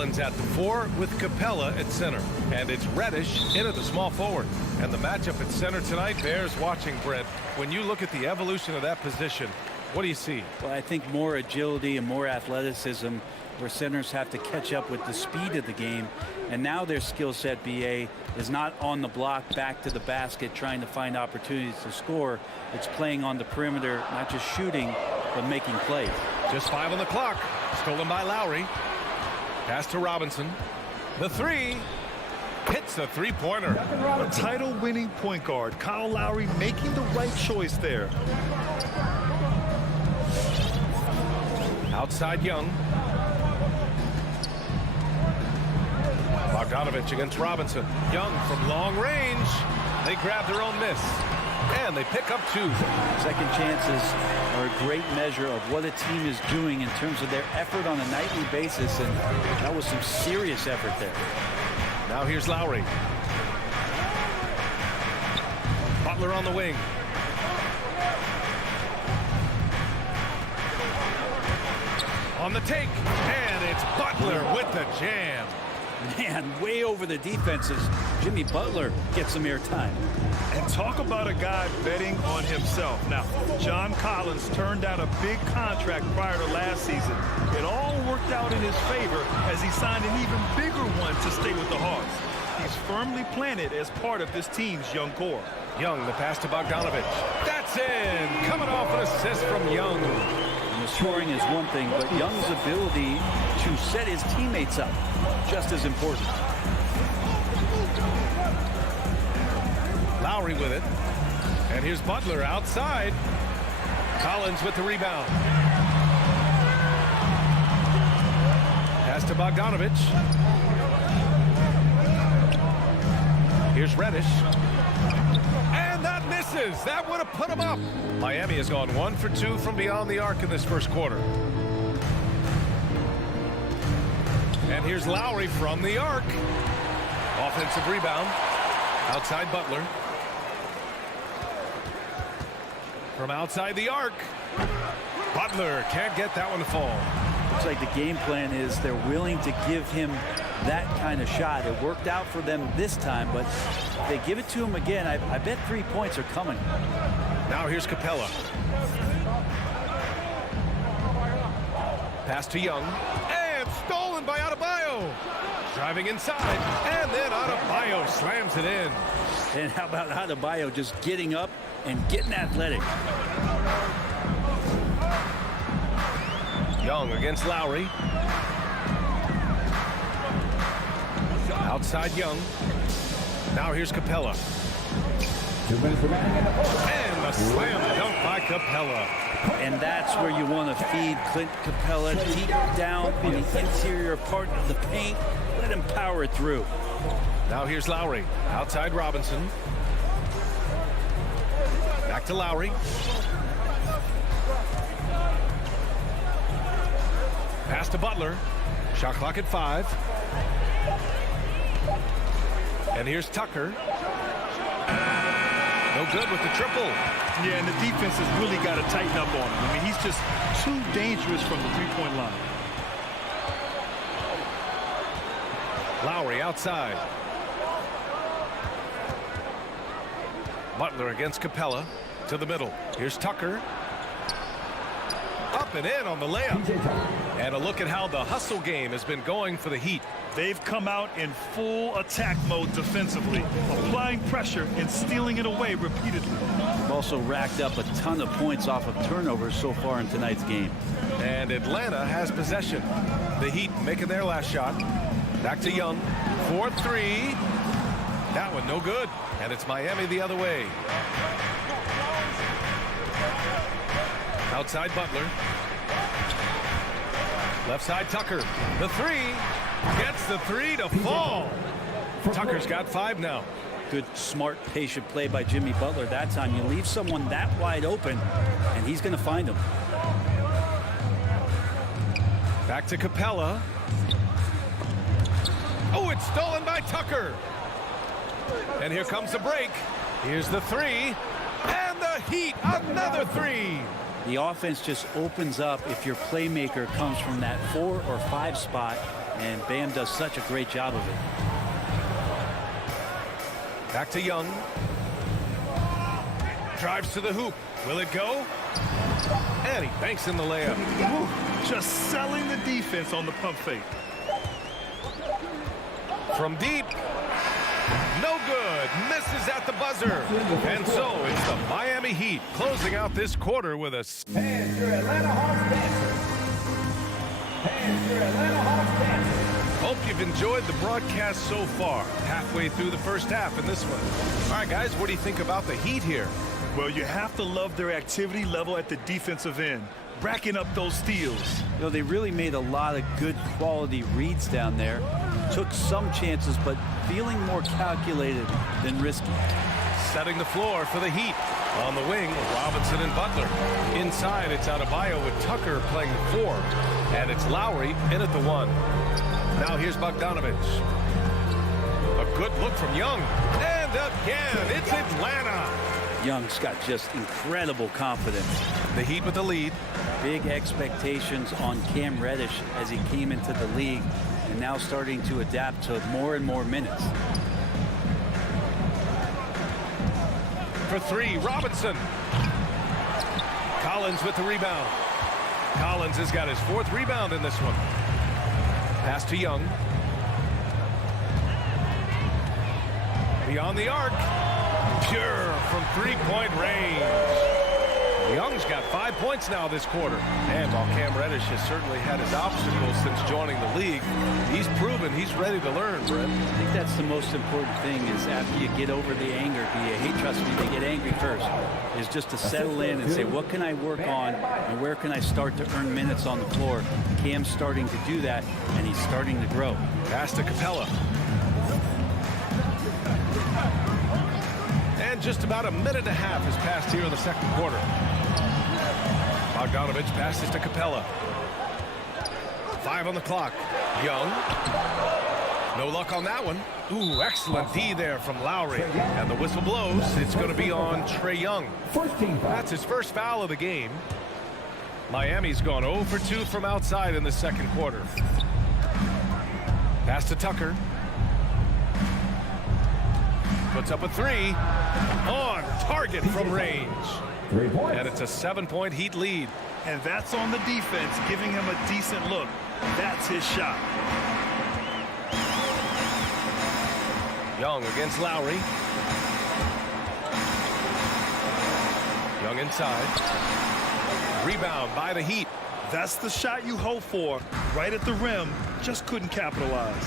Collins at the 4 with Capella at center. And it's Reddish in at the small forward. And the matchup at center tonight bears watching, Brent. When you look at the evolution of that position, what do you see? Well, I think more agility and more athleticism, where centers have to catch up with the speed of the game. And now their skill set, BA, is not on the block back to the basket trying to find opportunities to score. It's playing on the perimeter, not just shooting, but making plays. Just 5 on the clock. Stolen by Lowry. Pass to Robinson. The 3. Hits a three-pointer. A title-winning point guard. Kyle Lowry making the right choice there. Outside Young. Bogdanovich against Robinson. Young from long range. They grab their own miss. And they pick up 2. Second chances are a great measure of what a team is doing in terms of their effort on a nightly basis, and that was some serious effort there. Now here's Lowry. Butler on the wing. On the take, and it's Butler with the jam. Man, way over the defenses. Jimmy Butler gets some airtime. And talk about a guy betting on himself. Now, John Collins turned down a big contract prior to last season. It all worked out in his favor as he signed an even bigger one to stay with the Hawks. He's firmly planted as part of this team's young core. Young, the pass to Bogdanovich. That's in! Coming off an assist from Young. And the scoring is one thing, but Young's ability to set his teammates up, just as important. Lowry with it. And here's Butler outside. Collins with the rebound. Pass to Bogdanovich. Here's Reddish. And that misses. That would have put him up. Miami has gone 1 for 2 from beyond the arc in this first quarter. And here's Lowry from the arc. Offensive rebound. Outside Butler. From outside the arc. Butler can't get that one to fall. Looks like the game plan is they're willing to give him that kind of shot. It worked out for them this time, but if they give it to him again, I bet 3 points are coming. Now here's Capella. Pass to Young. And stolen by Adebayo. Driving inside. And then Adebayo slams it in. And how about Adebayo just getting up and getting athletic? Young against Lowry. Outside Young. Now here's Capella. 2 minutes remaining in the fourth. And a slam dunk by Capella. And that's where you want to feed Clint Capella deep down in the interior part of the paint. Let him power it through. Now here's Lowry. Outside Robinson. Back to Lowry. Pass to Butler. Shot clock at 5. And here's Tucker. No good with the triple. Yeah, and the defense has really got to tighten up on him. I mean, he's just too dangerous from the three-point line. Lowry outside. Butler against Capella to the middle. Here's Tucker. Up and in on the layup. And a look at how the hustle game has been going for the Heat. They've come out in full attack mode defensively, applying pressure and stealing it away repeatedly. They've also racked up a ton of points off of turnovers so far in tonight's game. And Atlanta has possession. The Heat making their last shot. Back to Young. 4-3. That one no good. And it's Miami the other way. Outside Butler. Left side Tucker. The 3. Gets the 3 to fall. Tucker's got 5 now. Good, smart, patient play by Jimmy Butler that time. You leave someone that wide open, and he's going to find him. Back to Capella. Oh, it's stolen by Tucker. And here comes the break. Here's the 3. And the Heat, another 3. The offense just opens up if your playmaker comes from that 4 or 5 spot, and Bam does such a great job of it. Back to Young. Drives to the hoop. Will it go? And he banks in the layup. Woo, just selling the defense on the pump fake. From deep. No good. Misses at the buzzer. And so it's the Miami Heat closing out this quarter with a... And your Atlanta Hawks dancers. And your Atlanta Hawks dancers. Hope you've enjoyed the broadcast so far. Halfway through the first half in this one. All right, guys, what do you think about the Heat here? Well, you have to love their activity level at the defensive end, racking up those steals. You know, they really made a lot of good quality reads down there. Took some chances, but feeling more calculated than risky. Setting the floor for the Heat. On the wing, Robinson and Butler. Inside, it's Adebayo with Tucker playing the 4. And it's Lowry in at the 1. Now here's Bogdanovich. A good look from Young. And again, it's Atlanta. Young's got just incredible confidence. The Heat with the lead. Big expectations on Cam Reddish as he came into the league, and now starting to adapt to more and more minutes. For 3, Robinson. Collins with the rebound. Collins has got his 4th rebound in this one. Pass to Young. Beyond the arc. Pure from 3-point range. Young's got 5 points now this quarter. And while Cam Reddish has certainly had his obstacles since joining the league, he's proven he's ready to learn, Brett. I think that's the most important thing is after you get over the anger, trust me, they get angry first, is just to settle in and say, what can I work on and where can I start to earn minutes on the floor? Cam's starting to do that, and he's starting to grow. Pass to Capella. And just about a minute and a half has passed here in the second quarter. Bogdanovich passes to Capella. 5 on the clock. Young. No luck on that one. Ooh, excellent D there from Lowry. And the whistle blows. It's going to be on Trae Young. That's his first foul of the game. Miami's gone 0 for 2 from outside in the second quarter. Pass to Tucker. Puts up a 3. On target from range. 3 points. And it's a 7-point Heat lead. And that's on the defense, giving him a decent look. That's his shot. Young against Lowry. Young inside. Rebound by the Heat. That's the shot you hope for. Right at the rim, just couldn't capitalize.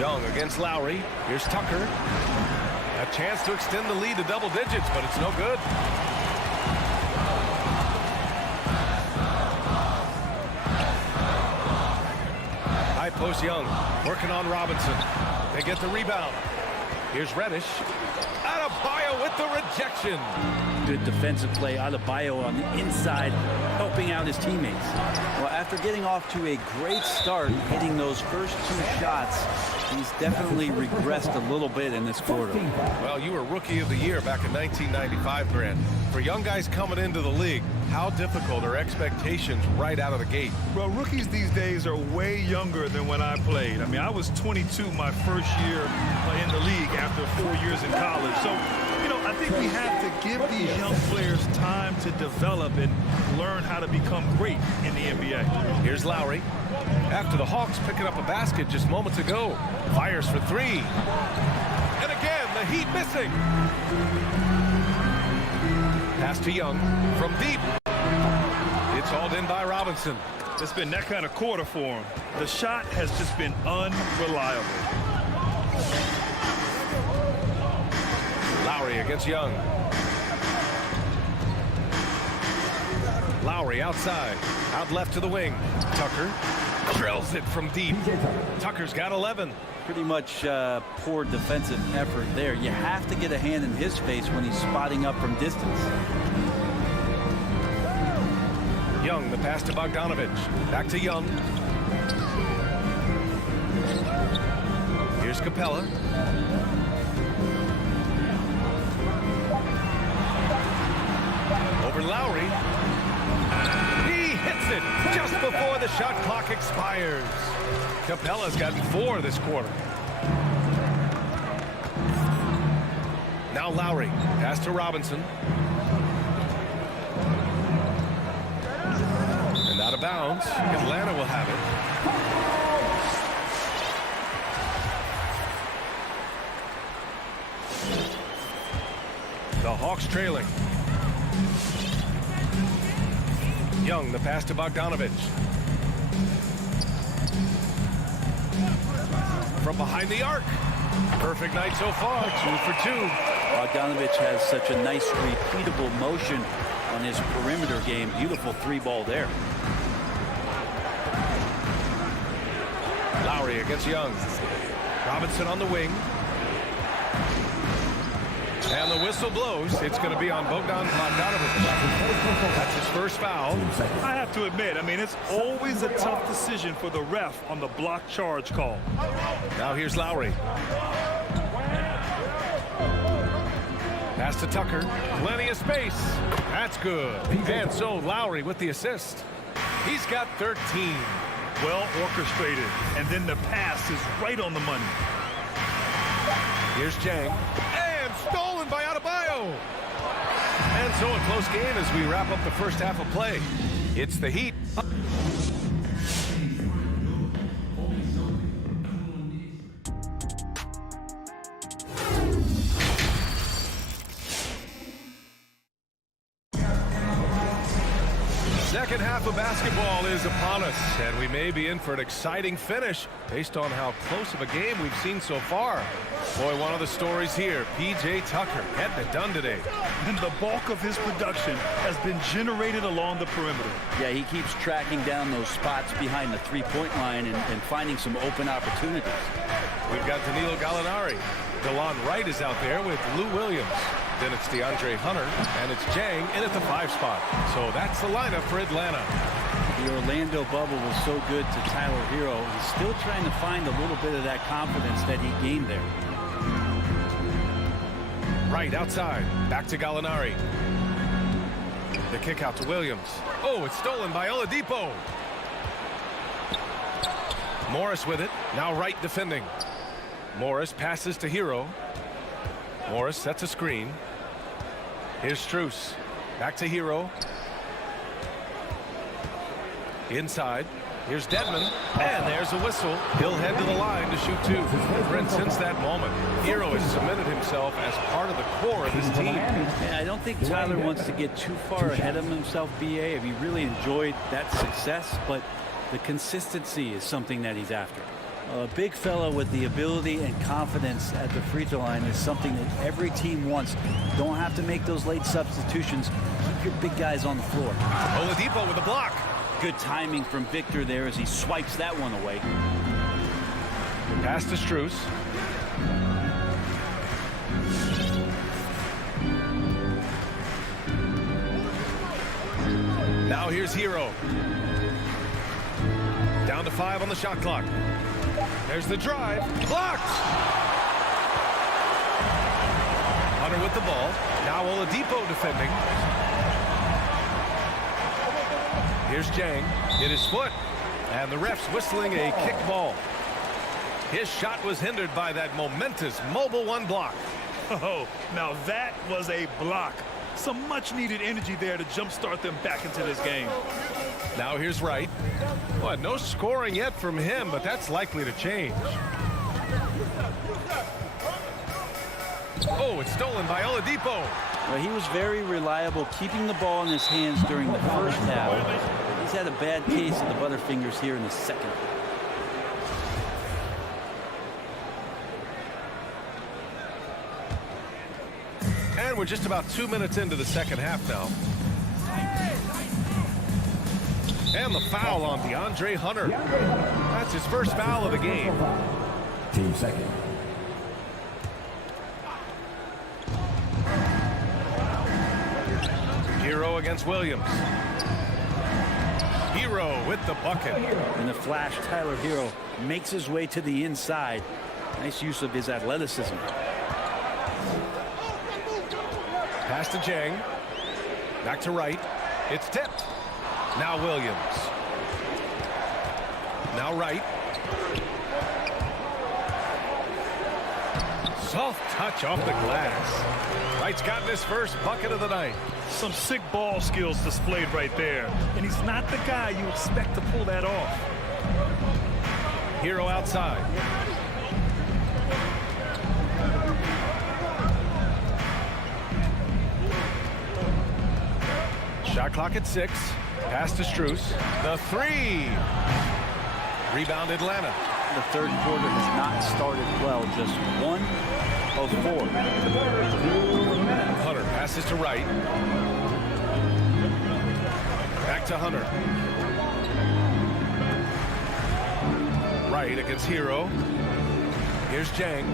Young against Lowry. Here's Tucker. A chance to extend the lead to double digits, but it's no good. High post Young. Working on Robinson. They get the rebound. Here's Reddish. Adebayo with the rejection. Good defensive play. Adebayo on the inside, helping out his teammates. Well, after getting off to a great start, hitting those first 2 shots, he's definitely regressed a little bit in this quarter. Well, you were Rookie of the Year back in 1995, Grant. For young guys coming into the league, how difficult are expectations right out of the gate? Well, rookies these days are way younger than when I played. I mean, I was 22 my first year in the league after 4 years in college. So, you know, I think we have to give these young players time to develop and learn how to become great in the NBA. Here's Lowry. After the Hawks picking up a basket just moments ago. Fires for 3. And again, the Heat missing. Pass to Young from deep. It's hauled in by Robinson. It's been that kind of quarter for him. The shot has just been unreliable. Lowry against Young. Lowry outside. Out left to the wing. Tucker drills it from deep. Tucker's got 11. Pretty much poor defensive effort there. You have to get a hand in his face when he's spotting up from distance. Young, the pass to Bogdanovich. Back to Young. Here's Capella. Over Lowry. He hits it just before the shot clock expires. Capella's gotten 4 this quarter. Now Lowry. Pass to Robinson. And out of bounds. Atlanta will have it. The Hawks trailing. Young, the pass to Bogdanovich. From behind the arc. Perfect night so far, 2 for 2. Bogdanovich has such a nice repeatable motion on his perimeter game. Beautiful 3-ball there. Lowry against Young. Robinson on the wing. And the whistle blows. It's going to be on Bogdanovich. That's his first foul. I have to admit, I mean, it's always a tough decision for the ref on the block charge call. Now here's Lowry. Pass to Tucker. Plenty of space. That's good. And so Lowry with the assist. He's got 13. Well orchestrated. And then the pass is right on the money. Here's Jang. And stolen by Adebayo. And so a close game as we wrap up the first half of play. It's the Heat. Second half of basketball is upon us, and we may be in for an exciting finish based on how close of a game we've seen so far. Boy, one of the stories here, P.J. Tucker getting it done today. And the bulk of his production has been generated along the perimeter. Yeah, he keeps tracking down those spots behind the three-point line and finding some open opportunities. We've got Danilo Gallinari. DeLon Wright is out there with Lou Williams. Then it's DeAndre Hunter, and it's Jang in at the 5 spot. So that's the lineup for Atlanta. The Orlando bubble was so good to Tyler Hero. He's still trying to find a little bit of that confidence that he gained there. Right outside. Back to Gallinari. The kick out to Williams. Oh, it's stolen by Oladipo. Morris with it. Now Wright defending. Morris passes to Hero. Morris sets a screen. Here's Strus. Back to Hero. Inside. Here's Dedmon. And there's a whistle. He'll head to the line to shoot 2. And since that moment, Hero has cemented himself as part of the core of this team. Yeah, I don't think Tyler wants to get too far ahead of himself, B.A. He really enjoyed that success, but the consistency is something that he's after. A big fella with the ability and confidence at the free throw line is something that every team wants. Don't have to make those late substitutions. Keep your big guys on the floor. Oladipo with the block. Good timing from Victor there as he swipes that one away. Pass to Strus. Now here's Hero. Down to 5 on the shot clock. There's the drive. Blocked! Hunter with the ball. Now Oladipo defending. Here's Jang. Hit his foot. And the ref's whistling a kick ball. His shot was hindered by that momentous Mobile 1 block. Oh, now that was a block. Some much-needed energy there to jumpstart them back into this game. Now here's Wright. Well, no scoring yet from him, but that's likely to change. Oh, it's stolen by Oladipo. Well, he was very reliable, keeping the ball in his hands during the first half. He's had a bad case of the butterfingers here in the second. And we're just about 2 minutes into the second half now. And the foul on DeAndre Hunter. That's his first foul of the game. Team second. Hero against Williams. Hero with the bucket. In the flash, Tyler Hero makes his way to the inside. Nice use of his athleticism. Pass to Jang. Back to right. It's tipped. Now Williams. Now right. Soft touch off the glass. Wright's gotten his first bucket of the night. Some sick ball skills displayed right there. And he's not the guy you expect to pull that off. Hero outside. Shot clock at 6. Pass to Strus. The 3. Rebound Atlanta. The third quarter has not started well. Just 1 of 4. Hunter passes to Wright. Back to Hunter. Wright against Hero. Here's Jang.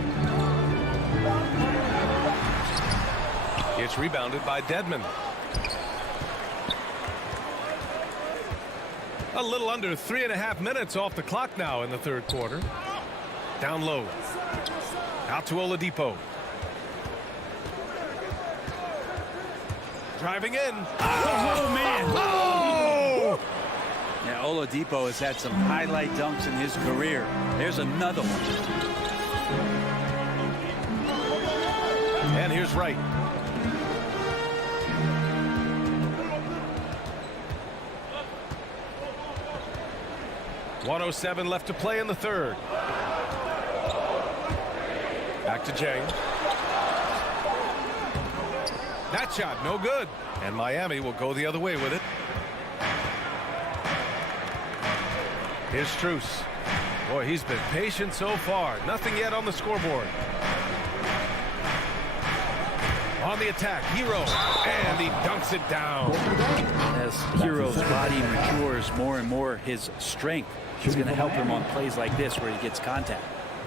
It's rebounded by Dedmon. A little under 3.5 minutes off the clock now in the third quarter. Down low. Out to Oladipo. Driving in. Oh, man. Oh! Yeah, Oladipo has had some highlight dunks in his career. There's another one. And here's Wright. .107 left to play in the third. Back to Jang. That shot, no good. And Miami will go the other way with it. Here's Strus. Boy, he's been patient so far. Nothing yet on the scoreboard. On the attack, Hero. And he dunks it down. As Hero's body matures more and more, his strength is going to help him on plays like this where he gets contact.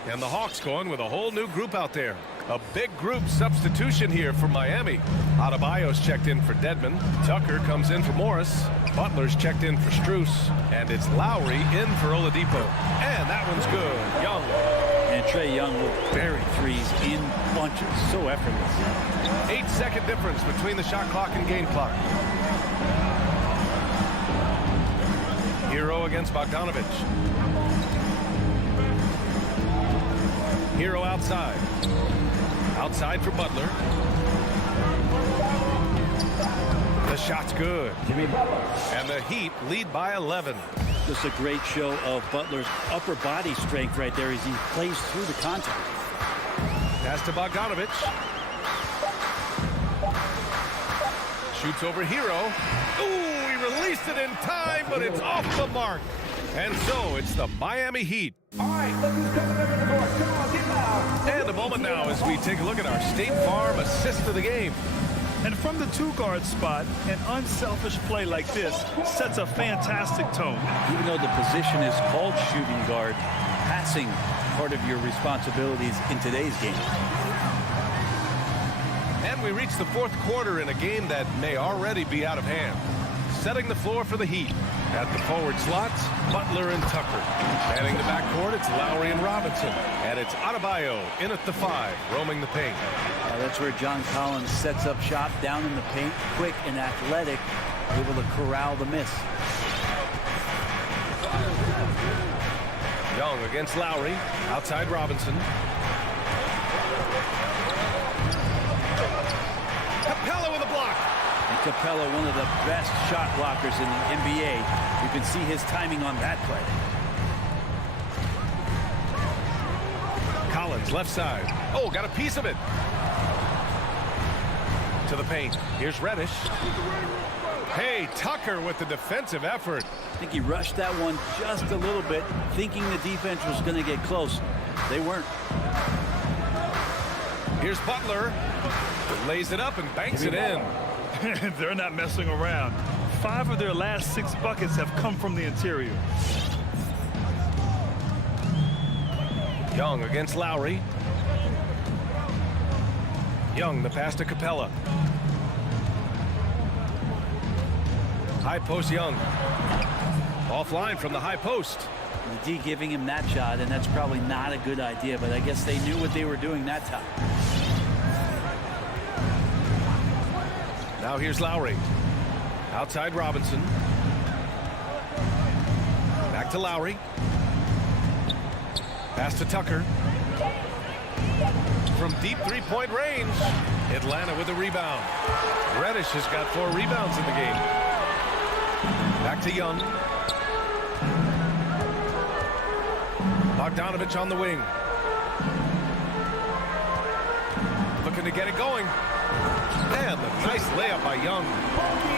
And the Hawks going with a whole new group out there. A big group substitution here for Miami. Adebayo's checked in for Dedmon. Tucker comes in for Morris. Butler's checked in for Strus. And it's Lowry in for Oladipo. And that one's good. Young. And Trae Young will bury threes in bunches. So effortless. 8-second difference between the shot clock and game clock. Hero against Bogdanovich. Hero outside. Outside for Butler. The shot's good. And the Heat lead by 11. Just a great show of Butler's upper body strength right there as he plays through the contact. Pass to Bogdanovich. Shoots over Hero. Ooh, he released it in time, but it's off the mark. And so it's the Miami Heat. All right, look who's coming over the board. Come on, get loud. And a moment now as we take a look at our State Farm assist of the game. And from the two-guard spot, an unselfish play like this sets a fantastic tone. Even though the position is called shooting guard, passing part of your responsibilities in today's game. And we reach the fourth quarter in a game that may already be out of hand. Setting the floor for the Heat. At the forward slots, Butler and Tucker. Manning the backcourt, it's Lowry and Robinson. And it's Adebayo in at the 5, roaming the paint. That's where John Collins sets up shop down in the paint, quick and athletic, able to corral the miss. Young against Lowry, outside Robinson. Capella with a block. And Capella, one of the best shot blockers in the NBA. You can see his timing on that play. Collins left side. Oh, got a piece of it. To the paint. Here's Reddish. Hey, Tucker with the defensive effort. I think he rushed that one just a little bit, thinking the defense was going to get close. They weren't. Here's Butler. Lays it up and banks it in. They're not messing around. 5 of their last 6 buckets have come from the interior. Young against Lowry. Young, the pass to Capella. High post Young. Offline from the high post. The D giving him that shot, and that's probably not a good idea, but I guess they knew what they were doing that time. Now here's Lowry. Outside Robinson. Back to Lowry. Pass to Tucker. From deep three-point range. Atlanta with a rebound. Reddish has got 4 rebounds in the game. Back to Young. Bogdanovich on the wing. Looking to get it going. And a nice layup by Young.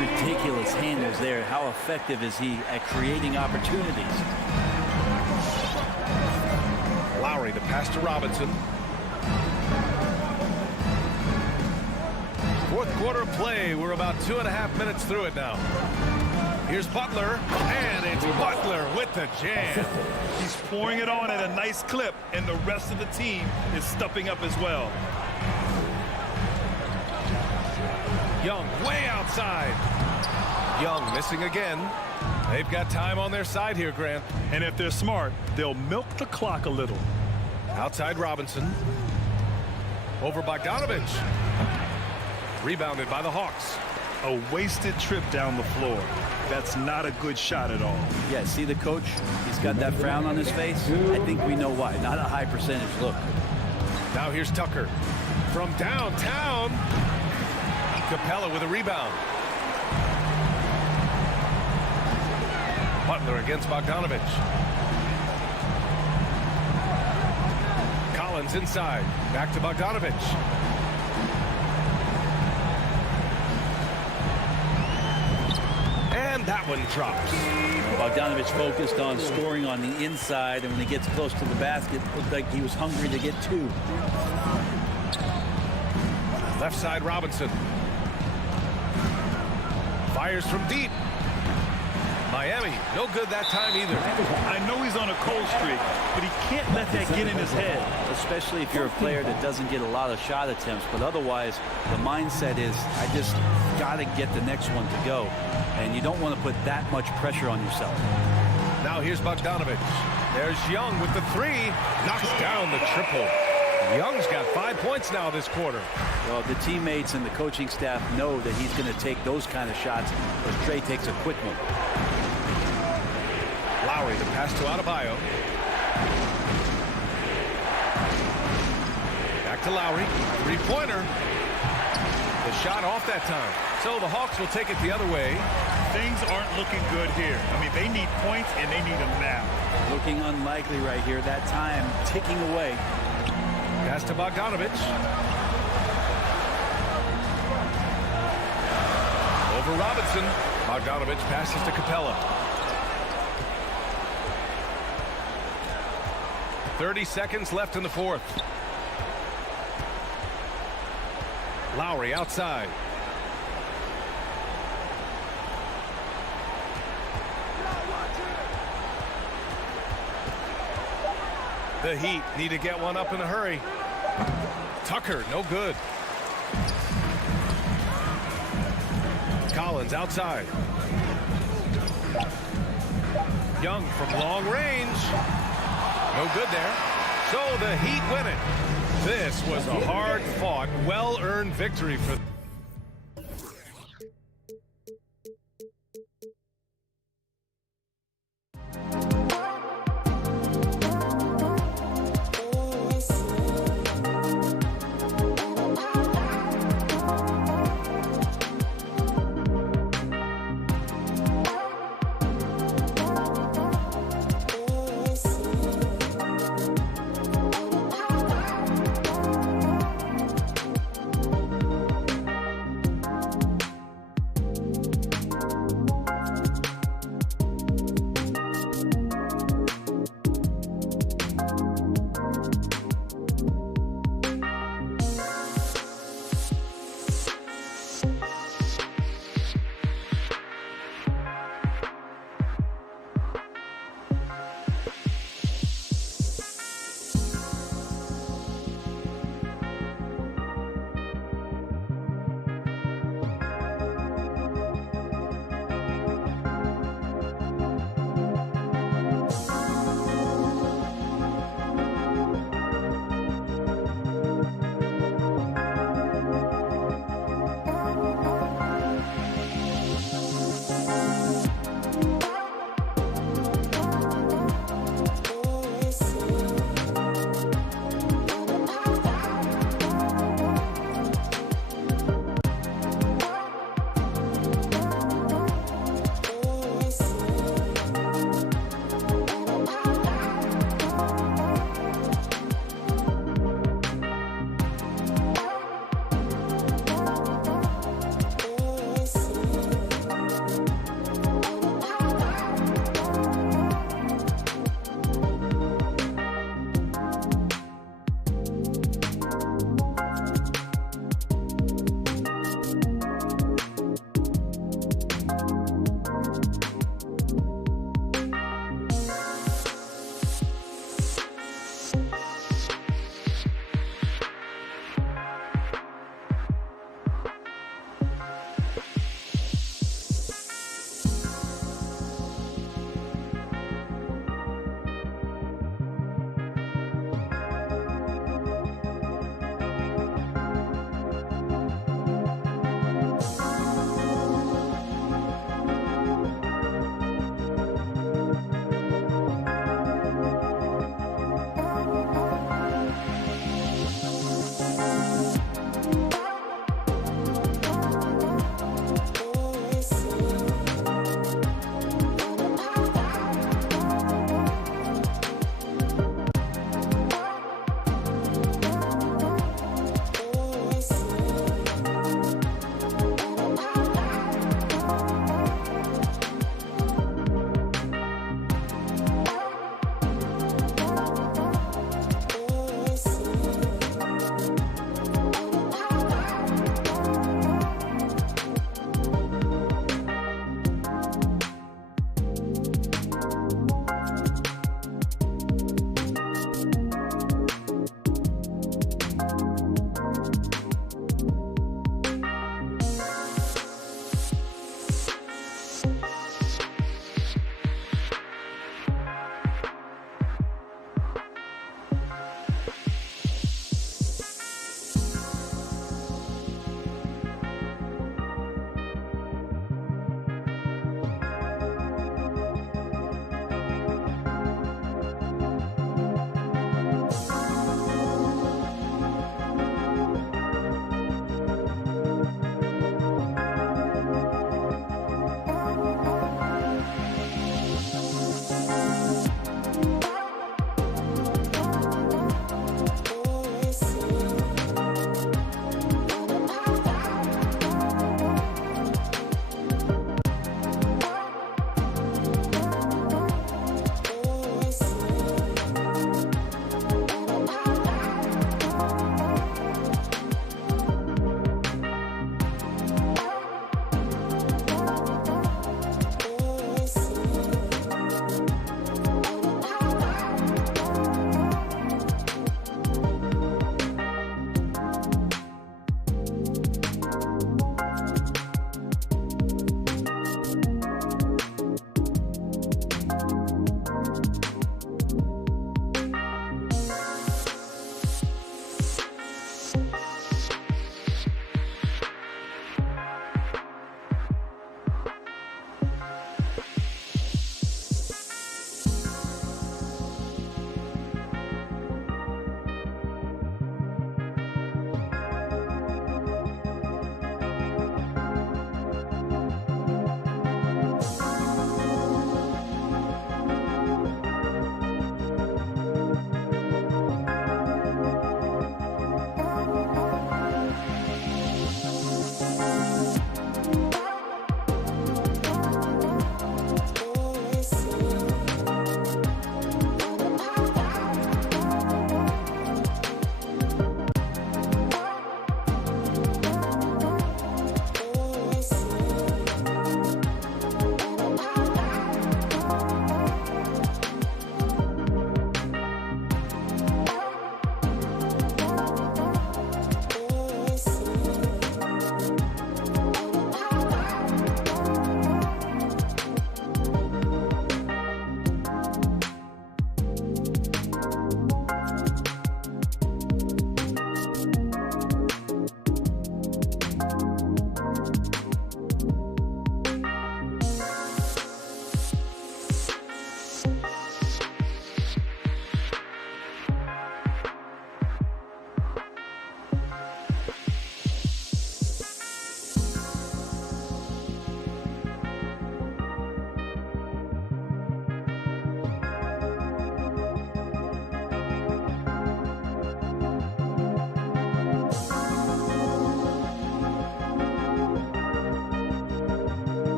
Ridiculous handles there. How effective is he at creating opportunities? Lowry, the pass to Robinson. Fourth quarter play. We're about 2.5 minutes through it now. Here's Butler, and it's Butler with the jam. He's pouring it on at a nice clip, and the rest of the team is stepping up as well. Young way outside. Young missing again. They've got time on their side here, Grant. And if they're smart, they'll milk the clock a little. Outside Robinson. Over Bogdanovich. Rebounded by the Hawks. A wasted trip down the floor. That's not a good shot at all. Yeah, see the coach? He's got that frown on his face. I think we know why. Not a high percentage look. Now here's Tucker. From downtown. Capella with a rebound. Butler against Bogdanovich. Collins inside. Back to Bogdanovich. And that one drops. Bogdanovich focused on scoring on the inside, and when he gets close to the basket, it looked like he was hungry to get 2. Left side Robinson. Fires from deep. Miami, no good that time either. I know he's on a cold streak, but he can't let that get in his head. Especially if you're a player that doesn't get a lot of shot attempts, but otherwise the mindset is, I just got to get the next one to go, and you don't want to put that much pressure on yourself. Now here's Bogdanovich. There's Young with the 3. Knocks down the triple. Young's got 5 points now this quarter. Well, the teammates and the coaching staff know that he's going to take those kind of shots as Trey takes a quick one. Lowry, the pass to Adebayo. Back to Lowry. 3-pointer. The shot off that time. So the Hawks will take it the other way. Things aren't looking good here. I mean, they need points, and they need them now. Looking unlikely right here. That time ticking away. Pass to Bogdanovich. Over Robinson. Bogdanovich passes to Capella. 30 seconds left in the fourth. Lowry outside. The Heat need to get one up in a hurry. Tucker, no good. Collins outside. Young from long range. No good there. So the Heat win it. This was a hard-fought, well-earned victory for them.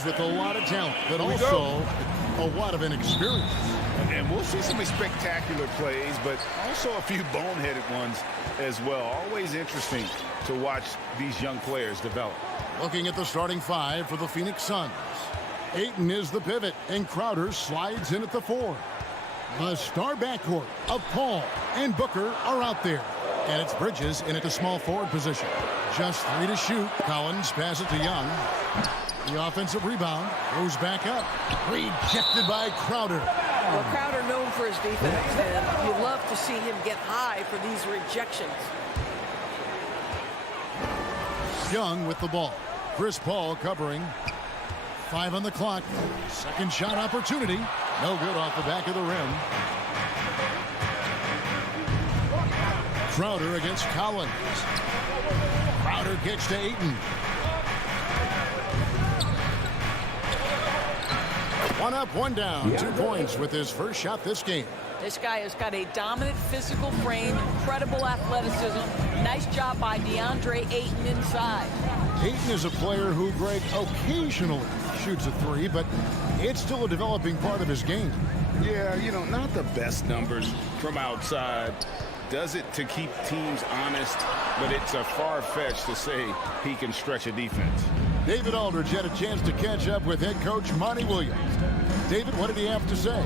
teams with a lot of talent, but also a lot of inexperience. And we'll see some spectacular plays, but also a few boneheaded ones as well. Always interesting to watch these young players develop. Looking at the starting five for the Phoenix Suns. Ayton is the pivot, and Crowder slides in at the 4. The star backcourt of Paul and Booker are out there. And it's Bridges in at the small forward position. Just 3 to shoot. Collins passes to Young. The offensive rebound goes back up. Rejected by Crowder. Well, Crowder known for his defense, and you love to see him get high for these rejections. Young with the ball. Chris Paul covering. 5 on the clock. Second shot opportunity. No good off the back of the rim. Crowder against Collins. Crowder kicks to Ayton. One up, one down. 2 points with his first shot this game. This guy has got a dominant physical frame, incredible athleticism. Nice job by DeAndre Ayton inside. Ayton is a player who, Greg, occasionally shoots a 3, but it's still a developing part of his game. Yeah, not the best numbers from outside. Does it to keep teams honest, but it's a far-fetched to say he can stretch a defense. David Aldridge had a chance to catch up with head coach Monty Williams. David, what did he have to say?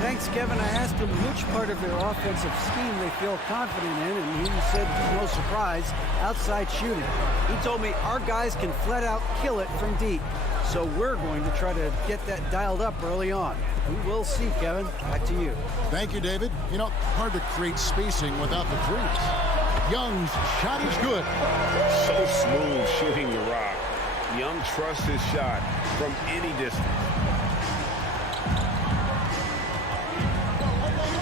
Thanks, Kevin. I asked him which part of their offensive scheme they feel confident in, and he said, no surprise, outside shooting. He told me our guys can flat out kill it from deep. So we're going to try to get that dialed up early on. We will see, Kevin. Back to you. Thank you, David. Hard to create spacing without the threes. Young's shot is good. So smooth shooting the rock. Young trusts his shot from any distance.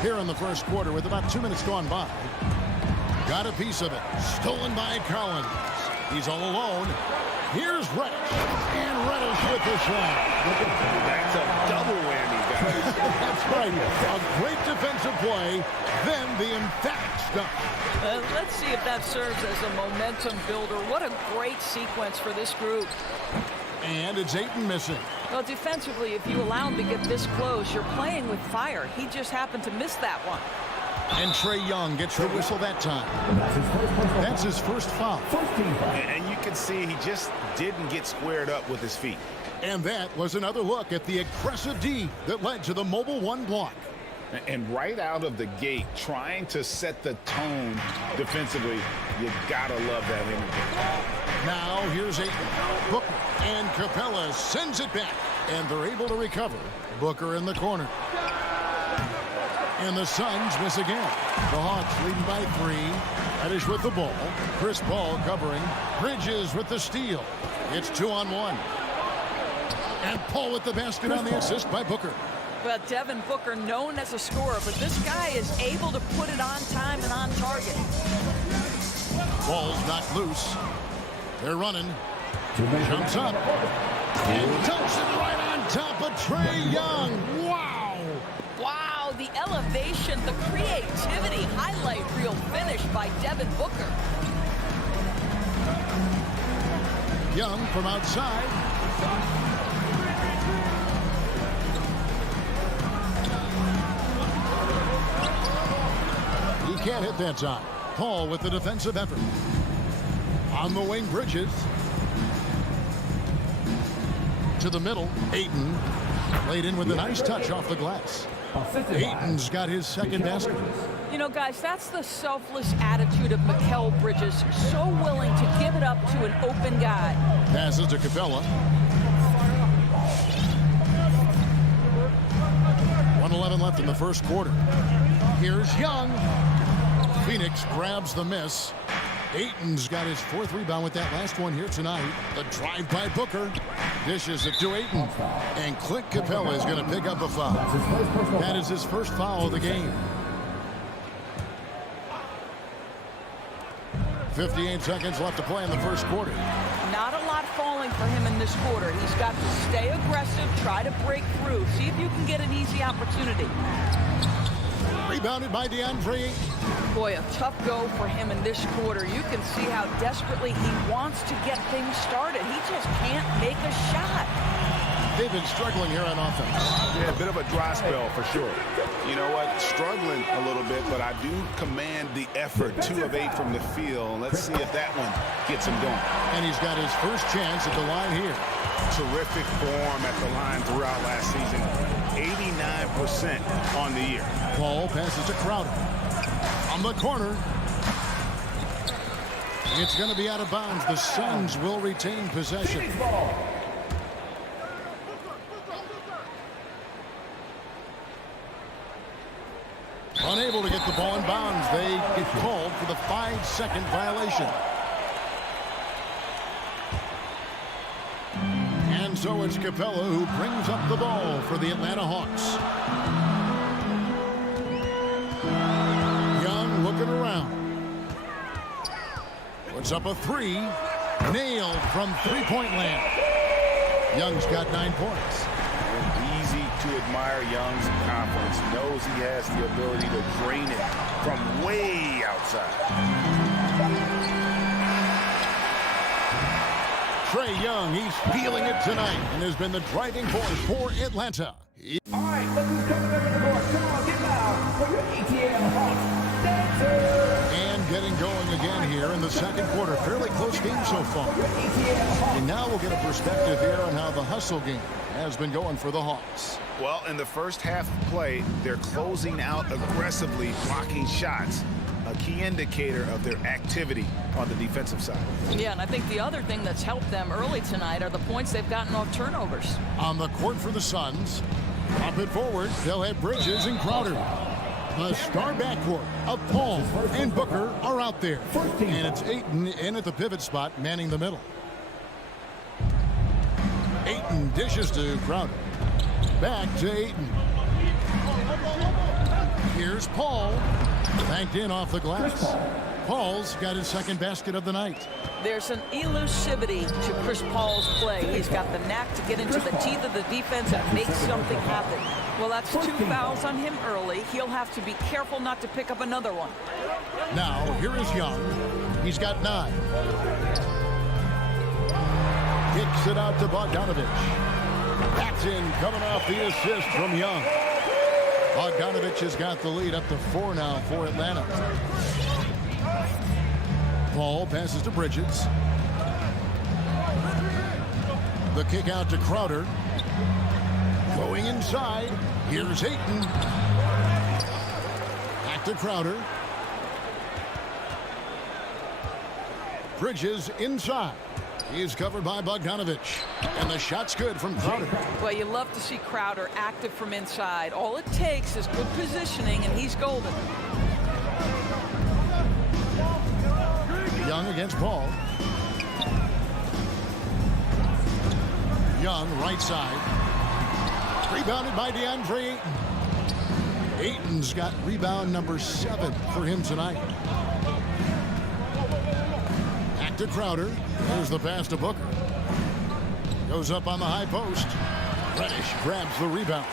Here in the first quarter with about 2 minutes gone by. Got a piece of it. Stolen by Collins. He's all alone. Here's Reddish. And Reddish with the shot. That's a double whammy, guys. That's right. A great defensive play. Then the emphatic stuff. Let's see if that serves as a momentum builder. What a great sequence for this group. And it's Ayton missing. Well, defensively, if you allow him to get this close, you're playing with fire. He just happened to miss that one. And Trae Young gets the whistle that time. That's his first foul. And you can see he just didn't get squared up with his feet. And that was another look at the aggressive D that led to the mobile 1 block. And right out of the gate, trying to set the tone defensively, you gotta love that energy. Now here's Ayton. Booker and Capella sends it back. And they're able to recover. Booker in the corner. And the Suns miss again. The Hawks leading by 3. Reddish with the ball. Chris Paul covering. Bridges with the steal. It's 2-on-1. And Paul with the basket on the assist by Booker. Well, Devin Booker, known as a scorer, but this guy is able to put it on time and on target. Ball's knocked loose. They're running. Jumps up. And dumps it right on top of Trae Young. Wow! Wow, the elevation, the creativity, highlight reel finish by Devin Booker. Young from outside. He can't hit that time. Paul with the defensive effort. On the wing, Bridges. To the middle, Ayton. Laid in with a nice touch off the glass. Ayton's got his second basket. Guys, that's the selfless attitude of Mikal Bridges. So willing to give it up to an open guy. Passes to Capella. 1:11 left in the first quarter. Here's Young. Phoenix grabs the miss. Ayton's got his 4th rebound with that last one here tonight. The drive by Booker. Dishes it to Ayton. And Clint Capella is going to pick up a foul. That is his first foul of the game. 58 seconds left to play in the first quarter. Not a lot falling for him in this quarter. He's got to stay aggressive, try to break through, see if you can get an easy opportunity. Rebounded by DeAndre. Boy, a tough go for him in this quarter. You can see how desperately he wants to get things started. He just can't make a shot. They've been struggling here on offense. Yeah, a bit of a dry spell for sure. You know what? Struggling a little bit, but I do command the effort. 2 of 8 from the field. Let's see if that one gets him going. And he's got his first chance at the line here. Terrific form at the line throughout last season. 89% on the year. Paul passes to Crowder. On the corner. It's going to be out of bounds. The Suns will retain possession. Unable to get the ball in bounds. They get called for the 5-second violation. And so it's Capella who brings up the ball for the Atlanta Hawks. Young looking around. Puts up a 3. Nailed from three-point land. Young's got 9 points. Easy to admire Young's confidence. Knows he has the ability to drain it from way outside. Trae Young, he's feeling it tonight and has been the driving force for Atlanta. All right, look who's coming up in the court. Come on, get loud for your ATL Hawks dancers. And getting going again here in the second quarter. Fairly close game so far. And now we'll get a perspective here on how the hustle game has been going for the Hawks. Well, in the first half of play, they're closing out aggressively, blocking shots. A key indicator of their activity on the defensive side. Yeah, and I think the other thing that's helped them early tonight are the points they've gotten off turnovers. On the court for the Suns. Up it forward. They'll have Bridges and Crowder. The star backcourt of Paul and Booker are out there. And it's Ayton in at the pivot spot, manning the middle. Ayton dishes to Crowder. Back to Ayton. Here's Paul. Banked in off the glass. Paul's got his second basket of the night. There's an elusivity to Chris Paul's play. He's got the knack to get into the teeth of the defense and make something happen. Well, that's 2 fouls on him early. He'll have to be careful not to pick up another one. Now, here is Young. He's got 9. Kicks it out to Bogdanovich. That's in, coming off the assist from Young. Bogdanovich has got the lead up to 4 now for Atlanta. Paul passes to Bridges. The kick out to Crowder. Going inside. Here's Ayton. Back to Crowder. Bridges inside. He's covered by Bogdanovich. And the shot's good from Crowder. Well, you love to see Crowder active from inside. All it takes is good positioning, and he's golden. Young against Paul. Young, right side. Rebounded by DeAndre Ayton. Ayton's got rebound number 7 for him tonight. Back to Crowder. There's the pass to Booker. Goes up on the high post. Reddish grabs the rebound.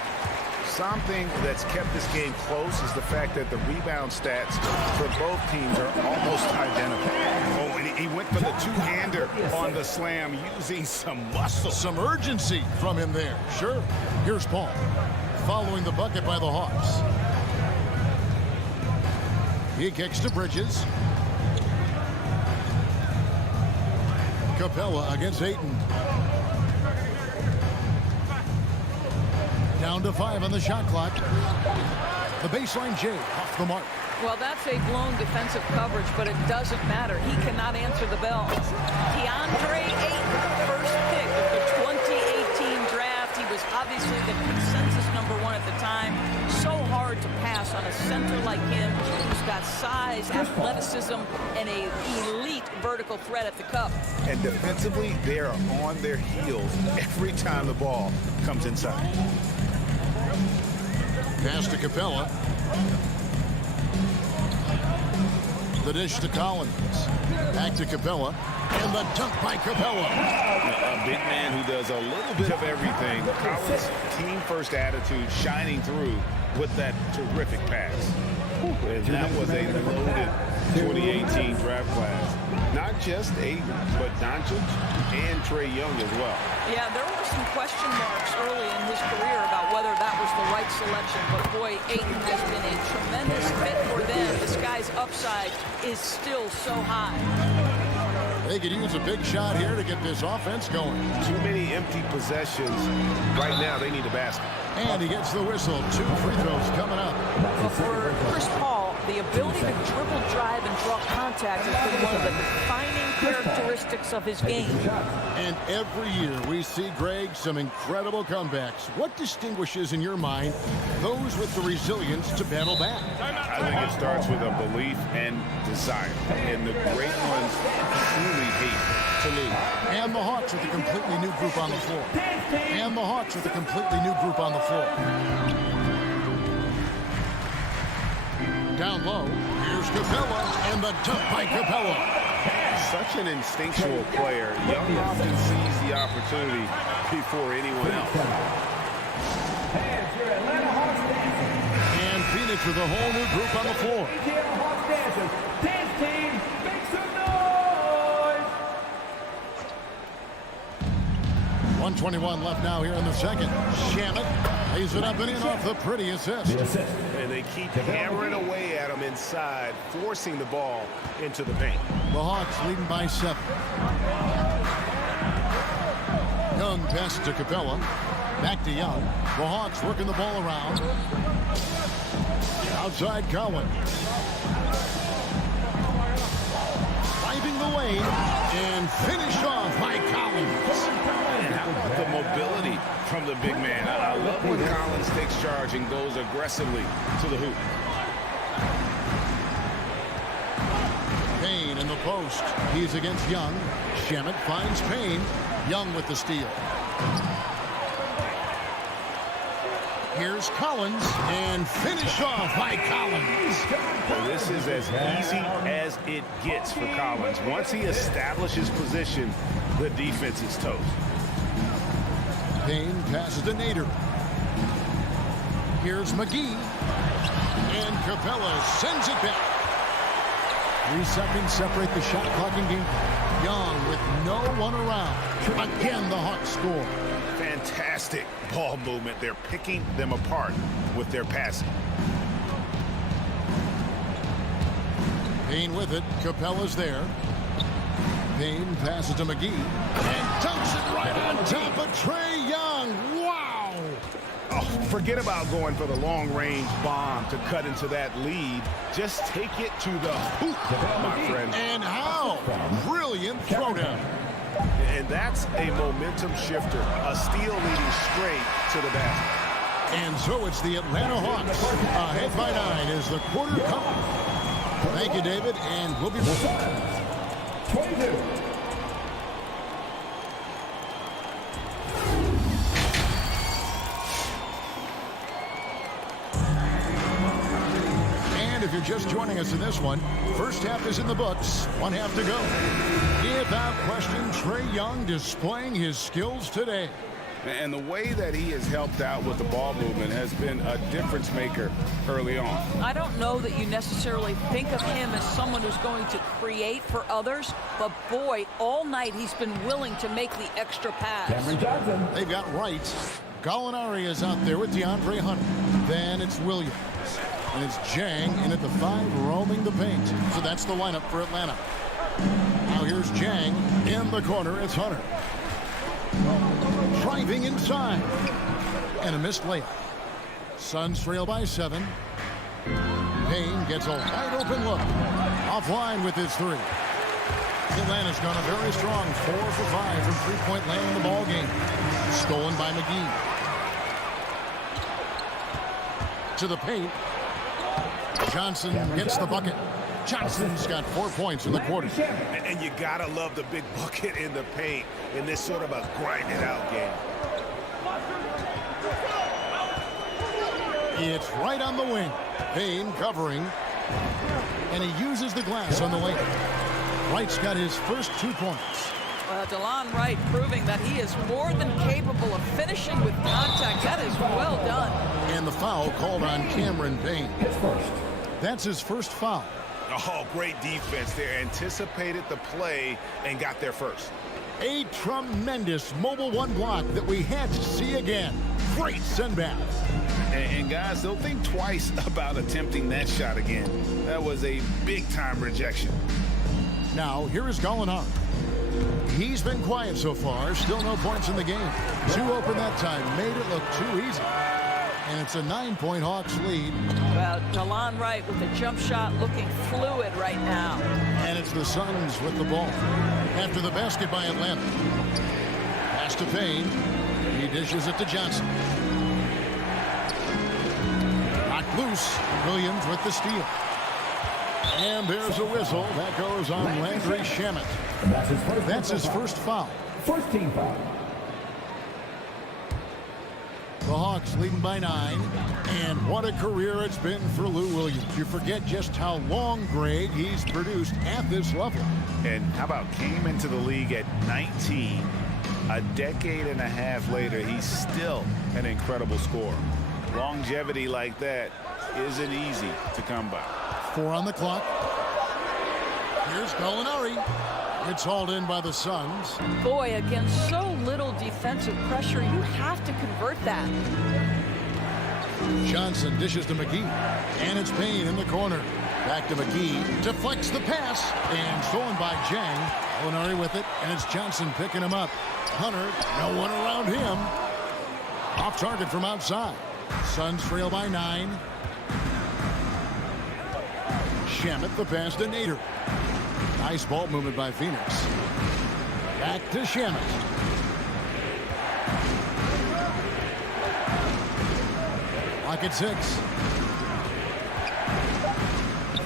Something that's kept this game close is the fact that the rebound stats for both teams are almost identical. Oh, and he went for the two-hander on the slam using some muscle. Some urgency from him there. Sure. Here's Paul. Following the bucket by the Hawks. He kicks to Bridges. Capella against Ayton. Down to 5 on the shot clock. The baseline J off the mark. Well, that's a blown defensive coverage, but it doesn't matter. He cannot answer the bell. DeAndre Ayton, first pick of the 2018 draft. He was obviously the consensus #1 at the time. So hard to pass on a center like him who's got size, athleticism, and an elite vertical threat at the cup. And defensively, they are on their heels every time the ball comes inside. Pass to Capella. The dish to Collins. Back to Capella. And the dunk by Capella. A big man who does a little bit of everything. Collins' team-first attitude shining through with that terrific pass. And that was a loaded 2018 draft class. Not just Aiden, but Doncic and Trae Young as well. Yeah, there were some question marks early in his career about whether that was the right selection, but boy, Aiden has been a tremendous fit for them. This guy's upside is still so high. They could use a big shot here to get this offense going. Too many empty possessions. Right now, they need a basket. And he gets the whistle. 2 free throws coming up. But for Chris Paul, the ability to dribble, drive, and draw contact has been one of the defining characteristics of his game. And every year we see, Greg, some incredible comebacks. What distinguishes in your mind those with the resilience to battle back? I think it starts with a belief and desire. And the great ones truly hate to lose. And the Hawks with a completely new group on the floor. And the Hawks with a completely new group on the floor. Down low, here's Capella, and the dunk by Capella. Such an instinctual player. Young often sees the opportunity before anyone else. And Phoenix with a whole new group on the floor. 1:21 left now here in the second. Shamet lays it up and in off the pretty assist. And they keep hammering away at him inside, forcing the ball into the paint. The Hawks leading by 7. Young passes to Capella. Back to Young. The Hawks working the ball around. Outside Cowan. Driving the lane and finish off by Collins. And how about the mobility from the big man? I love when Collins takes charge and goes aggressively to the hoop. Payne in the post. He's against Young. Shamet finds Payne. Young with the steal. Here's Collins, and finish off by Collins. Well, this is as easy as it gets for Collins. Once he establishes position, the defense is toast. Payne passes to Nader. Here's McGee, and Capella sends it back. 3 seconds separate the shot clock and game. Young with no one around. Again, the Hawks score. Fantastic ball movement. They're picking them apart with their passing. Payne with it. Capella's there. Payne passes to McGee and dunks it right on top of Trae Young. Wow! Oh, forget about going for the long-range bomb to cut into that lead. Just take it to the hoop, my friend. And how? Brilliant throwdown. And that's a momentum shifter. A steal leading straight to the basket. And so it's the Atlanta Hawks. Ahead by 9 is the quarter come. Thank you, David, and we'll be back. 22. And if you're just joining us in this one, first half is in the books. 1 half to go. Without question, Trae Young displaying his skills today. And the way that he has helped out with the ball movement has been a difference maker early on. I don't know that you necessarily think of him as someone who's going to create for others, but boy, all night he's been willing to make the extra pass. They've got Wright. Gallinari is out there with DeAndre Hunter. Then it's Williams. And it's Jang in at the 5, roaming the paint. So that's the lineup for Atlanta. Now here's Jang. In the corner, it's Hunter. Driving inside. And a missed layup. Suns trail by 7. Payne gets a wide open look. Offline with his 3. Atlanta's gone a very strong 4 for 5 from three-point land in the ball game. Stolen by McGee. To the paint. Johnson gets the bucket. Johnson's got 4 points in the quarter. And you gotta love the big bucket in the paint in this sort of a grinded out game. It's right on the wing. Payne covering. And he uses the glass on the lane. Wright's got his first 2 points. DeLon Wright proving that he is more than capable of finishing with contact. That is well done. And the foul called on Cameron Payne. That's his first foul. Oh, great defense there. Anticipated the play and got there first. A tremendous mobile one block that we had to see again. Great send back. And guys, they'll think twice about attempting that shot again. That was a big-time rejection. Now, here is Gallinari. He's been quiet so far. Still no points in the game. 2 open that time. Made it look too easy. And it's a 9-point Hawks lead. Well, DeLon Wright with the jump shot looking fluid right now. And it's the Suns with the ball. After the basket by Atlanta. Pass to Payne. He dishes it to Johnson. Knocked loose. Williams with the steal. And there's a whistle. That goes on Landry Shamet. That's his first foul. First team foul. The Hawks leading by 9. And what a career it's been for Lou Williams. You forget just how long, Greg, he's produced at this level. And how about came into the league at 19. A decade and a half later, he's still an incredible scorer. Longevity like that isn't easy to come by. 4 on the clock. Here's Gallinari. It's hauled in by the Suns. Boy, against so little defensive pressure, you have to convert that. Johnson dishes to McGee. And it's Payne in the corner. Back to McGee. Deflects the pass. And stolen by Jang. Gallinari with it. And it's Johnson picking him up. Hunter, no one around him. Off target from outside. Suns trail by 9. Shamet the pass to Nader. Nice ball movement by Phoenix. Back to Shamet. Lock at 6.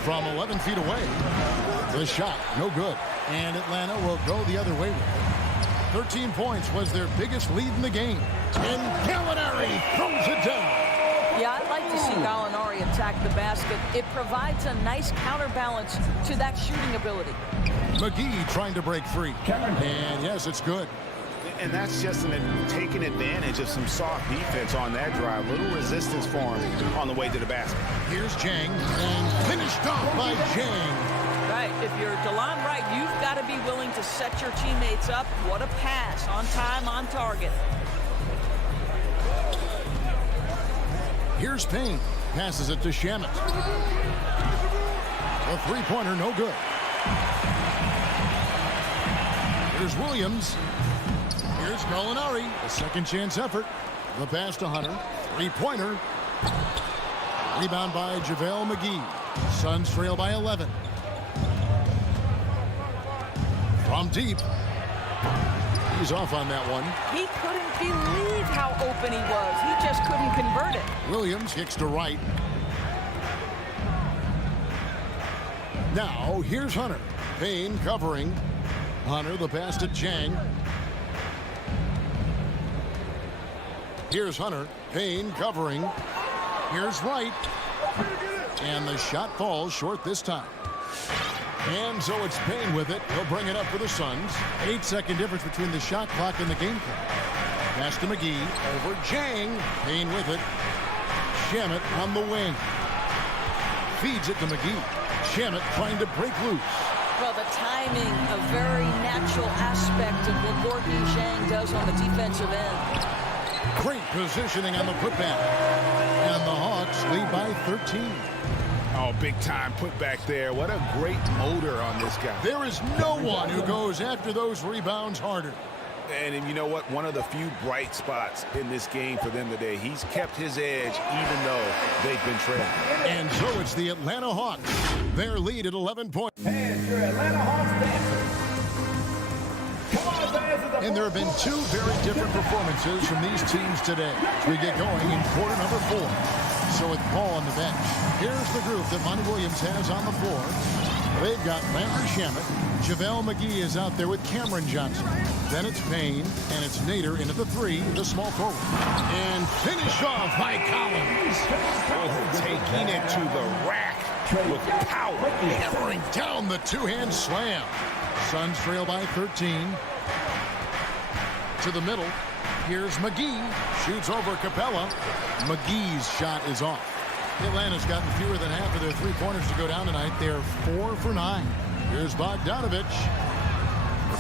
From 11 feet away. The shot, no good. And Atlanta will go the other way with it. 13 points was their biggest lead in the game. And Gallinari throws it down. Yeah, I'd like to see Gallinari attack the basket. It provides a nice counterbalance to that shooting ability. McGee trying to break free. And yes, it's good. And that's just taking advantage of some soft defense on that drive. Little resistance for him on the way to the basket. Here's Jang. And finished off by Jang. Right, if you're DeLon Wright, you've got to be willing to set your teammates up. What a pass, on time, on target. Here's Payne. Passes it to Shamet. The three-pointer, no good. Here's Williams. Here's Gallinari. A second chance effort. The pass to Hunter. Three-pointer. Rebound by JaVale McGee. Suns trail by 11. From deep. He's off on that one. He couldn't believe how open he was. He just couldn't convert it. Williams kicks to right. Now, here's Hunter. Payne covering. Hunter, the pass to Jang. Here's Hunter. Payne covering. Here's Wright. And the shot falls short this time. And so it's Payne with it. He'll bring it up for the Suns. 8-second difference between the shot clock and the game clock. Pass to McGee. Over Jang. Payne with it. Shamet on the wing. Feeds it to McGee. Shamet trying to break loose. Well, the timing, a very natural aspect of what Gorgui Dieng does on the defensive end. Great positioning on the putback. And the Hawks lead by 13. Oh, big time put back there. What a great motor on this guy. There is no one who goes after those rebounds harder. And you know what? One of the few bright spots in this game for them today. He's kept his edge even though they've been trailing. And so it's the Atlanta Hawks. Their lead at 11 points. And your Atlanta Hawks dancers. Come on, fans of the And there have been two very different performances from these teams today. We get going in quarter number 4. So with Paul on the bench, here's the group that Monty Williams has on the floor. They've got Landry Shamet. JaVale McGee is out there with Cameron Johnson. Then it's Payne, and it's Nader in at the 3, the small forward. And finish off by Collins. Oh, taking it to the rack with power. Hammering down the two-hand slam. Suns trail by 13. To the middle. Here's McGee. Shoots over Capella. McGee's shot is off. Atlanta's gotten fewer than half of their three-pointers to go down tonight. They're 4 for 9. Here's Bogdanovich.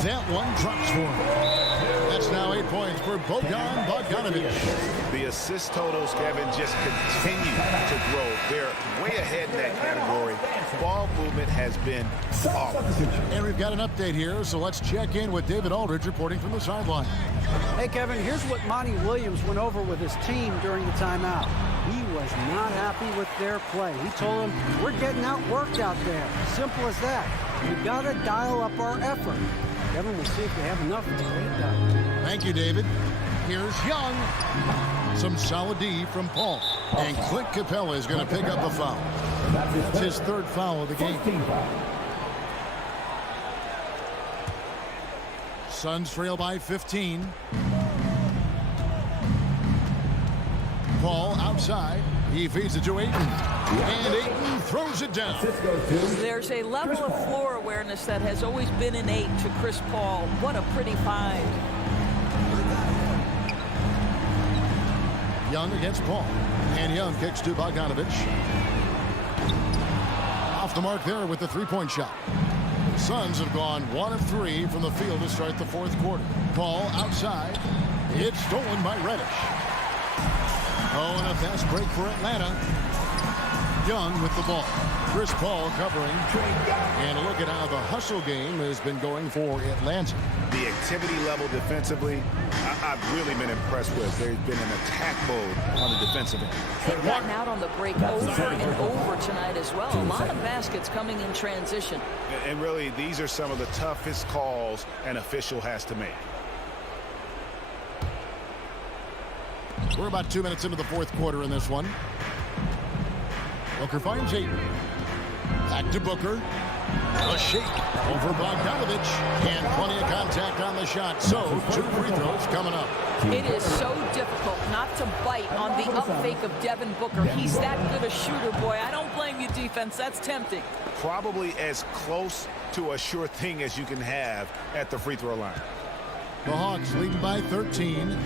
That one drops for him. That's now 8 points for Bojan Bogdanovich. The assist totals, Kevin, just continue to grow. They're way ahead in that category. Ball movement has been flawless. And we've got an update here, so let's check in with David Aldridge reporting from the sideline. Hey, Kevin, here's what Monty Williams went over with his team during the timeout. He was not happy with their play. He told them, we're getting outworked out there. Simple as that. We've got to dial up our effort. Kevin, we'll see if they have enough to get it done. Thank you, David. Here's Young. Some solid D from Paul. And Clint Capella is going to pick up a foul. That's his third foul of the game. Suns trail by 15. Paul outside. He feeds it to Ayton. And Ayton throws it down. There's a level of floor awareness that has always been innate to Chris Paul. What a pretty find. Young against Paul. And Young kicks to Bogdanovich. Off the mark there with the three-point shot. Suns have gone 1 of 3 from the field to start the fourth quarter. Paul outside. It's stolen by Reddish. Oh, and a fast break for Atlanta. Young with the ball. Chris Paul covering. And look at how the hustle game has been going for Atlanta. The activity level defensively, I've really been impressed with. There's been an attack mode on the defensive end. They've gotten out on the break over and over tonight as well. A lot of baskets coming in transition. And really, these are some of the toughest calls an official has to make. We're about 2 minutes into the fourth quarter in this one. Booker finds Ayton. Back to Booker. A shake over Bogdanovich. And plenty of contact on the shot. So, 2 free throws coming up. It is so difficult not to bite on the up fake of Devin Booker. He's that good a shooter, boy. I don't blame you, defense. That's tempting. Probably as close to a sure thing as you can have at the free throw line. The Hawks leading by 13.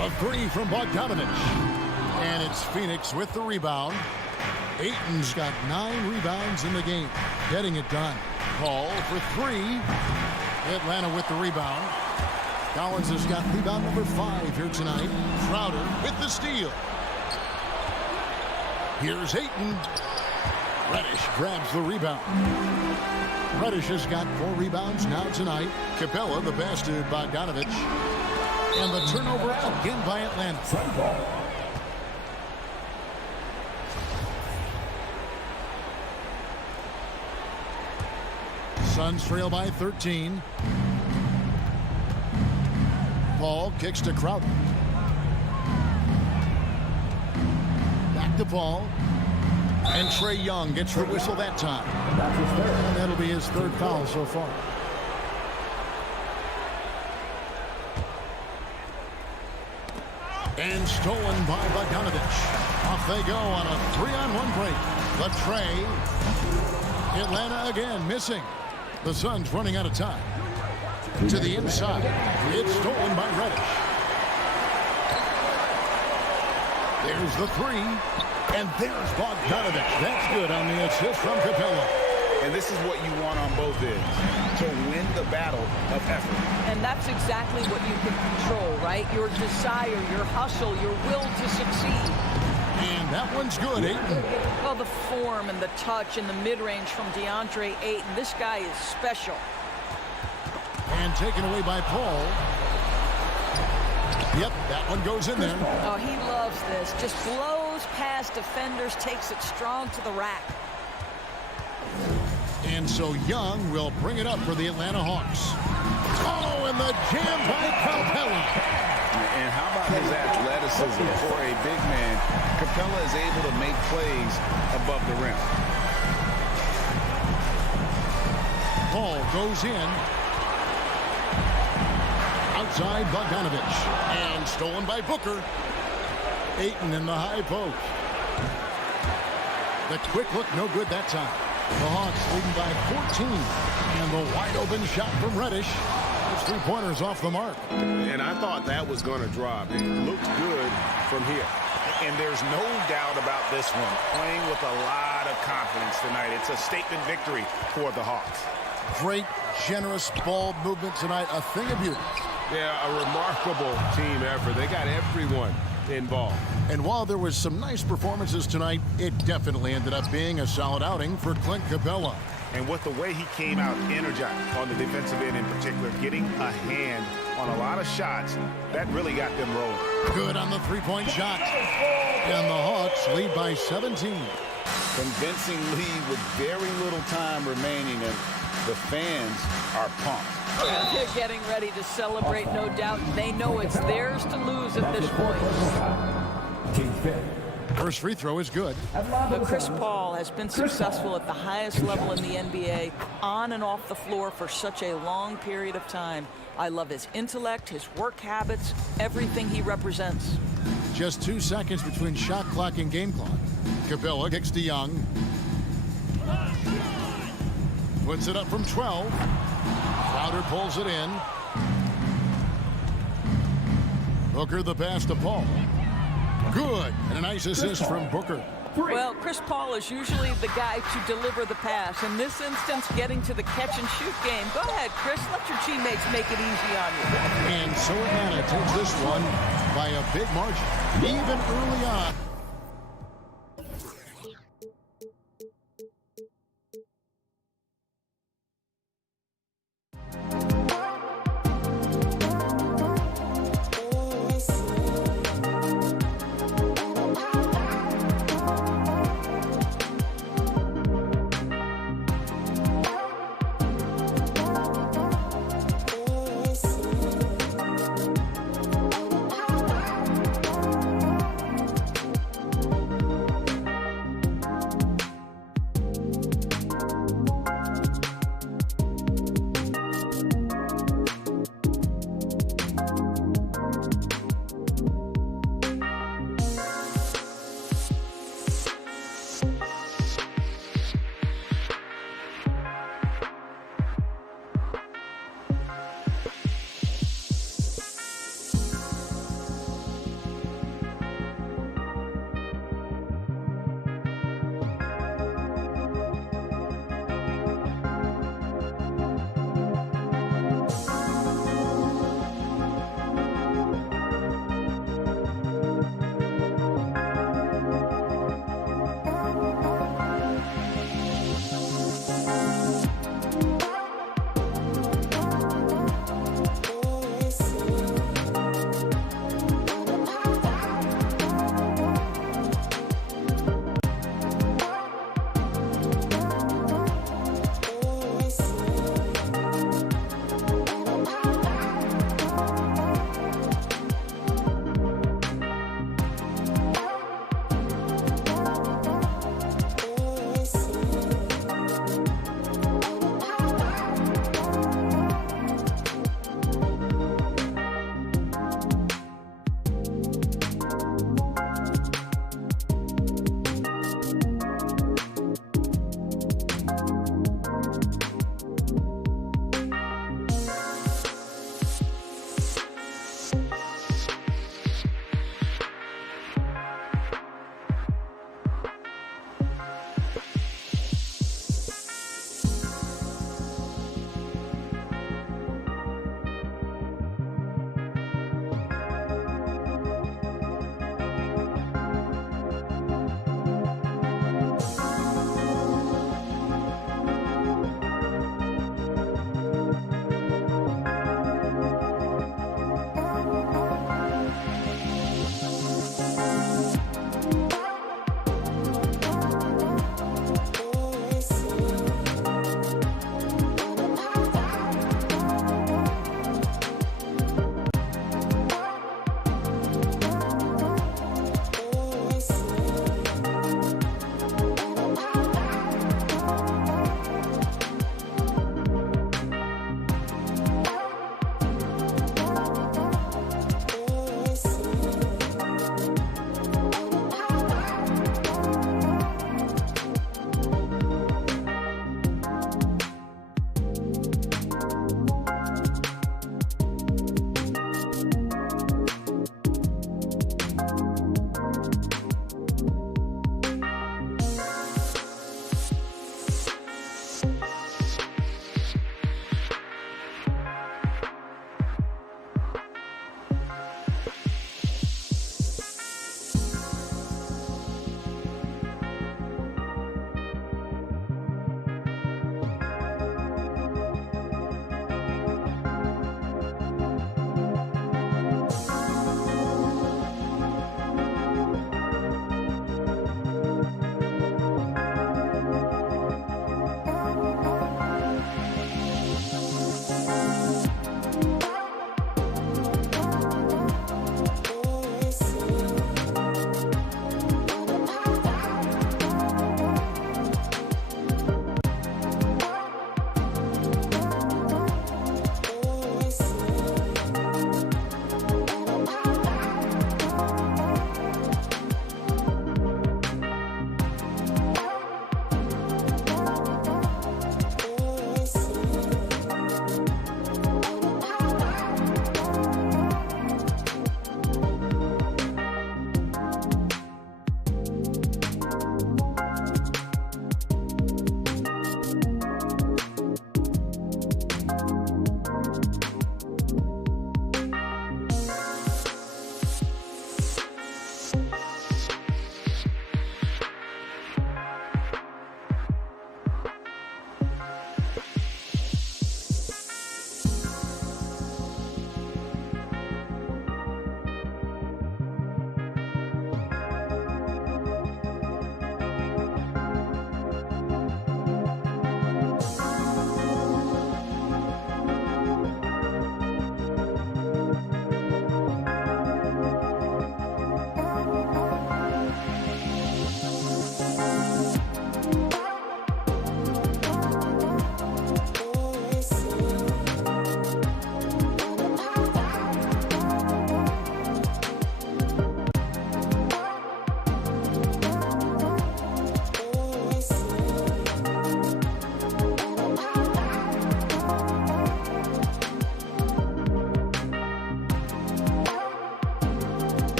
A 3 from Bogdanovich. And it's Phoenix with the rebound. Ayton's got 9 rebounds in the game. Getting it done. Paul for 3. Atlanta with the rebound. Collins has got rebound number 5 here tonight. Crowder with the steal. Here's Ayton. Reddish grabs the rebound. Reddish has got 4 rebounds now tonight. Capella the pass to Bogdanovich. And the turnover again by Atlanta. Suns trail by 13. Paul kicks to Crowder. Back to Paul. And Trae Young gets the whistle that time. And that'll be his third foul so far. And stolen by Bogdanovich. Off they go on a 3-on-1 break. The Trae. Atlanta again missing. The Suns running out of time. To the inside. It's stolen by Reddish. There's the 3. And there's Bogdanovich. That's good on the assist from Capella. And this is what you want on both ends, to win the battle of effort. And that's exactly what you can control, right? Your desire, your hustle, your will to succeed. And that one's good, Ayton. Well, the form and the touch and the mid-range from DeAndre Ayton. This guy is special. And taken away by Paul. Yep, that one goes in there. Oh, he loves this. Just blows past defenders, takes it strong to the rack. And so Young will bring it up for the Atlanta Hawks. Oh, and the jam by Capella. And how about his athleticism for a big man? Capella is able to make plays above the rim. Paul goes in. Outside Bogdanovich. And stolen by Booker. Ayton in the high post. The quick look, no good that time. The Hawks leading by 14. And the wide open shot from Reddish. It's 3-pointers off the mark. And I thought that was going to drop. It looked good from here. And there's no doubt about this one. Playing with a lot of confidence tonight. It's a statement victory for the Hawks. Great, generous ball movement tonight. A thing of beauty. Yeah, a remarkable team effort. They got everyone involved. And while there was some nice performances tonight, it definitely ended up being a solid outing for Clint Capella. And with the way he came out energized on the defensive end in particular, getting a hand on a lot of shots, that really got them rolling. Good on the three-point shot. And the Hawks lead by 17. Convincing lead with very little time remaining, and the fans are pumped. They're getting ready to celebrate, no doubt. They know it's theirs to lose at this point. First free throw is good. But Chris Paul has been successful at the highest level in the NBA, on and off the floor for such a long period of time. I love his intellect, his work habits, everything he represents. Just 2 seconds between shot clock and game clock. Capella kicks to Young. Puts it up from 12. Crowder pulls it in. Booker the pass to Paul. Good. And a nice assist from Booker. Well, Chris Paul is usually the guy to deliver the pass. In this instance, getting to the catch-and-shoot game. Go ahead, Chris. Let your teammates make it easy on you. And so Atlanta takes this one by a big margin, even early on.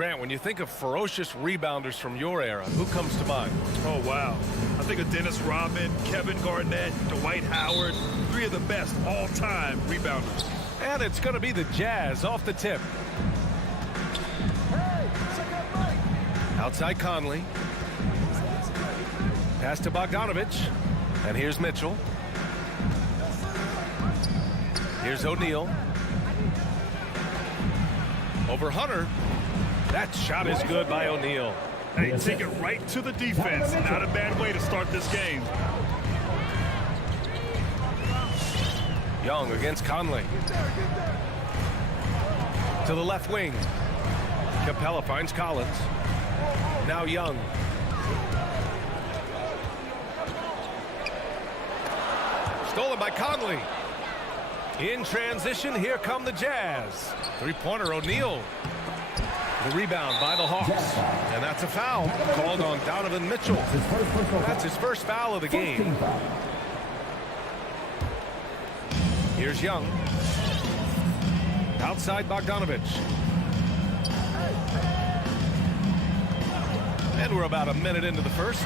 Grant, when you think of ferocious rebounders from your era, who comes to mind? Oh, wow. I think of Dennis Rodman, Kevin Garnett, Dwight Howard, 3 of the best all-time rebounders. And it's going to be the Jazz off the tip. Outside Conley. Pass to Bogdanovich. And here's Mitchell. Here's O'Neal. Over Hunter. That shot is good by O'Neal. Hey, take it right to the defense. Not a bad way to start this game. Young against Conley. To the left wing. Capella finds Collins. Now Young. Stolen by Conley. In transition, here come the Jazz. Three-pointer, O'Neal. The rebound by the Hawks. And that's a foul called on Donovan Mitchell. That's his first foul of the game. Here's Young. Outside Bogdanovich. And we're about a minute into the first.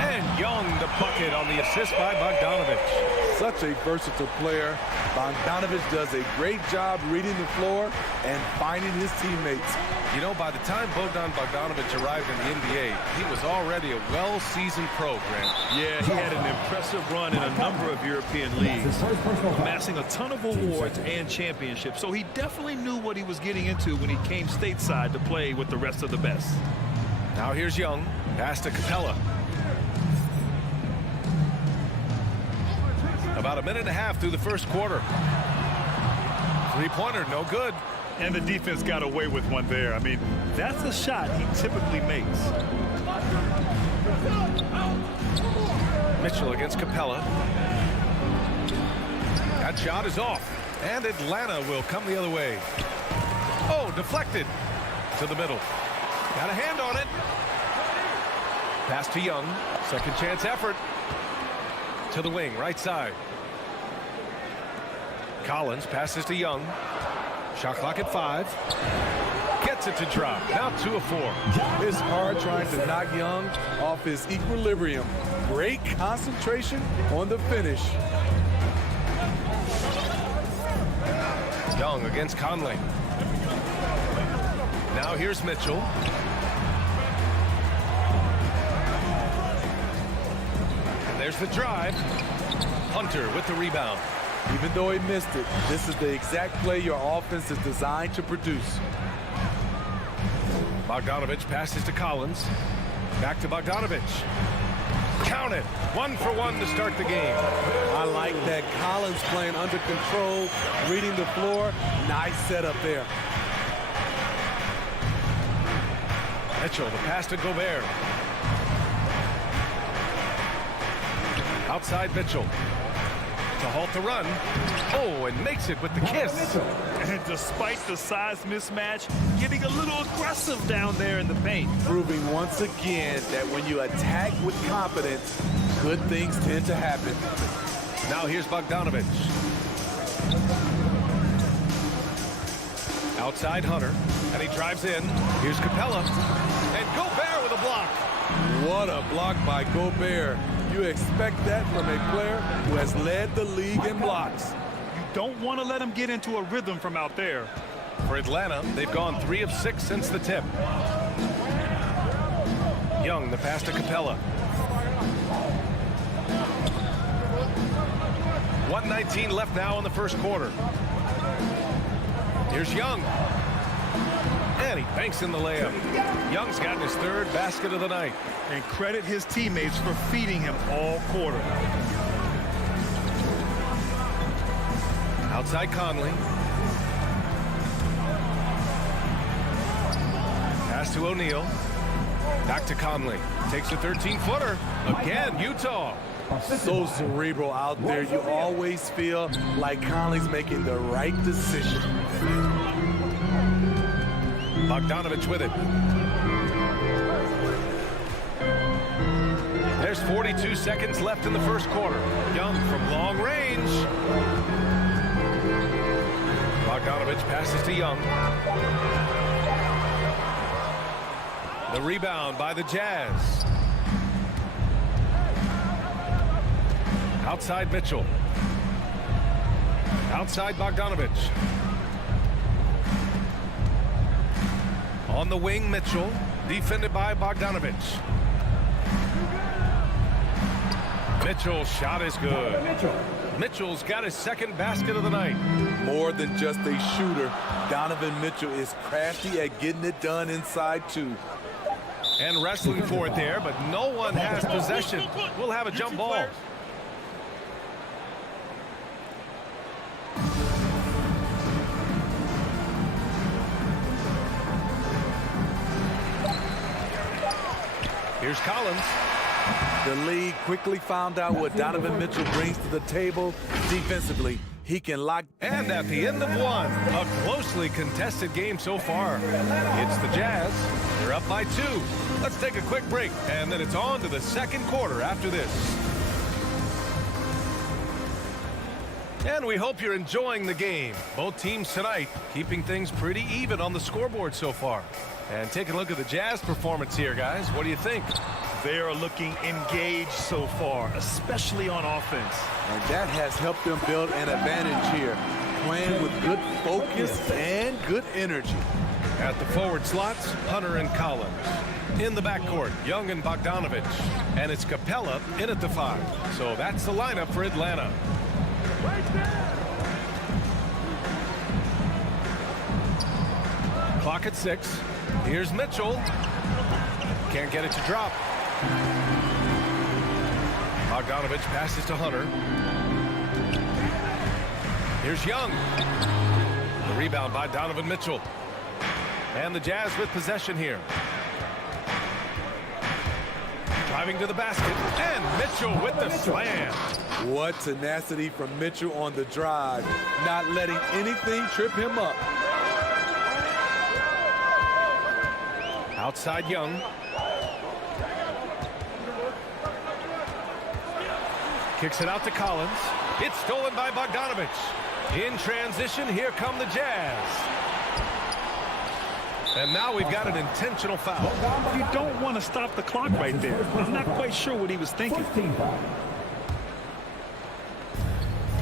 And Young the bucket on the assist by Bogdanovich. Such a versatile player. Bogdanovich does a great job reading the floor and finding his teammates. You know, by the time Bogdanovich arrived in the NBA, he was already a well-seasoned pro, Grant. Yeah, he had an impressive run in a number of European leagues, amassing a ton of awards and championships. So he definitely knew what he was getting into when he came stateside to play with the rest of the best. Now here's Young. Pass to Capella. About a minute and a half through the first quarter. Three-pointer, no good. And the defense got away with one there. I mean, that's a shot he typically makes. Mitchell against Capella. That shot is off. And Atlanta will come the other way. Oh, deflected to the middle. Got a hand on it. Pass to Young. Second chance effort. To the wing, right side. Collins passes to Young. Shot clock at 5. Gets it to drop. Now 2 of 4. It's hard trying to knock Young off his equilibrium. Great concentration on the finish. Young against Conley. Now here's Mitchell. And there's the drive. Hunter with the rebound. Even though he missed it, this is the exact play your offense is designed to produce. Bogdanovich passes to Collins. Back to Bogdanovich. Count it. 1 for 1 to start the game. I like that. Collins playing under control, reading the floor. Nice setup there. Mitchell, the pass to Gobert. Outside Mitchell. To halt the run. Oh, and makes it with the kiss. And despite the size mismatch, getting a little aggressive down there in the paint. Proving once again that when you attack with confidence, good things tend to happen. Now here's Bogdanovich. Outside Hunter, and he drives in. Here's Capella, and Gobert with a block. What a block by Gobert. You expect that from a player who has led the league in blocks. You don't want to let him get into a rhythm from out there. For Atlanta, they've gone 3 of 6 since the tip. Young, the pass to Capella. 1:19 left now in the first quarter. Here's Young. And he banks in the layup. Young's gotten his 3rd basket of the night. And credit his teammates for feeding him all quarter. Outside Conley. Pass to O'Neal. Back to Conley. Takes a 13-footer. Again, Utah. So cerebral out there. You always feel like Conley's making the right decision. Bogdanovich with it. There's 42 seconds left in the first quarter. Young from long range. Bogdanovich passes to Young. The rebound by the Jazz. Outside Mitchell. Outside Bogdanovich. On the wing, Mitchell. Defended by Bogdanovich. Mitchell's shot is good. Mitchell's got his second basket of the night. More than just a shooter, Donovan Mitchell is crafty at getting it done inside too. And wrestling for it there, but no one has possession. We'll have a jump ball. Here's Collins. The league quickly found out what Donovan Mitchell brings to the table defensively. He can lock. And at the end of one, a closely contested game so far. It's the Jazz. They're up by 2. Let's take a quick break, and then it's on to the second quarter after this. And we hope you're enjoying the game. Both teams tonight keeping things pretty even on the scoreboard so far. And take a look at the Jazz performance here, guys. What do you think? They are looking engaged so far, especially on offense. And that has helped them build an advantage here, playing with good focus and good energy. At the forward slots, Hunter and Collins. In the backcourt, Young and Bogdanovich. And it's Capella in at the 5. So that's the lineup for Atlanta. Clock at 6. Here's Mitchell. Can't get it to drop. Bogdanovich passes to Hunter. Here's Young. The rebound by Donovan Mitchell. And the Jazz with possession here. Driving to the basket. And Mitchell with the slam. What tenacity from Mitchell on the drive, not letting anything trip him up. Outside Young. Kicks it out to Collins. It's stolen by Bogdanovich. In transition, here come the Jazz. And now we've got an intentional foul. You don't want to stop the clock right there. I'm not quite sure what he was thinking.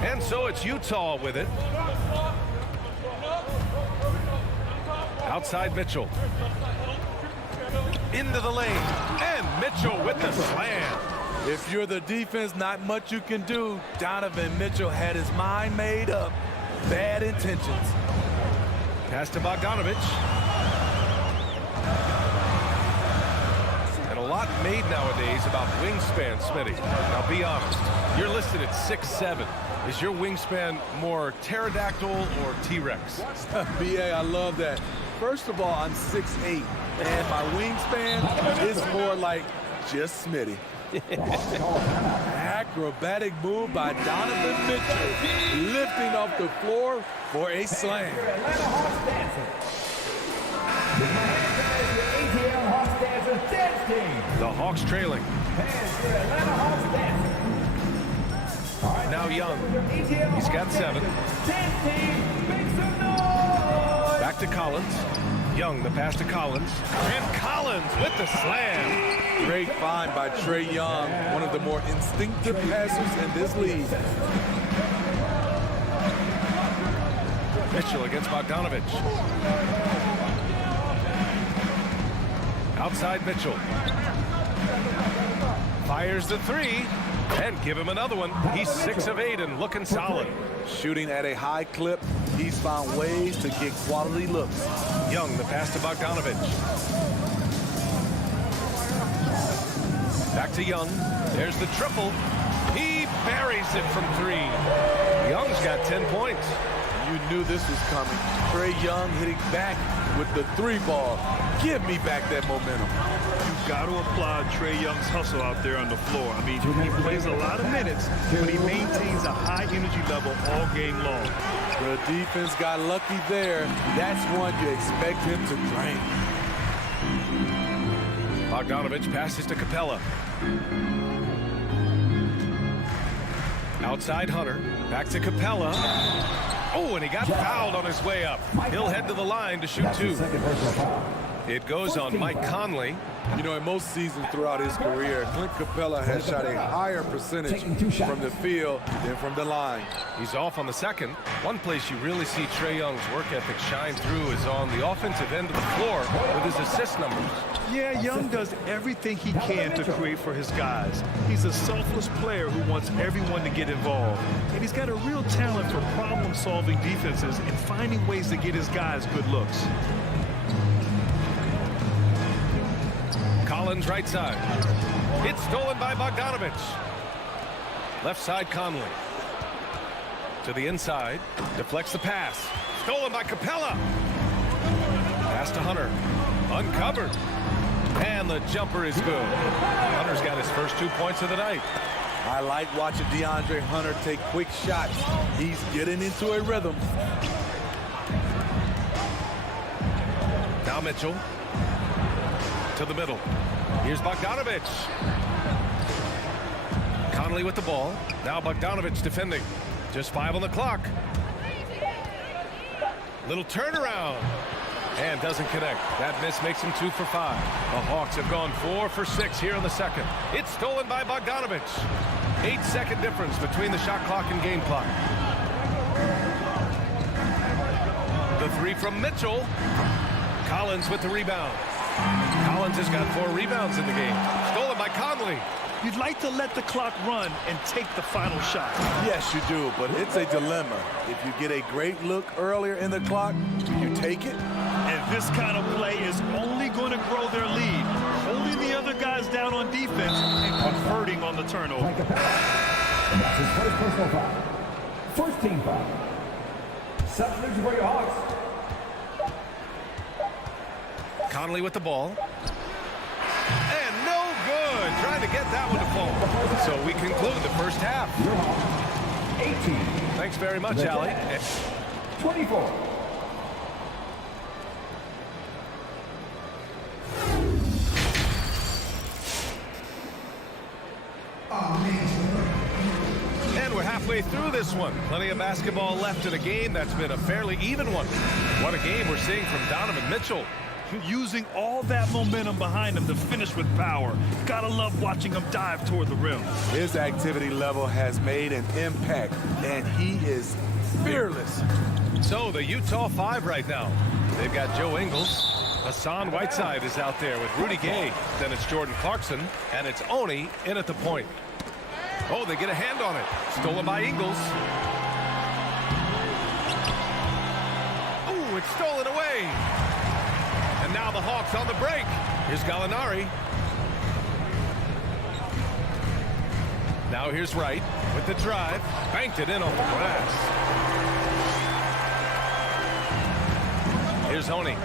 And so it's Utah with it. Outside Mitchell. Into the lane. And Mitchell with the slam. If you're the defense, not much you can do. Donovan Mitchell had his mind made up. Bad intentions. Pass to Bogdanovich. And a lot made nowadays about wingspan, Smitty. Now be honest. You're listed at 6'7". Is your wingspan more pterodactyl or T-Rex? BA, I love that. First of all, I'm 6'8", and my wingspan is more like just Smitty. Acrobatic move by Donovan Mitchell, lifting off the floor for a slam. The Hawks trailing. Now Young. He's got 7. Back to Collins. Young, the pass to Collins. And Collins with the slam. Great find by Trae Young, one of the more instinctive passers in this league. Mitchell against Bogdanovich. Outside Mitchell. Fires the 3. And give him another one. He's 6 of 8 and looking solid. Shooting at a high clip, he's found ways to get quality looks. Young, the pass to Bogdanovich. Back to Young. There's the triple. He buries it from 3. Young's got 10 points. You knew this was coming. Trae Young hitting back with the 3 ball. Give me back that momentum. You've got to applaud Trae Young's hustle out there on the floor. I mean, he plays a lot of minutes, but he maintains a high energy level all game long. The defense got lucky there. That's one you expect him to drain. Bogdanovich passes to Capella. Outside Hunter. Back to Capella. Oh, and he got fouled on his way up. He'll head to the line to shoot 2. It goes on Mike Conley. You know, in most seasons throughout his career, Clint Capella has shot a higher percentage from the field than from the line. He's off on the second. One place you really see Trae Young's work ethic shine through is on the offensive end of the floor with his assist numbers. Yeah, Young does everything he can to create for his guys. He's a selfless player who wants everyone to get involved. And he's got a real talent for problem-solving defenses and finding ways to get his guys good looks. Collins right side. It's stolen by Bogdanovich. Left side Conley. To the inside. Deflects the pass. Stolen by Capella. Pass to Hunter. Uncovered. And the jumper is good. Hunter's got his first 2 points of the night. I like watching DeAndre Hunter take quick shots. He's getting into a rhythm. Now Mitchell. To the middle. Here's Bogdanovich. Conley with the ball. Now Bogdanovich defending. Just 5 on the clock. Little turnaround. And doesn't connect. That miss makes him 2 for 5. The Hawks have gone 4 for 6 here in the second. It's stolen by Bogdanovich. 8-second difference between the shot clock and game clock. The 3 from Mitchell. Collins with the rebound. Collins has got 4 rebounds in the game. Stolen by Conley. You'd like to let the clock run and take the final shot. Yes, you do, but it's a dilemma. If you get a great look earlier in the clock, do you take it? And this kind of play is only going to grow their lead, holding the other guys down on defense and converting on the turnover. And that's his first personal foul. First team foul. Substitution for your Hawks. Conley with the ball. And no good. Trying to get that one to fall. So we conclude the first half. 18. Thanks very much, Allie. 24. And we're halfway through this one. Plenty of basketball left in a game that's been a fairly even one. What a game we're seeing from Donovan Mitchell. Using all that momentum behind him to finish with power. Gotta love watching him dive toward the rim. His activity level has made an impact, and he is fearless. So the Utah 5 right now. They've got Joe Ingles. Hassan Whiteside is out there with Rudy Gay. Then it's Jordan Clarkson, and it's Oni in at the point. Oh, they get a hand on it. Stolen by Ingles. Ooh, it's stolen away. And now the Hawks on the break. Here's Gallinari. Now here's Wright with the drive. Banked it in off the glass. Here's Oni.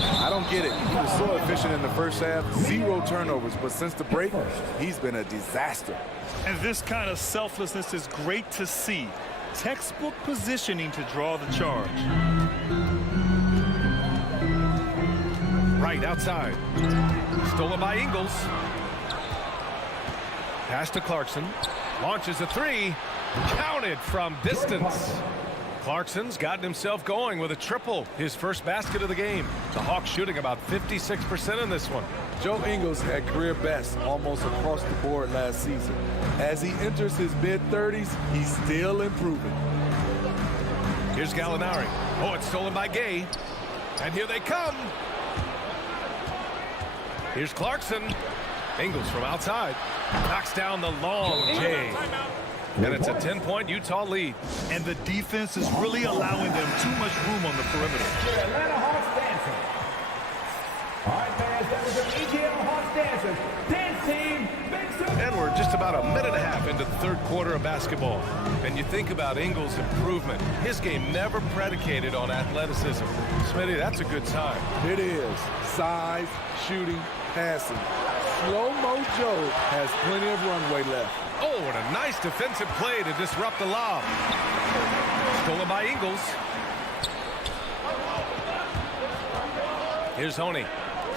I don't get it. He was so efficient in the first half. 0 turnovers. But since the break, he's been a disaster. And this kind of selflessness is great to see. Textbook positioning to draw the charge. Right outside. Stolen by Ingles. Pass to Clarkson. Launches a 3. Counted from distance. Clarkson's gotten himself going with a triple. His first basket of the game. The Hawks shooting about 56% in this one. Joe Ingles had career best almost across the board last season. As he enters his mid-30s, he's still improving. Here's Gallinari. Oh, it's stolen by Gay. And here they come. Here's Clarkson. Ingles from outside. Knocks down the long J. And it's a 10-point Utah lead. And the defense is really allowing them too much room on the perimeter. Your Atlanta Hawks dancers. All right, fans, that was the EGL Hawks dancers. Dance team, big super. And we're just about a minute and a half into the third quarter of basketball. And you think about Ingles' improvement. His game never predicated on athleticism. Smitty, that's a good sign. It is. Size, shooting, passing. Slow-mo Joe has plenty of runway left. Oh, and a nice defensive play to disrupt the lob. Stolen by Ingles. Here's Oni.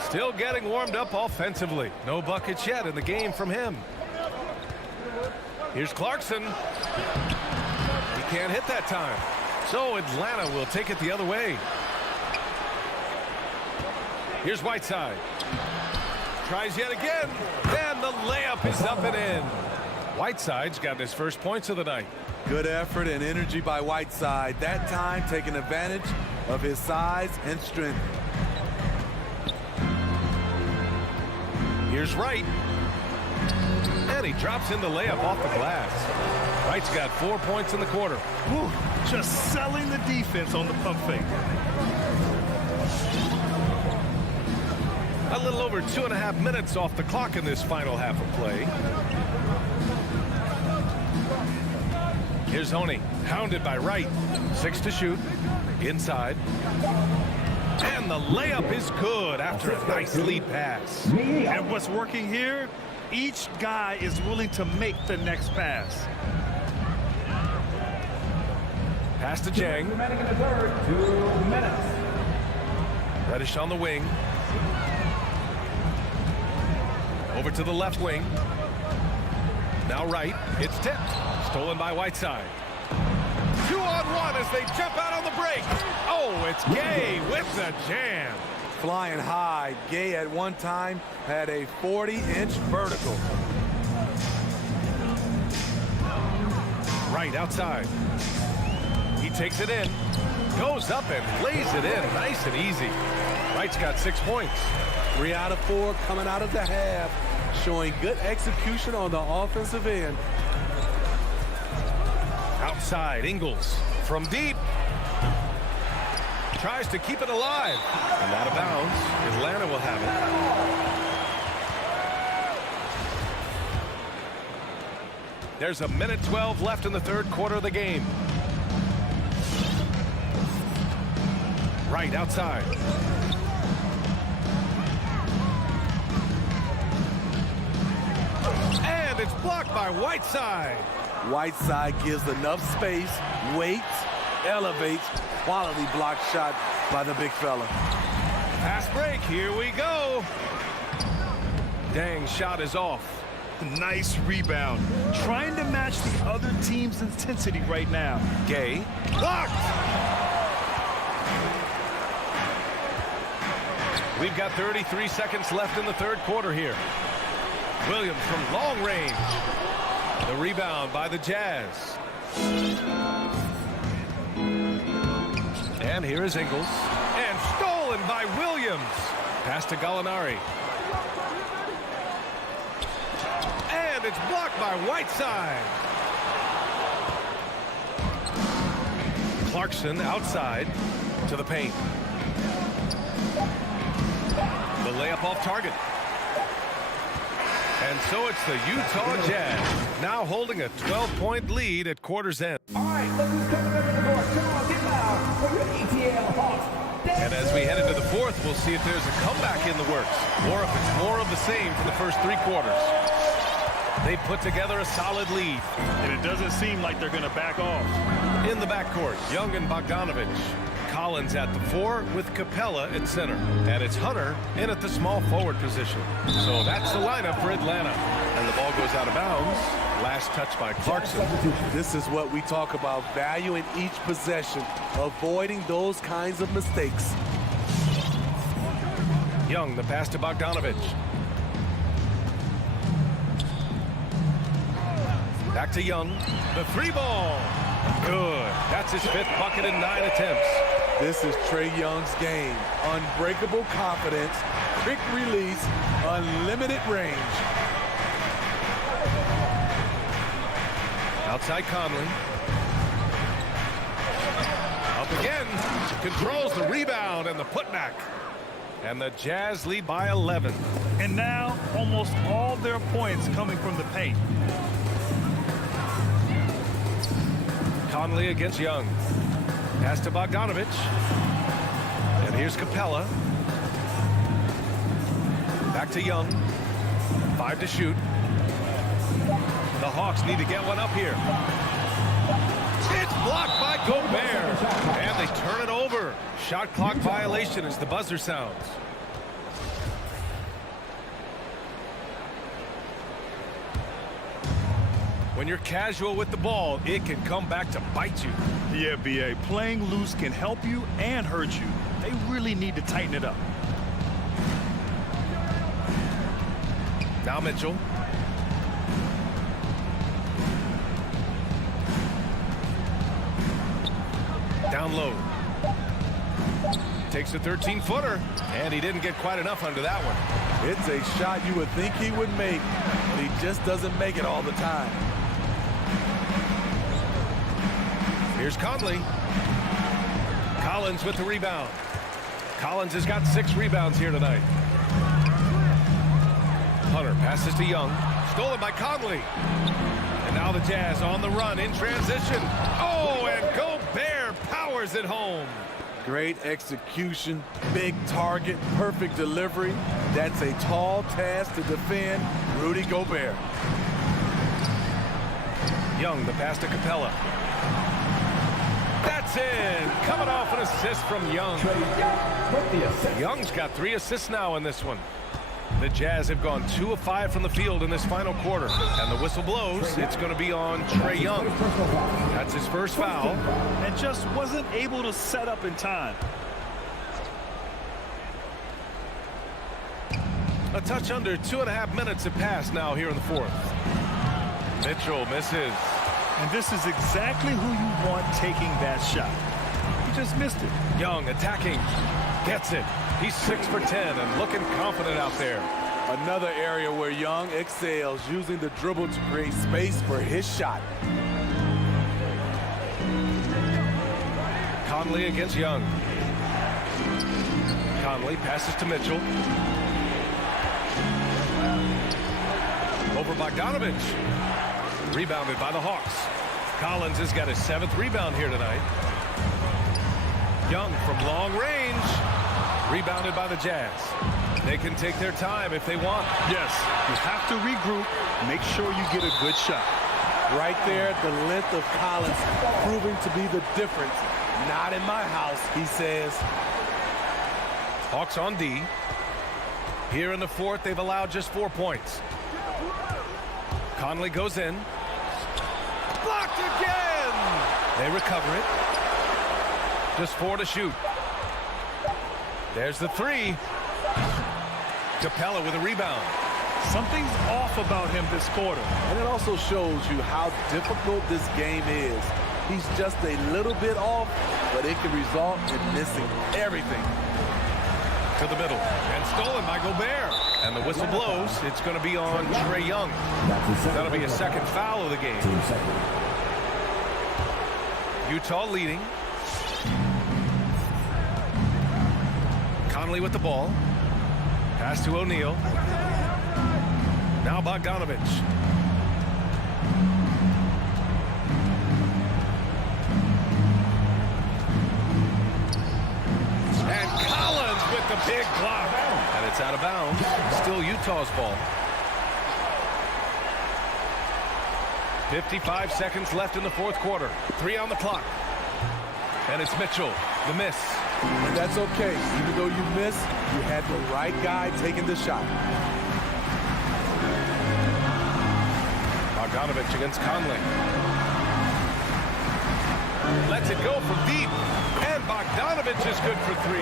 Still getting warmed up offensively. No buckets yet in the game from him. Here's Clarkson. He can't hit that time. So Atlanta will take it the other way. Here's Whiteside. Tries yet again. And the layup is up and in. Whiteside's got his first points of the night. Good effort and energy by Whiteside. That time taking advantage of his size and strength. Here's Wright. And he drops in the layup off the glass. Wright's got 4 points in the quarter. Whew, just selling the defense on the pump fake. A little over 2.5 minutes off the clock in this final half of play. Here's Honey, hounded by Wright. 6 to shoot. Inside. And the layup is good after a nice lead pass. And what's working here, each guy is willing to make the next pass. Pass to Jang. Remaining in the third, 2 minutes. Reddish on the wing. Over to the left wing. Now Wright. It's tipped. Stolen by Whiteside. 2-on-1 as they jump out on the break. Oh, it's Gay with the jam. Flying high. Gay at one time had a 40-inch vertical. Wright outside. He takes it in. Goes up and lays it in nice and easy. Wright's got 6 points. 3 out of 4 coming out of the half, showing good execution on the offensive end. Outside, Ingles from deep. Tries to keep it alive. And out of bounds. Atlanta will have it. There's a minute 12 left in the third quarter of the game. Wright outside. And it's blocked by Whiteside. Whiteside gives enough space, waits, elevates. Quality block shot by the big fella. Pass break, here we go. Dang, shot is off. Nice rebound. Trying to match the other team's intensity right now. Gay. Blocked! We've got 33 seconds left in the third quarter here. Williams from long range. The rebound by the Jazz. And here is Ingles. And stolen by Williams. Pass to Gallinari. And it's blocked by Whiteside. Clarkson outside to the paint. The layup off target. And so it's the Utah Jazz now holding a 12-point lead at quarter's end. All right, look who's coming over the court. Come on, get loud for your ETL Hawks. And as we head into the fourth, we'll see if there's a comeback in the works or if it's more of the same for the first 3 quarters. They put together a solid lead. And it doesn't seem like they're going to back off. In the backcourt, Young and Bogdanovich. Collins at the 4 with Capella at center. And it's Hunter in at the small forward position. So that's the lineup for Atlanta. And the ball goes out of bounds. Last touch by Clarkson. This is what we talk about, valuing each possession, avoiding those kinds of mistakes. Young, the pass to Bogdanovich. Back to Young. The 3 ball. Good. That's his 5th bucket in 9 attempts. This is Trae Young's game. Unbreakable confidence, quick release, unlimited range. Outside Conley. Up again. Controls the rebound and the putback. And the Jazz lead by 11. And now almost all their points coming from the paint. Conley against Young. Pass to Bogdanovich. And here's Capella. Back to Young. 5 to shoot. The Hawks need to get one up here. It's blocked by Gobert. And they turn it over. Shot clock violation as the buzzer sounds. When you're casual with the ball, it can come back to bite you. Yeah, B.A. Playing loose can help you and hurt you. They really need to tighten it up. Now Mitchell. Down low. Takes a 13-footer, and he didn't get quite enough under that one. It's a shot you would think he would make, but he just doesn't make it all the time. Here's Conley. Collins with the rebound. Collins has got 6 rebounds here tonight. Hunter passes to Young. Stolen by Conley. And now the Jazz on the run in transition. Oh, and Gobert powers it home. Great execution, big target, perfect delivery. That's a tall task to defend Rudy Gobert. Young, the pass to Capella. That's in. Coming off an assist from Young. Young's got 3 assists now in this one. The Jazz have gone 2 of 5 from the field in this final quarter. And the whistle blows. It's going to be on Trae Young. That's his first foul. And just wasn't able to set up in time. A touch under 2.5 minutes have passed now here in the fourth. Mitchell misses. And this is exactly who you want taking that shot. He just missed it. Young attacking. Gets it. He's 6 for 10 and looking confident out there. Another area where Young excels, using the dribble to create space for his shot. Conley against Young. Conley passes to Mitchell. Over Bogdanovich. Rebounded by the Hawks. Collins has got his 7th rebound here tonight. Young from long range. Rebounded by the Jazz. They can take their time if they want. Yes, you have to regroup. Make sure you get a good shot. Right there, the length of Collins proving to be the difference. Not in my house, he says. Hawks on D. Here in the fourth, they've allowed just 4 points. Conley goes in. Blocked again! They recover it. Just 4 to shoot. There's the 3. Capella with a rebound. Something's off about him this quarter. And it also shows you how difficult this game is. He's just a little bit off, but it can result in missing everything. To the middle. And stolen by Gobert. And the whistle blows. It's going to be on Trae Young. That'll be a second foul of the game. Utah leading. Conley with the ball. Pass to O'Neal. Now Bogdanovich. And Collins with the big block. And it's out of bounds. Still Utah's ball. 55 seconds left in the fourth quarter. 3 on the clock. And it's Mitchell. The miss. And that's okay. Even though you miss, you had the right guy taking the shot. Bogdanovich against Conley. Lets it go from deep. And Bogdanovich is good for 3.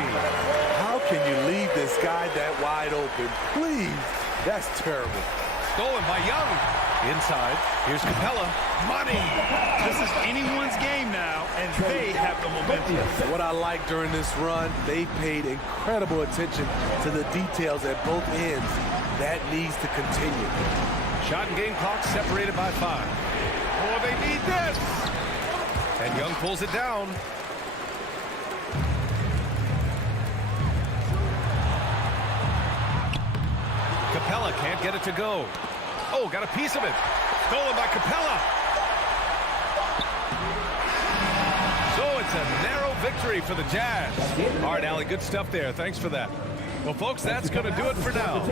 How can you leave this guy that wide open? Please. That's terrible. Stolen by Young. Inside. Here's Capella. Money. This is anyone's game now, and they have the momentum. What I like during this run, they paid incredible attention to the details at both ends. That needs to continue. Shot and game clock separated by 5. Oh, they need this. And Young pulls it down. Capella can't get it to go. Oh, got a piece of it. Stolen by Capella. So it's a narrow victory for the Jazz. All right, Allie, good stuff there. Thanks for that. Well, folks, that's going to do it for now.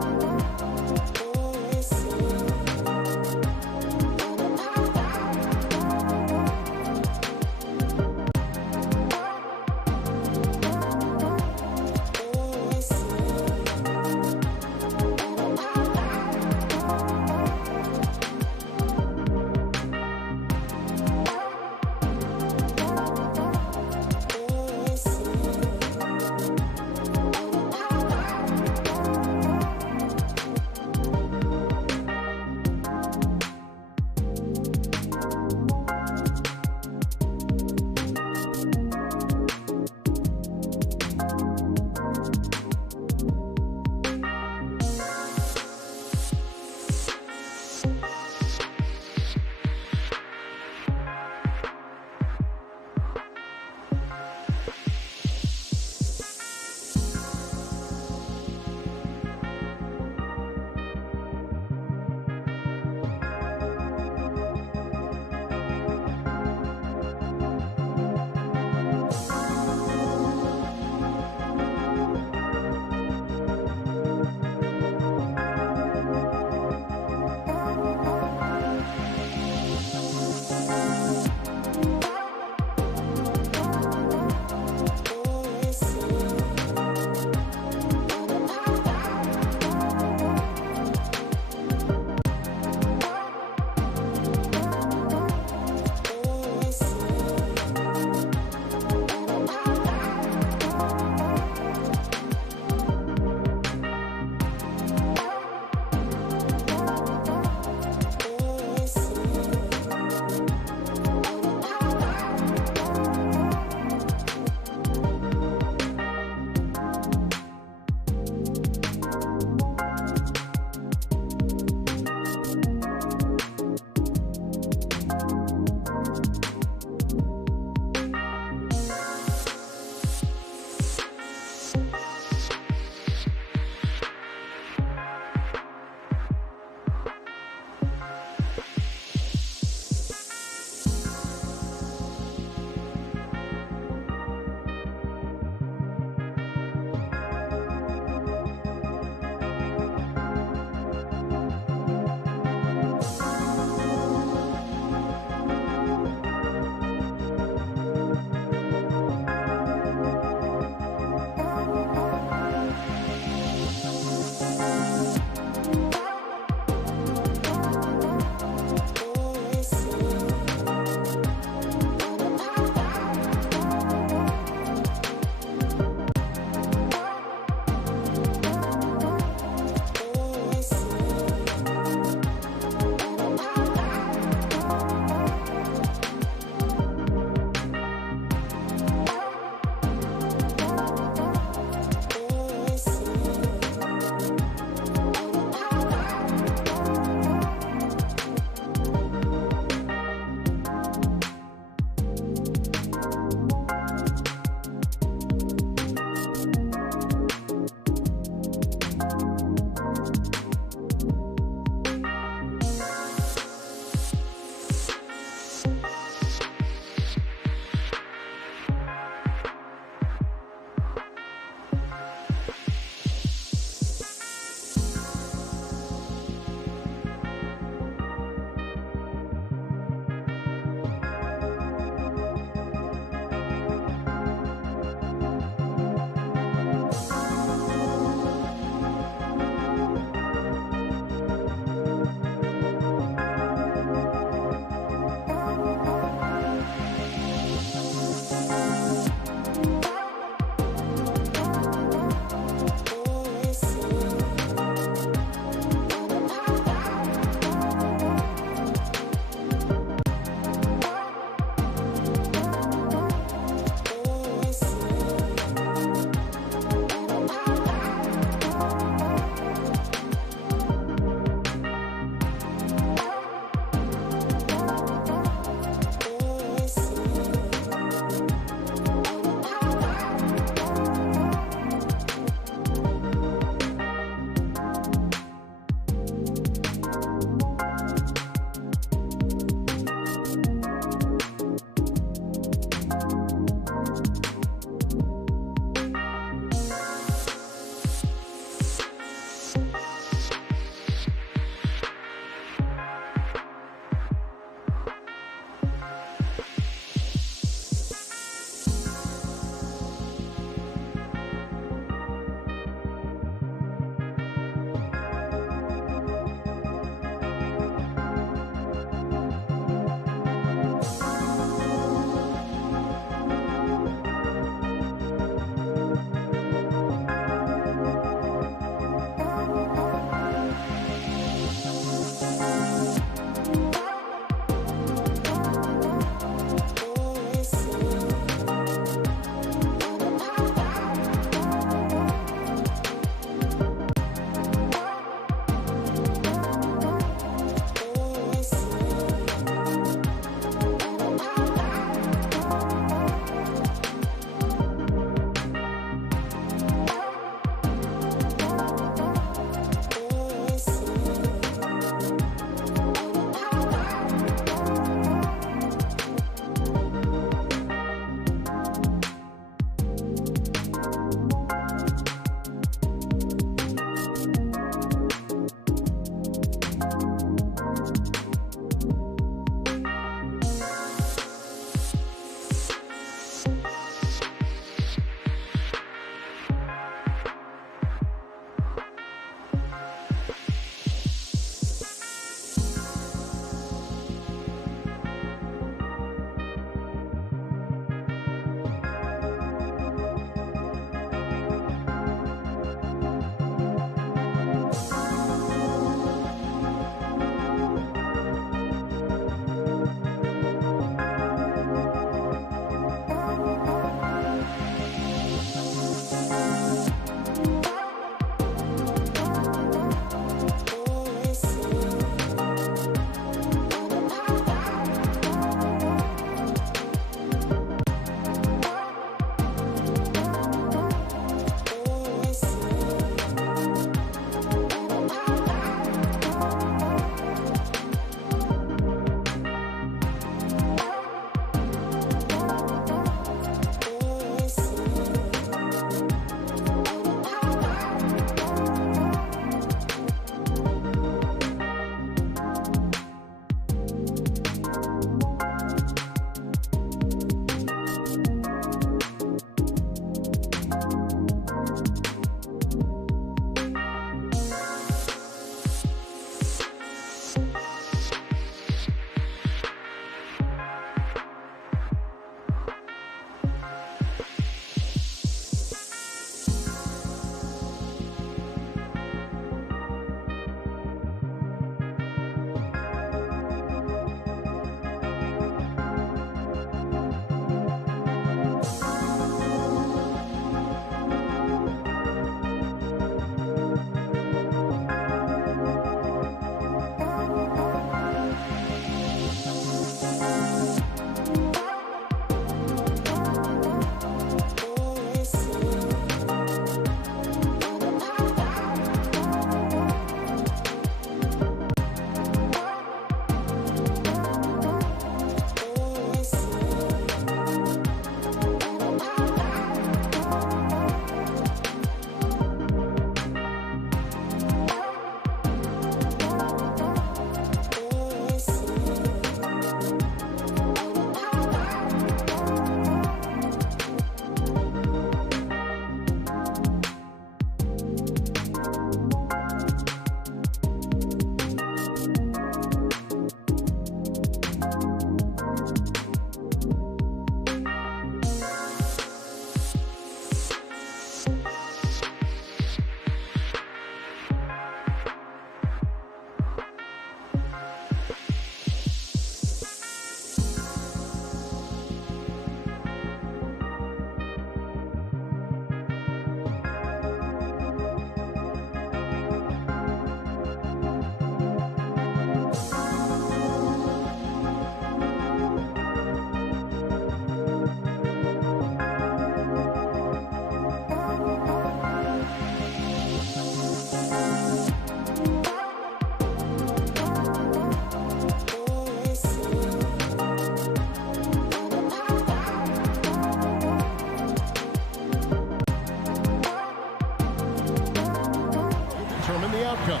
the outcome.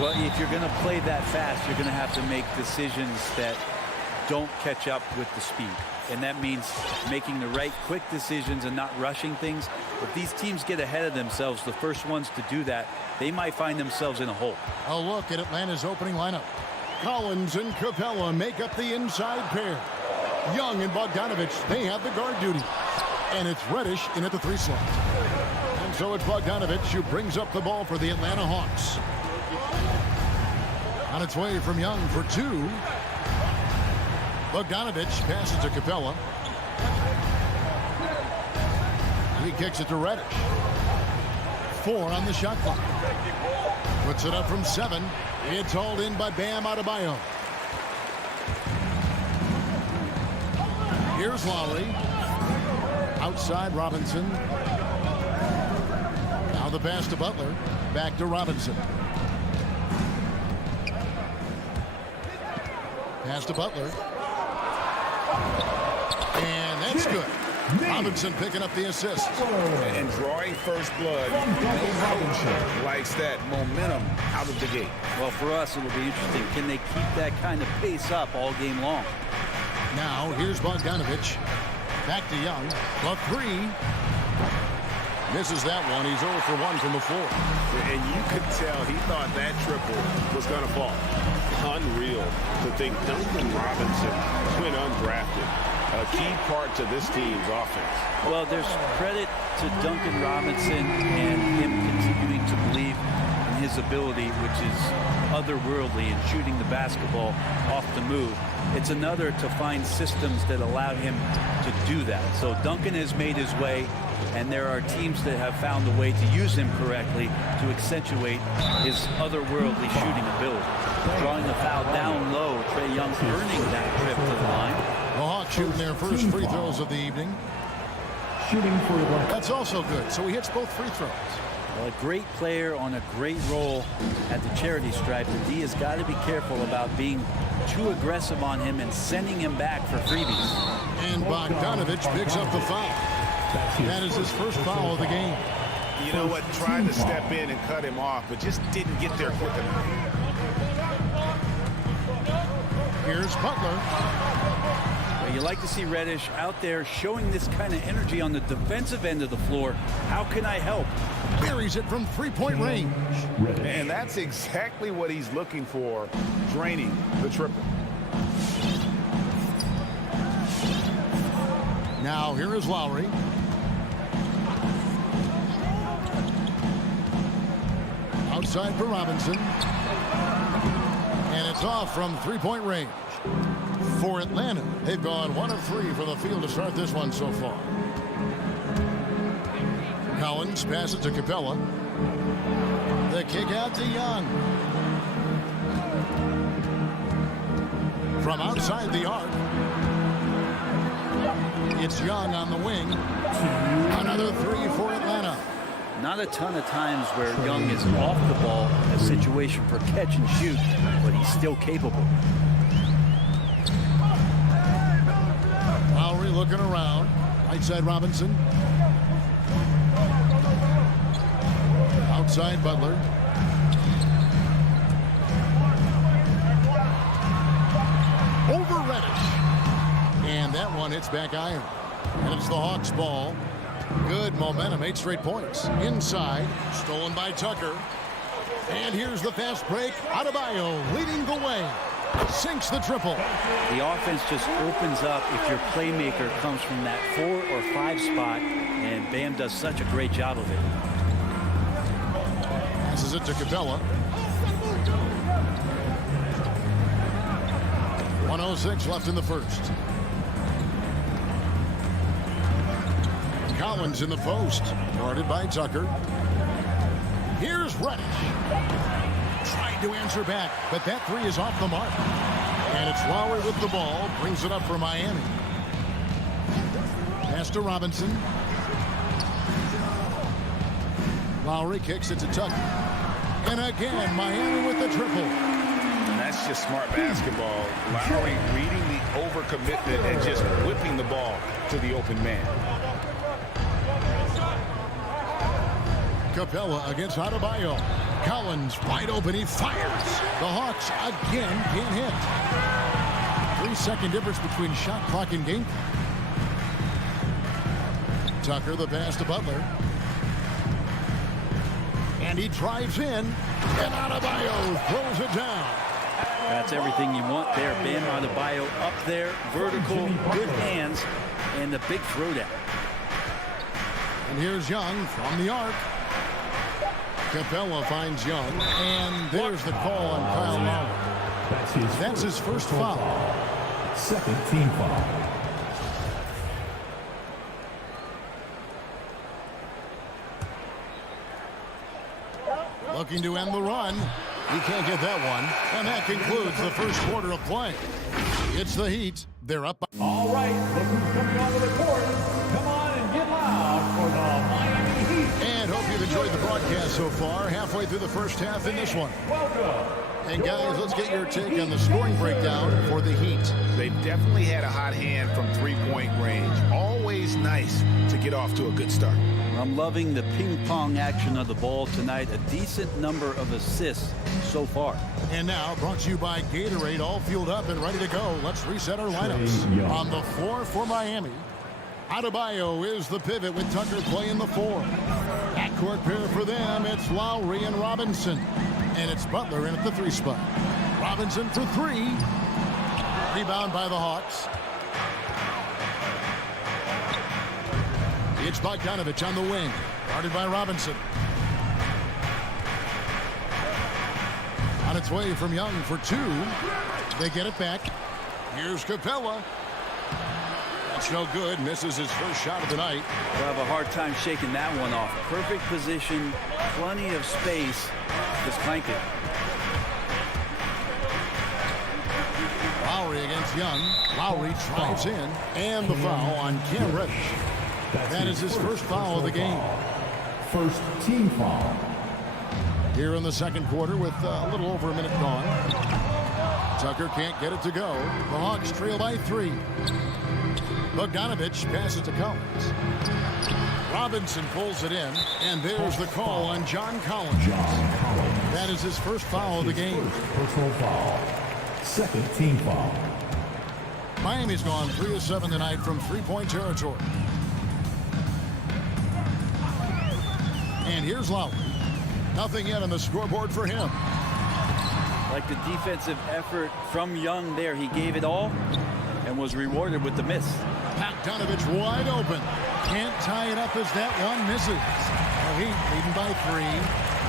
Well, if you're going to play that fast, you're going to have to make decisions that don't catch up with the speed. And that means making the right quick decisions and not rushing things. If these teams get ahead of themselves, the first ones to do that, they might find themselves in a hole. A look at Atlanta's opening lineup. Collins and Capella make up the inside pair. Young and Bogdanovich, they have the guard duty. And it's Reddish in at the 3 slot. And so it's Bogdanovich who brings up the ball for the Atlanta Hawks. On its way from Young for 2. Bogdanovich passes to Capella. He kicks it to Reddish. 4 on the shot clock. Puts it up from 7. It's hauled in by Bam Adebayo. Here's Lowry. Outside Robinson. Now the pass to Butler. Back to Robinson. Pass to Butler. And that's good. Robinson picking up the assist. And drawing first blood. No likes that momentum out of the gate. Well, for us, it'll be interesting. Can they keep that kind of pace up all game long? Now, here's Bogdanovich. Back to Young. The 3. Misses that one. He's 0 for 1 from the floor. And you could tell he thought that triple was going to fall. Unreal to think Duncan Robinson went undrafted. A key part to this team's offense. Well, there's credit to Duncan Robinson and him continuing to believe in his ability, which is otherworldly in shooting the basketball off the move. It's another to find systems that allow him to do that. So Duncan has made his way, and there are teams that have found a way to use him correctly to accentuate his otherworldly shooting ability. Drawing the foul down low, Trae Young earning that trip to the line. The Hawks shooting their first free throws of the evening. Shooting for the That's also good. So he hits both free throws. Well, a great player on a great role at the charity stripe. The D has got to be careful about being too aggressive on him and sending him back for freebies. And Bogdanovich picks up the foul. That is his first foul of the game. You know what? Tried to step in and cut him off, but just didn't get there quick enough. Here's Butler. You like to see Reddish out there showing this kind of energy on the defensive end of the floor. How can I help? Buries it from 3-point range. And that's exactly what he's looking for, draining the triple. Now here is Lowry. Outside for Robinson. And it's off from 3-point range. For Atlanta, they've gone 1 of 3 from the field to start this one so far. Collins passes to Capella. The kick out to Young. From outside the arc. It's Young on the wing. Another 3 for Atlanta. Not a ton of times where Young is off the ball, a situation for catch and shoot, but he's still capable. Lowry looking around. Right side Robinson. Outside Butler. Over Reddish. And that one hits back iron. And it's the Hawks ball. Good momentum, 8 straight points. Inside, stolen by Tucker. And here's the fast break. Adebayo leading the way. Sinks the triple. The offense just opens up if your playmaker comes from that 4 or 5 spot, and Bam does such a great job of it. Passes it to Capella. 1:06 left in the first. Collins in the post, guarded by Tucker. Here's Reddish. Tried to answer back, but that 3 is off the mark. And it's Lowry with the ball, brings it up for Miami. Pass to Robinson. Lowry kicks it to Tucker. And again, Miami with the triple. And that's just smart basketball. Lowry reading the overcommitment and just whipping the ball to the open man. Capella against Adebayo. Collins wide open. He fires. The Hawks again can't hit. 3-second difference between shot clock and game clock. Tucker, the pass to Butler. And he drives in. And Adebayo throws it down. That's everything you want there. Bam Adebayo up there, vertical, good hands, and the big throwdown. And here's Young from the arc. Capella finds Young, and there's the call on Kyle Lowry. That's his first foul. Second team foul. Looking to end the run. He can't get that one. And that concludes the first quarter of play. It's the Heat. They're up. All right, look who's coming onto the court. Come on and get loud for the Miami Heat. And hope you've enjoyed the broadcast so far. Halfway through the first half in this one. Welcome. And guys, let's get your take on the scoring breakdown for the Heat. They've definitely had a hot hand from three-point range. Always nice to get off to a good start. I'm loving the ping-pong action of the ball tonight. A decent number of assists so far. And now, brought to you by Gatorade, all fueled up and ready to go. Let's reset our lineups. On the floor for Miami, Adebayo is the pivot with Tucker playing the 4. Backcourt pair for them, it's Lowry and Robinson. And it's Butler in at the 3 spot. Robinson for 3. Rebound by the Hawks. It's Bogdanovich on the wing. Guarded by Robinson. On its way from Young for 2. They get it back. Here's Capella. That's no good. Misses his first shot of the night. We'll have a hard time shaking that one off. Perfect position, plenty of space. Just clank it. Lowry against Young. Lowry drives in. And the foul on Cam Reddish. That is his first foul of the game. First team foul. Here in the second quarter with a little over a minute gone. Tucker can't get it to go. The Hawks trail by 3. Bogdanovich passes to Collins. Robinson pulls it in, and there's the call on John Collins. That is his first foul of the game. Personal foul. Second team foul. Miami's gone 3 of 7 tonight from three-point territory. And here's Lowry. Nothing yet on the scoreboard for him. Like the defensive effort from Young there. He gave it all and was rewarded with the miss. Bogdanovich wide open. Can't tie it up as that one misses. The Heat leading by 3.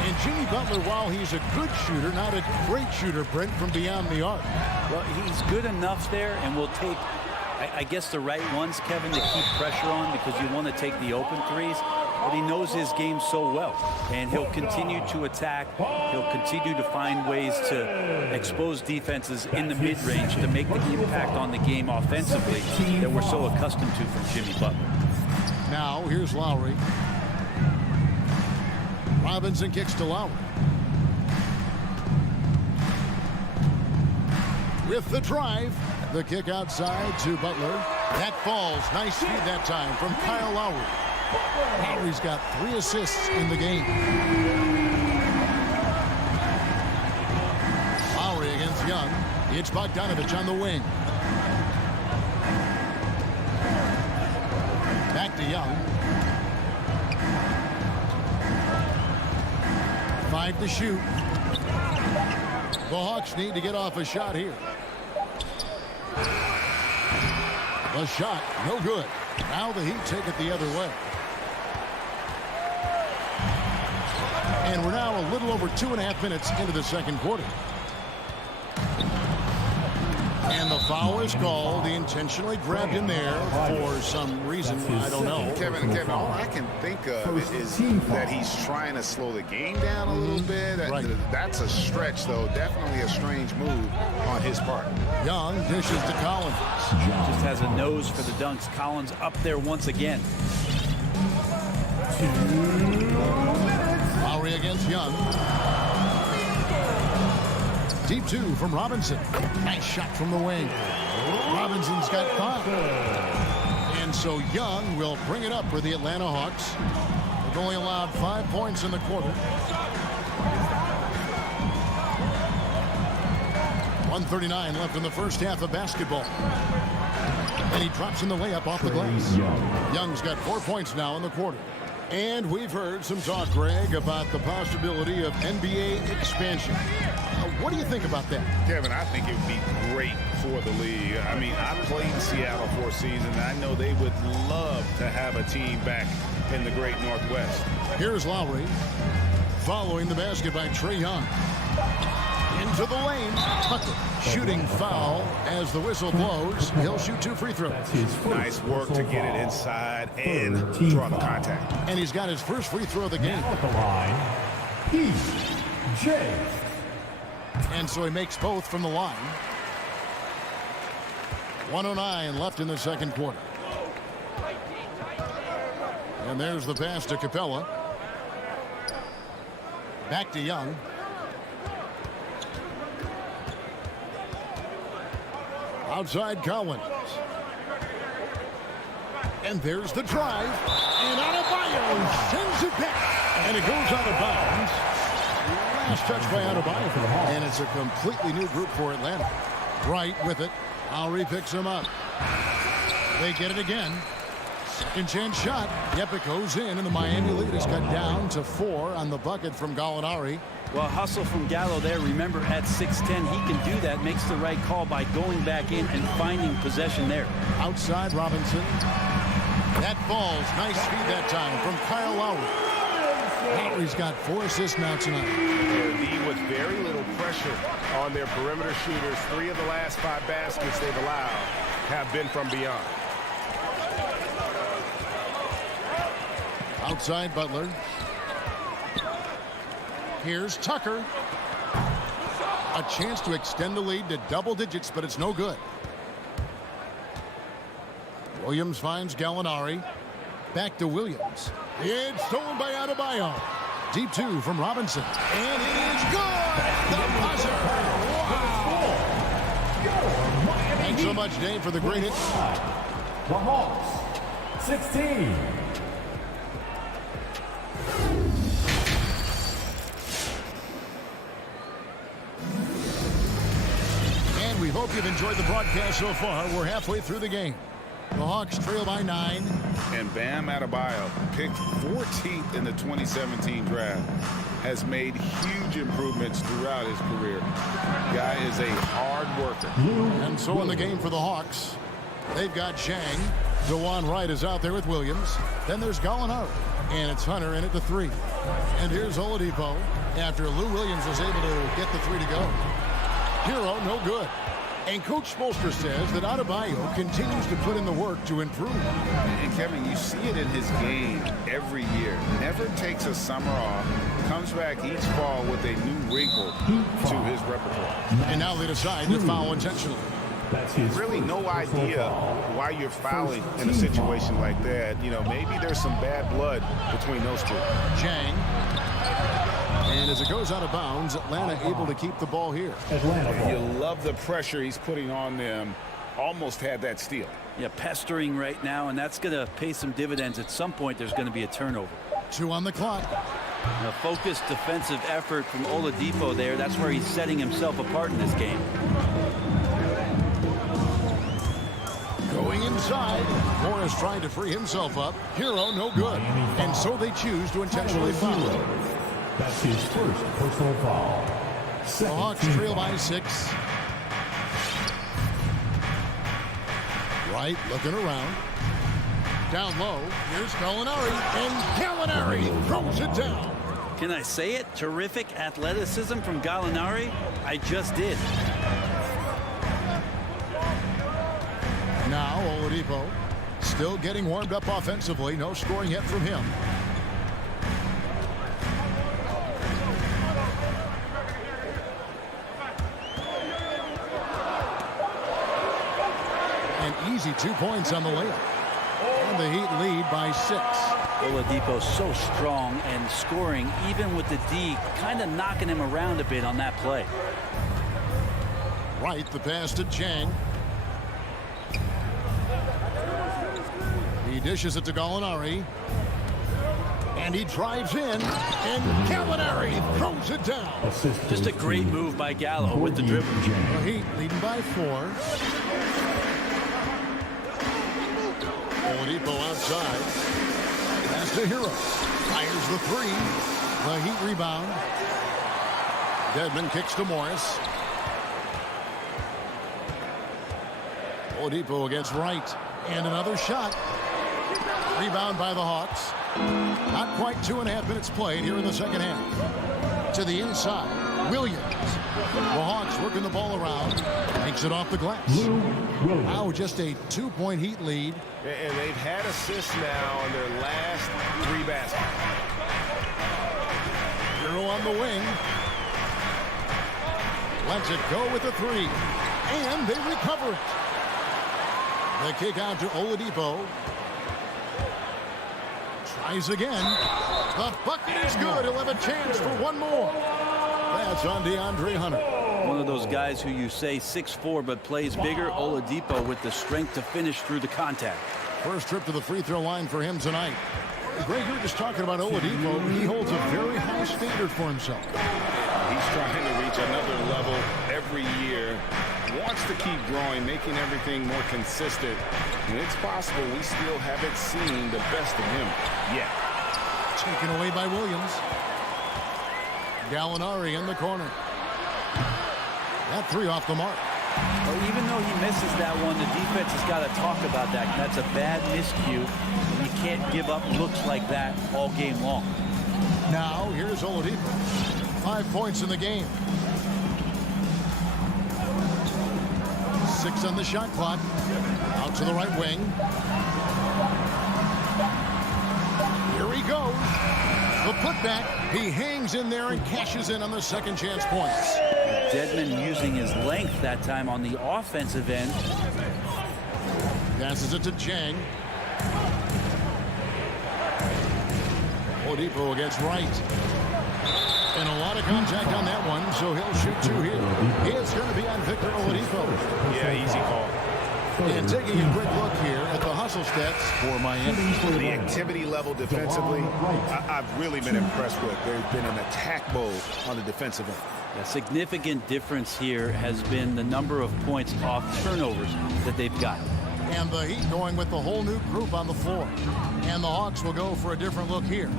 And Jimmy Butler, while he's a good shooter, not a great shooter, Brent, from beyond the arc. Well, he's good enough there, and will take, I guess, the right ones, Kevin, to keep pressure on, because you want to take the open threes. But he knows his game so well, and he'll continue to attack. He'll continue to find ways to expose defenses in the mid-range to make the impact on the game offensively that we're so accustomed to from Jimmy Butler. Now, here's Lowry. Robinson kicks to Lowry. With the drive, the kick outside to Butler. That falls. Nice feed that time from Kyle Lowry. Lowry's got 3 assists in the game. Lowry against Young. It's Bogdanovich on the wing. Back to Young. 5 to shoot. The Hawks need to get off a shot here. The shot, no good. Now the Heat take it the other way. And we're now a little over 2.5 minutes into the second quarter. And the foul is called. He intentionally grabbed him there for some reason. I don't know. Kevin, all I can think of is that he's trying to slow the game down a little bit. Right. That's a stretch, though. Definitely a strange move on his part. Young dishes to Collins. Just has a nose for the dunks. Collins up there once again. Lowry against Young. Deep 2 from Robinson. Nice shot from the wing. Robinson's got 5. And so Young will bring it up for the Atlanta Hawks. They've only allowed 5 points in the quarter. .139 left in the first half of basketball. And he drops in the layup off the glass. Young's got 4 points now in the quarter. And we've heard some talk, Greg, about the possibility of NBA expansion. What do you think about that? Kevin, I think it would be great for the league. I mean, I played in Seattle for a season, and I know they would love to have a team back in the great Northwest. Here's Lowry. Following the basket by Trae Young. Into the lane. Tucker. Shooting foul as the whistle blows. He'll shoot 2 free throws. Nice work to get it inside and draw the contact. And he's got his first free throw of the game. At the line, P.J. And so he makes both from the line. 1:09 left in the second quarter. And there's the pass to Capella. Back to Young. Outside Collins. And there's the drive. And Adebayo sends it back. And it goes out of bounds. Last touch by Adebayo. And it's a completely new group for Atlanta. Right with it. Lowry picks him up. They get it again. Second chance shot. Yep, it goes in, and the Miami lead is cut down to 4 on the bucket from Gallinari. Well, hustle from Gallo there. Remember, at 6'10", he can do that. Makes the right call by going back in and finding possession there. Outside Robinson. That falls. Nice speed that time from Kyle Lowry. Lowry's got 4 assists now tonight. They're with very little pressure on their perimeter shooters. 3 of the last 5 baskets they've allowed have been from beyond. Outside Butler. Here's Tucker. A chance to extend the lead to double digits, but it's no good. Williams finds Gallinari. Back to Williams. It's stolen by Adebayo. Deep 2 from Robinson. And it is good! The buzzer! Wow! Thanks so much, Dave, for the great hit. The Hawks, 16. We hope you've enjoyed the broadcast so far. We're halfway through the game. The Hawks trail by 9. And Bam Adebayo, picked 14th in the 2017 draft, has made huge improvements throughout his career. Guy is a hard worker. And so in the game for the Hawks, they've got Chang. DeJuan Wright is out there with Williams. Then there's Gallinari. And it's Hunter in at the 3. And here's Oladipo after Lou Williams was able to get the 3 to go. Hero, no good. And Coach Spoelstra says that Adebayo continues to put in the work to improve. And Kevin, you see it in his game every year. Never takes a summer off. Comes back each fall with a new wrinkle to his repertoire. And now they decide to foul intentionally. Really no idea why you're fouling in a situation like that. You know, maybe there's some bad blood between those two. Chang. And as it goes out of bounds, Atlanta able to keep the ball here. You love the pressure he's putting on them. Almost had that steal. Yeah, pestering right now, and that's going to pay some dividends. At some point, there's going to be a turnover. 2 on the clock. A focused defensive effort from Oladipo there. That's where he's setting himself apart in this game. Going inside. Morris trying to free himself up. Hero, no good. And so they choose to intentionally foul. That's his first personal foul. The Hawks trail by 6. Wright looking around. Down low. Here's Gallinari. And Gallinari throws it down. Can I say it? Terrific athleticism from Gallinari. I just did. Now Oladipo still getting warmed up offensively. No scoring yet from him. An easy 2 points on the layup. And the Heat lead by 6. Oladipo so strong and scoring even with the D, kind of knocking him around a bit on that play. Right, the pass to Chang. He dishes it to Gallinari. And he drives in, and Gallinari throws it down. Just a great move by Gallo with the dribble. The Heat leading by 4. Oladipo outside. Pass to Hero. Fires the 3. The Heat rebound. Dedmon kicks to Morris. Oladipo against Wright. And another shot. Rebound by the Hawks. Not quite 2.5 minutes played here in the second half. To the inside, Williams. The Hawks working the ball around. Takes it off the glass. Now just a 2-point Heat lead. And they've had assists now on their last 3 baskets. Hero on the wing. Lets it go with the 3. And they recover it. The kick out to Oladipo. Tries again. The bucket is good. He'll have a chance for one more. That's on DeAndre Hunter. One of those guys who you say 6'4", but plays bigger. Oladipo with the strength to finish through the contact. First trip to the free throw line for him tonight. Greg, you were just talking about Oladipo. He holds a very high standard for himself. He's trying to reach another level every year. Wants to keep growing, making everything more consistent. And it's possible we still haven't seen the best of him yet. Taken away by Williams. Gallinari in the corner. That 3 off the mark. Well, even though he misses that one, the defense has got to talk about that. That's a bad miscue. You can't give up looks like that all game long. Now, here's Oladipo. 5 points in the game. 6 on the shot clock. Out to the right wing. Here he goes. The putback. He hangs in there and cashes in on the second chance points. Dedmon using his length that time on the offensive end. Passes it to Chang. Oladipo against Wright. And a lot of contact on that one, so he'll shoot 2 here. It's going to be on Victor Oladipo. Yeah, easy call. And taking a quick look here at the hustle stats for Miami. The activity level defensively, I've really been impressed with. There's been an attack mode on the defensive end. A significant difference here has been the number of points off turnovers that they've got. And the Heat going with the whole new group on the floor. And the Hawks will go for a different look here.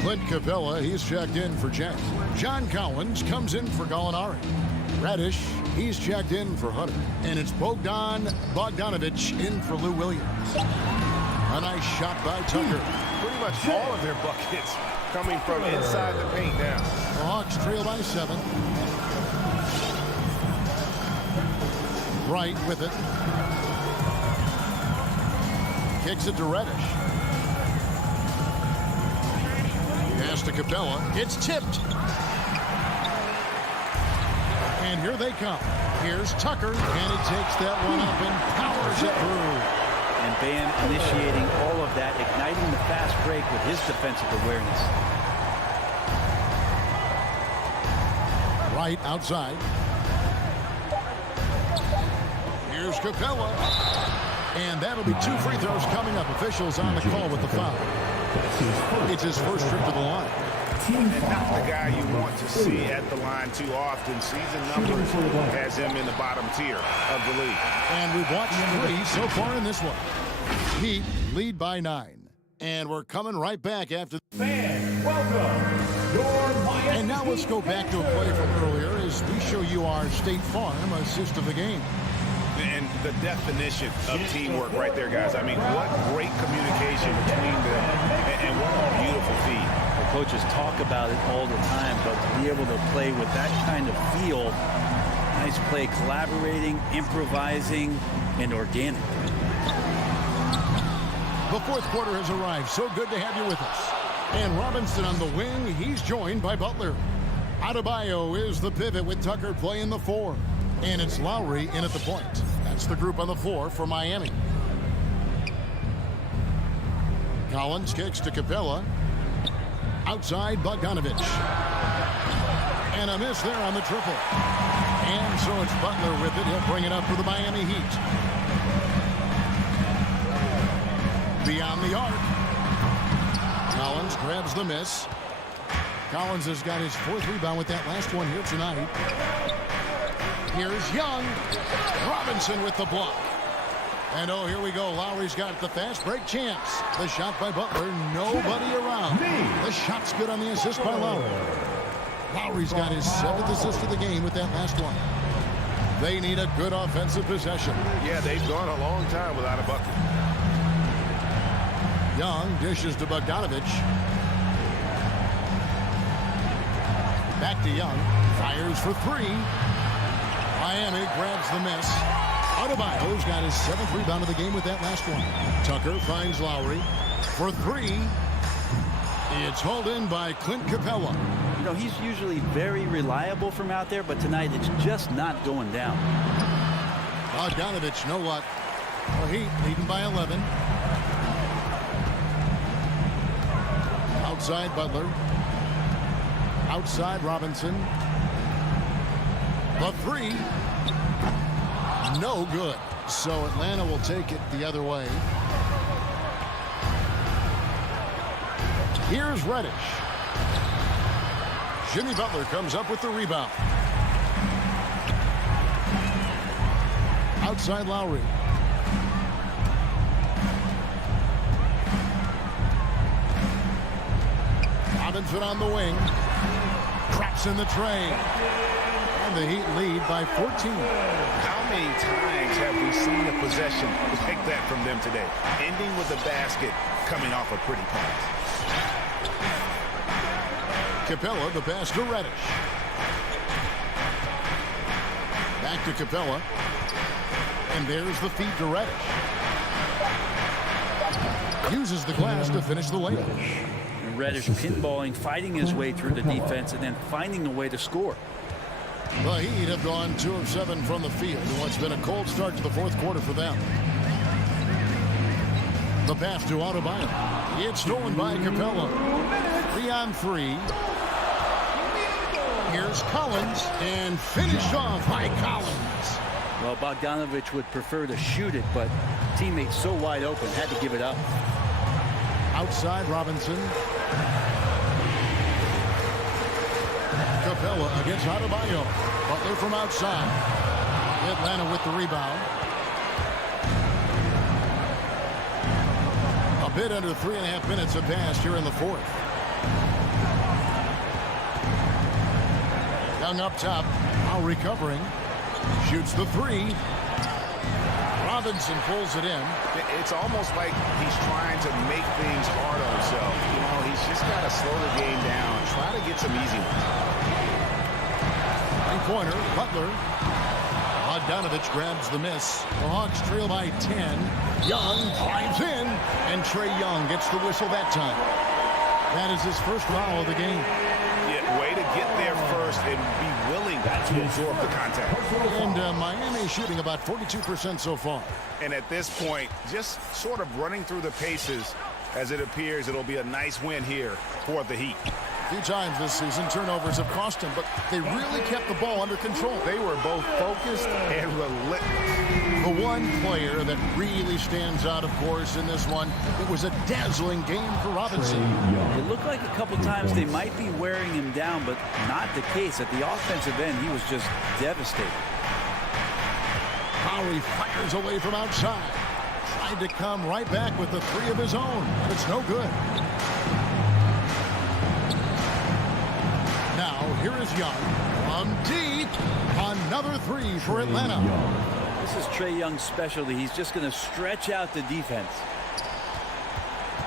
Clint Capella, he's checked in for Jet. John Collins comes in for Gallinari. Radish, he's checked in for Hunter. And it's Bogdanovich in for Lou Williams. A nice shot by Tucker. Pretty much all of their buckets coming from inside the paint now. The Hawks trail by 7. Wright with it. Kicks it to Reddish. Pass to Capella. It's tipped. And here they come. Here's Tucker. And he takes that one up and powers it through. And Bam initiating all of that, igniting the fast break with his defensive awareness. Right outside. Here's Capella. And that'll be 2 free throws coming up. Officials on the call with the foul. It's his first trip to the line. And not the guy you want to see at the line too often. Season numbers has him in the bottom tier of the league. And we've watched 3 so far in this one. Heat lead by 9. And we're coming right back after. Fans, welcome. Your Miami. And now let's go back to a play from earlier as we show you our State Farm assist of the game. And the definition of teamwork right there, guys. I mean, what great communication between them and what a beautiful feed. The coaches talk about it all the time, but to be able to play with that kind of feel, nice play, collaborating, improvising, and organic. The fourth quarter has arrived. So good to have you with us. And Robinson on the wing. He's joined by Butler. Adebayo is the pivot with Tucker playing the 4. And it's Lowry in at the point. That's the group on the floor for Miami. Collins kicks to Capella. Outside, Bogdanovich. And a miss there on the triple. And so it's Butler with it. He'll bring it up for the Miami Heat. Beyond the arc. Collins grabs the miss. Collins has got his 4th rebound with that last one here tonight. Here's Young. Robinson with the block. And oh, here we go. Lowry's got the fast break chance. The shot by Butler. Nobody around. The shot's good on the assist by Lowry. Lowry's got his 7th assist of the game with that last one. They need a good offensive possession. Yeah, they've gone a long time without a bucket. Young dishes to Bogdanovich. Back to Young. Fires for 3. Miami grabs the miss. Adebayo's got his 7th rebound of the game with that last one. Tucker finds Lowry for 3. It's hauled in by Clint Capella. You know, he's usually very reliable from out there, but tonight it's just not going down. Bogdanovich, no luck. The Heat leading by 11. Outside Butler. Outside Robinson. The 3. No good. So Atlanta will take it the other way. Here's Reddish. Jimmy Butler comes up with the rebound. Outside Lowry. Robinson on the wing. Traps in the tray. And the Heat lead by 14. How many times have we seen a possession like that from them today? Ending with a basket, coming off a pretty pass. Capella, the pass to Reddish. Back to Capella. And there's the feed to Reddish. Uses the glass to finish the layup. And Reddish pinballing, fighting his way through the defense, and then finding a way to score. The Heat have gone 2 of 7 from the field in what's been a cold start to the 4th quarter for them. The pass to Adebayo. It's stolen by Capella. 3 on 3. Here's Collins, and finished off by Collins. Well, Bogdanovich would prefer to shoot it, but teammates so wide open, had to give it up. Outside Robinson. Capella against Adebayo. Butler from outside. Atlanta with the rebound. A bit under 3.5 minutes have passed here in the 4th. Young up top, now recovering. Shoots the 3. Robinson pulls it in. It's almost like he's trying to make things hard on himself. You know, he's just got to slow the game down. Try to get some easy ones. Three-pointer, Butler. Bogdanovich grabs the miss. The Hawks trail by 10. Young drives in, and Trae Young gets the whistle that time. That is his first foul of the game. Yeah, way to get there first and be willing to absorb the contact. And Miami shooting about 42% so far. And at this point, just sort of running through the paces as it appears it'll be a nice win here for the Heat. A few times this season, turnovers have cost them, but they really kept the ball under control. They were both focused and relentless. The one player that really stands out, of course, in this one, it was a dazzling game for Robinson. It looked like a couple times they might be wearing him down, but not the case. At the offensive end, he was just devastating. Lowry fires away from outside. Tried to come right back with the 3 of his own. It's no good. Now, here is Young from deep. Another 3 for Atlanta. This is Trae Young's specialty. He's just going to stretch out the defense.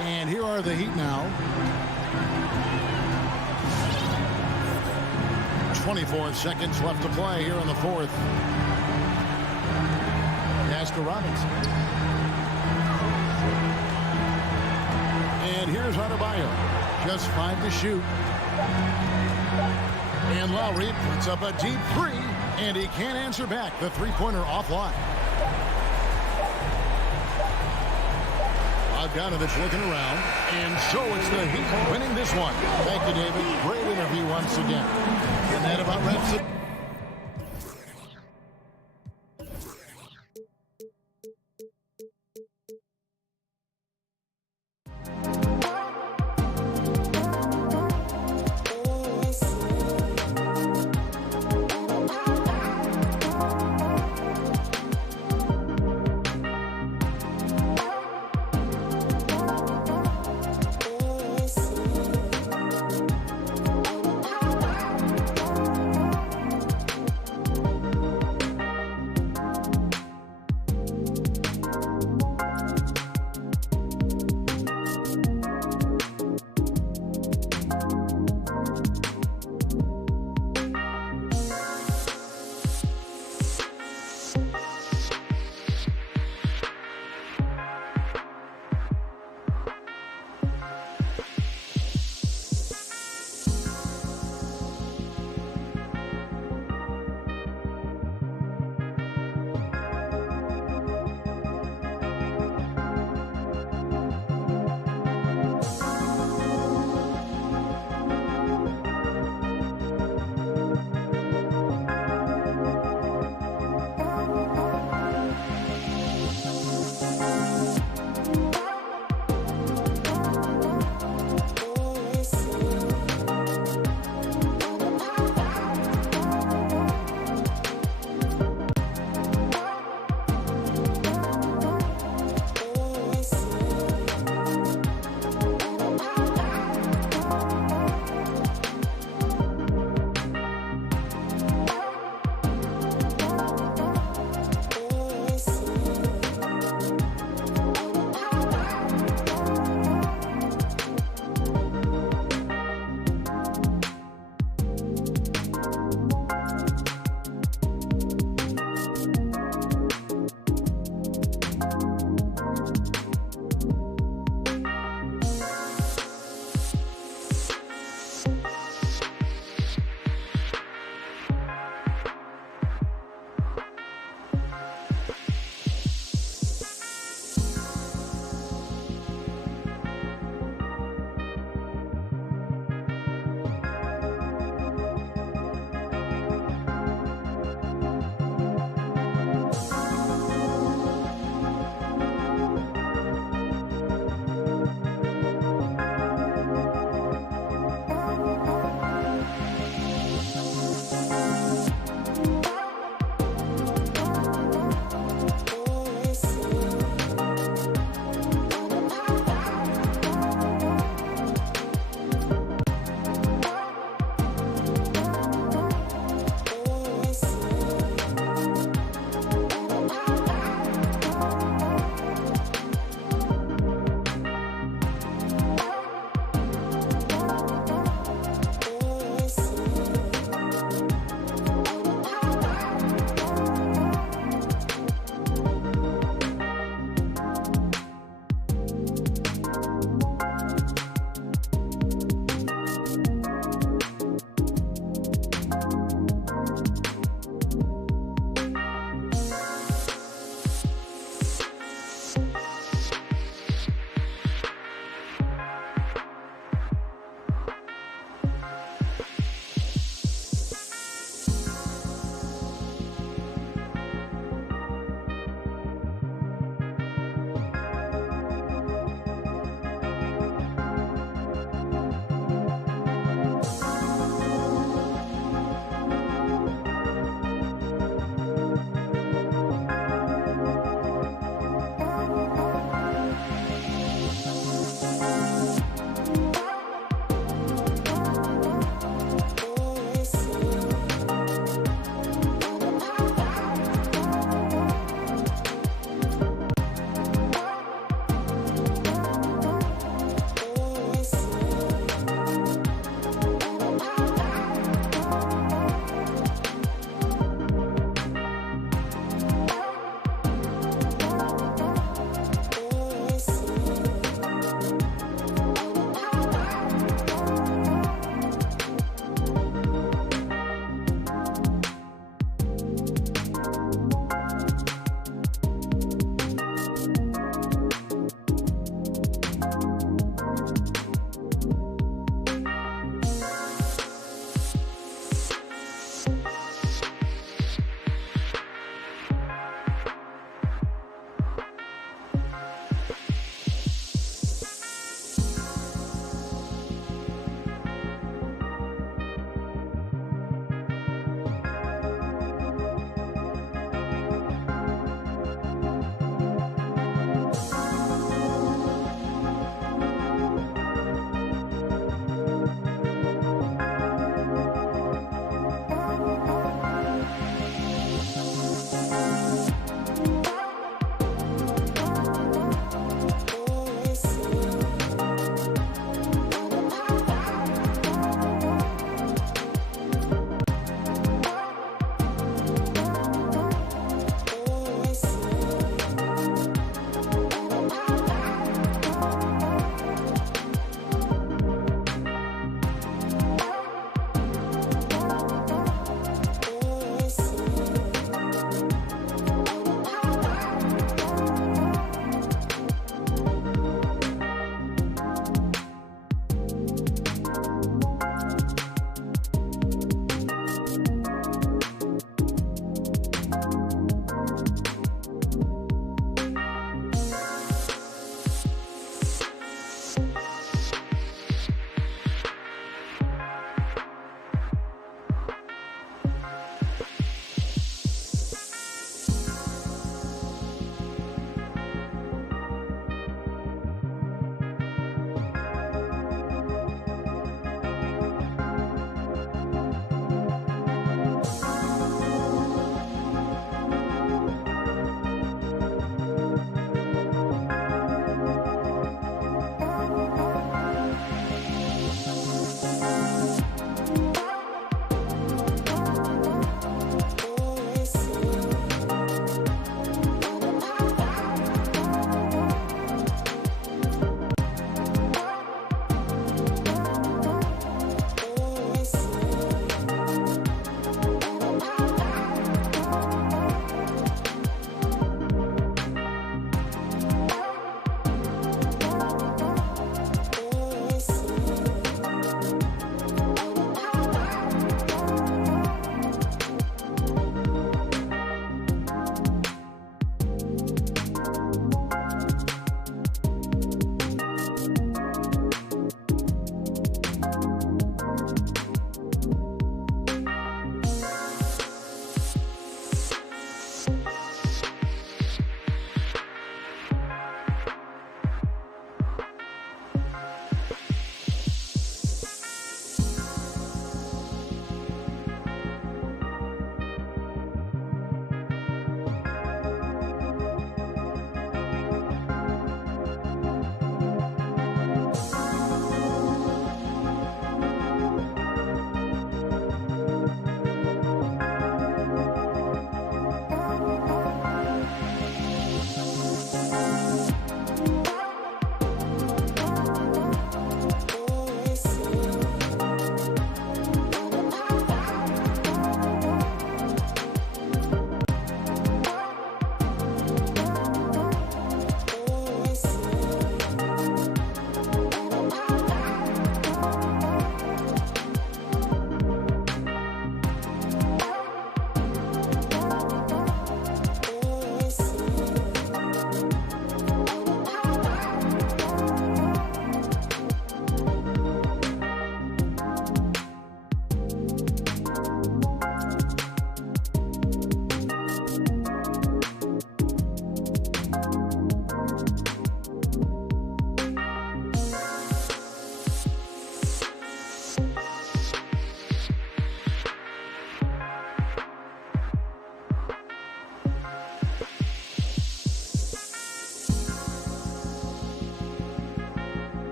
And here are the Heat now. 24 seconds left to play here in the 4th. Pass to Robinson. And here's Adebayo. Just 5 to shoot. And Lowry puts up a deep 3, and he can't answer back. The three-pointer offline. Bogdanovich looking around, and so it's the Heat winning this one. Thank you, David. Great interview once again. And that about wraps it.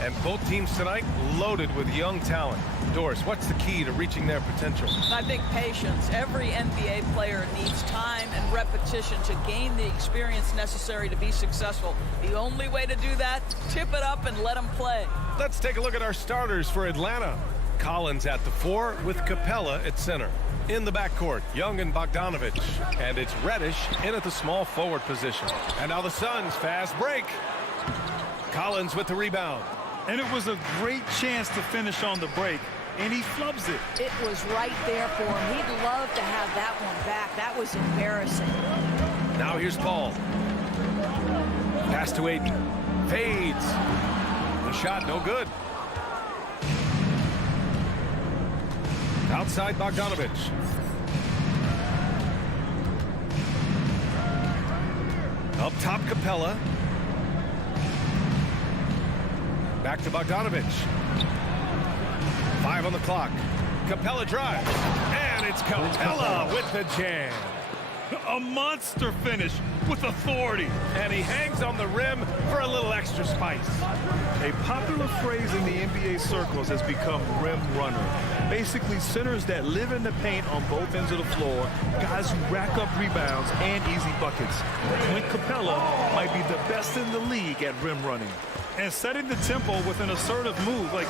And both teams tonight loaded with young talent. Doris, what's the key to reaching their potential? I think patience. Every NBA player needs time and repetition to gain the experience necessary to be successful. The only way to do that, tip it up and let them play. Let's take a look at our starters for Atlanta. Collins at the 4 with Capella at center. In the backcourt, Young and Bogdanovich. And it's Reddish in at the small forward position. And now the Suns fast break. Collins with the rebound. And it was a great chance to finish on the break, and he flubs it. It was right there for him. He'd love to have that one back. That was embarrassing. Now here's Paul. Pass to Aiden. Fades. The shot no good. Outside Bogdanovich. Up top Capella. Back to Bogdanovich. 5 on the clock. Capella drives. And it's Capella with the jam. A monster finish with authority. And he hangs on the rim for a little extra spice. A popular phrase in the NBA circles has become rim runner. Basically, centers that live in the paint on both ends of the floor, guys who rack up rebounds and easy buckets. Clint Capella might be the best in the league at rim running. And setting the tempo with an assertive move. Like,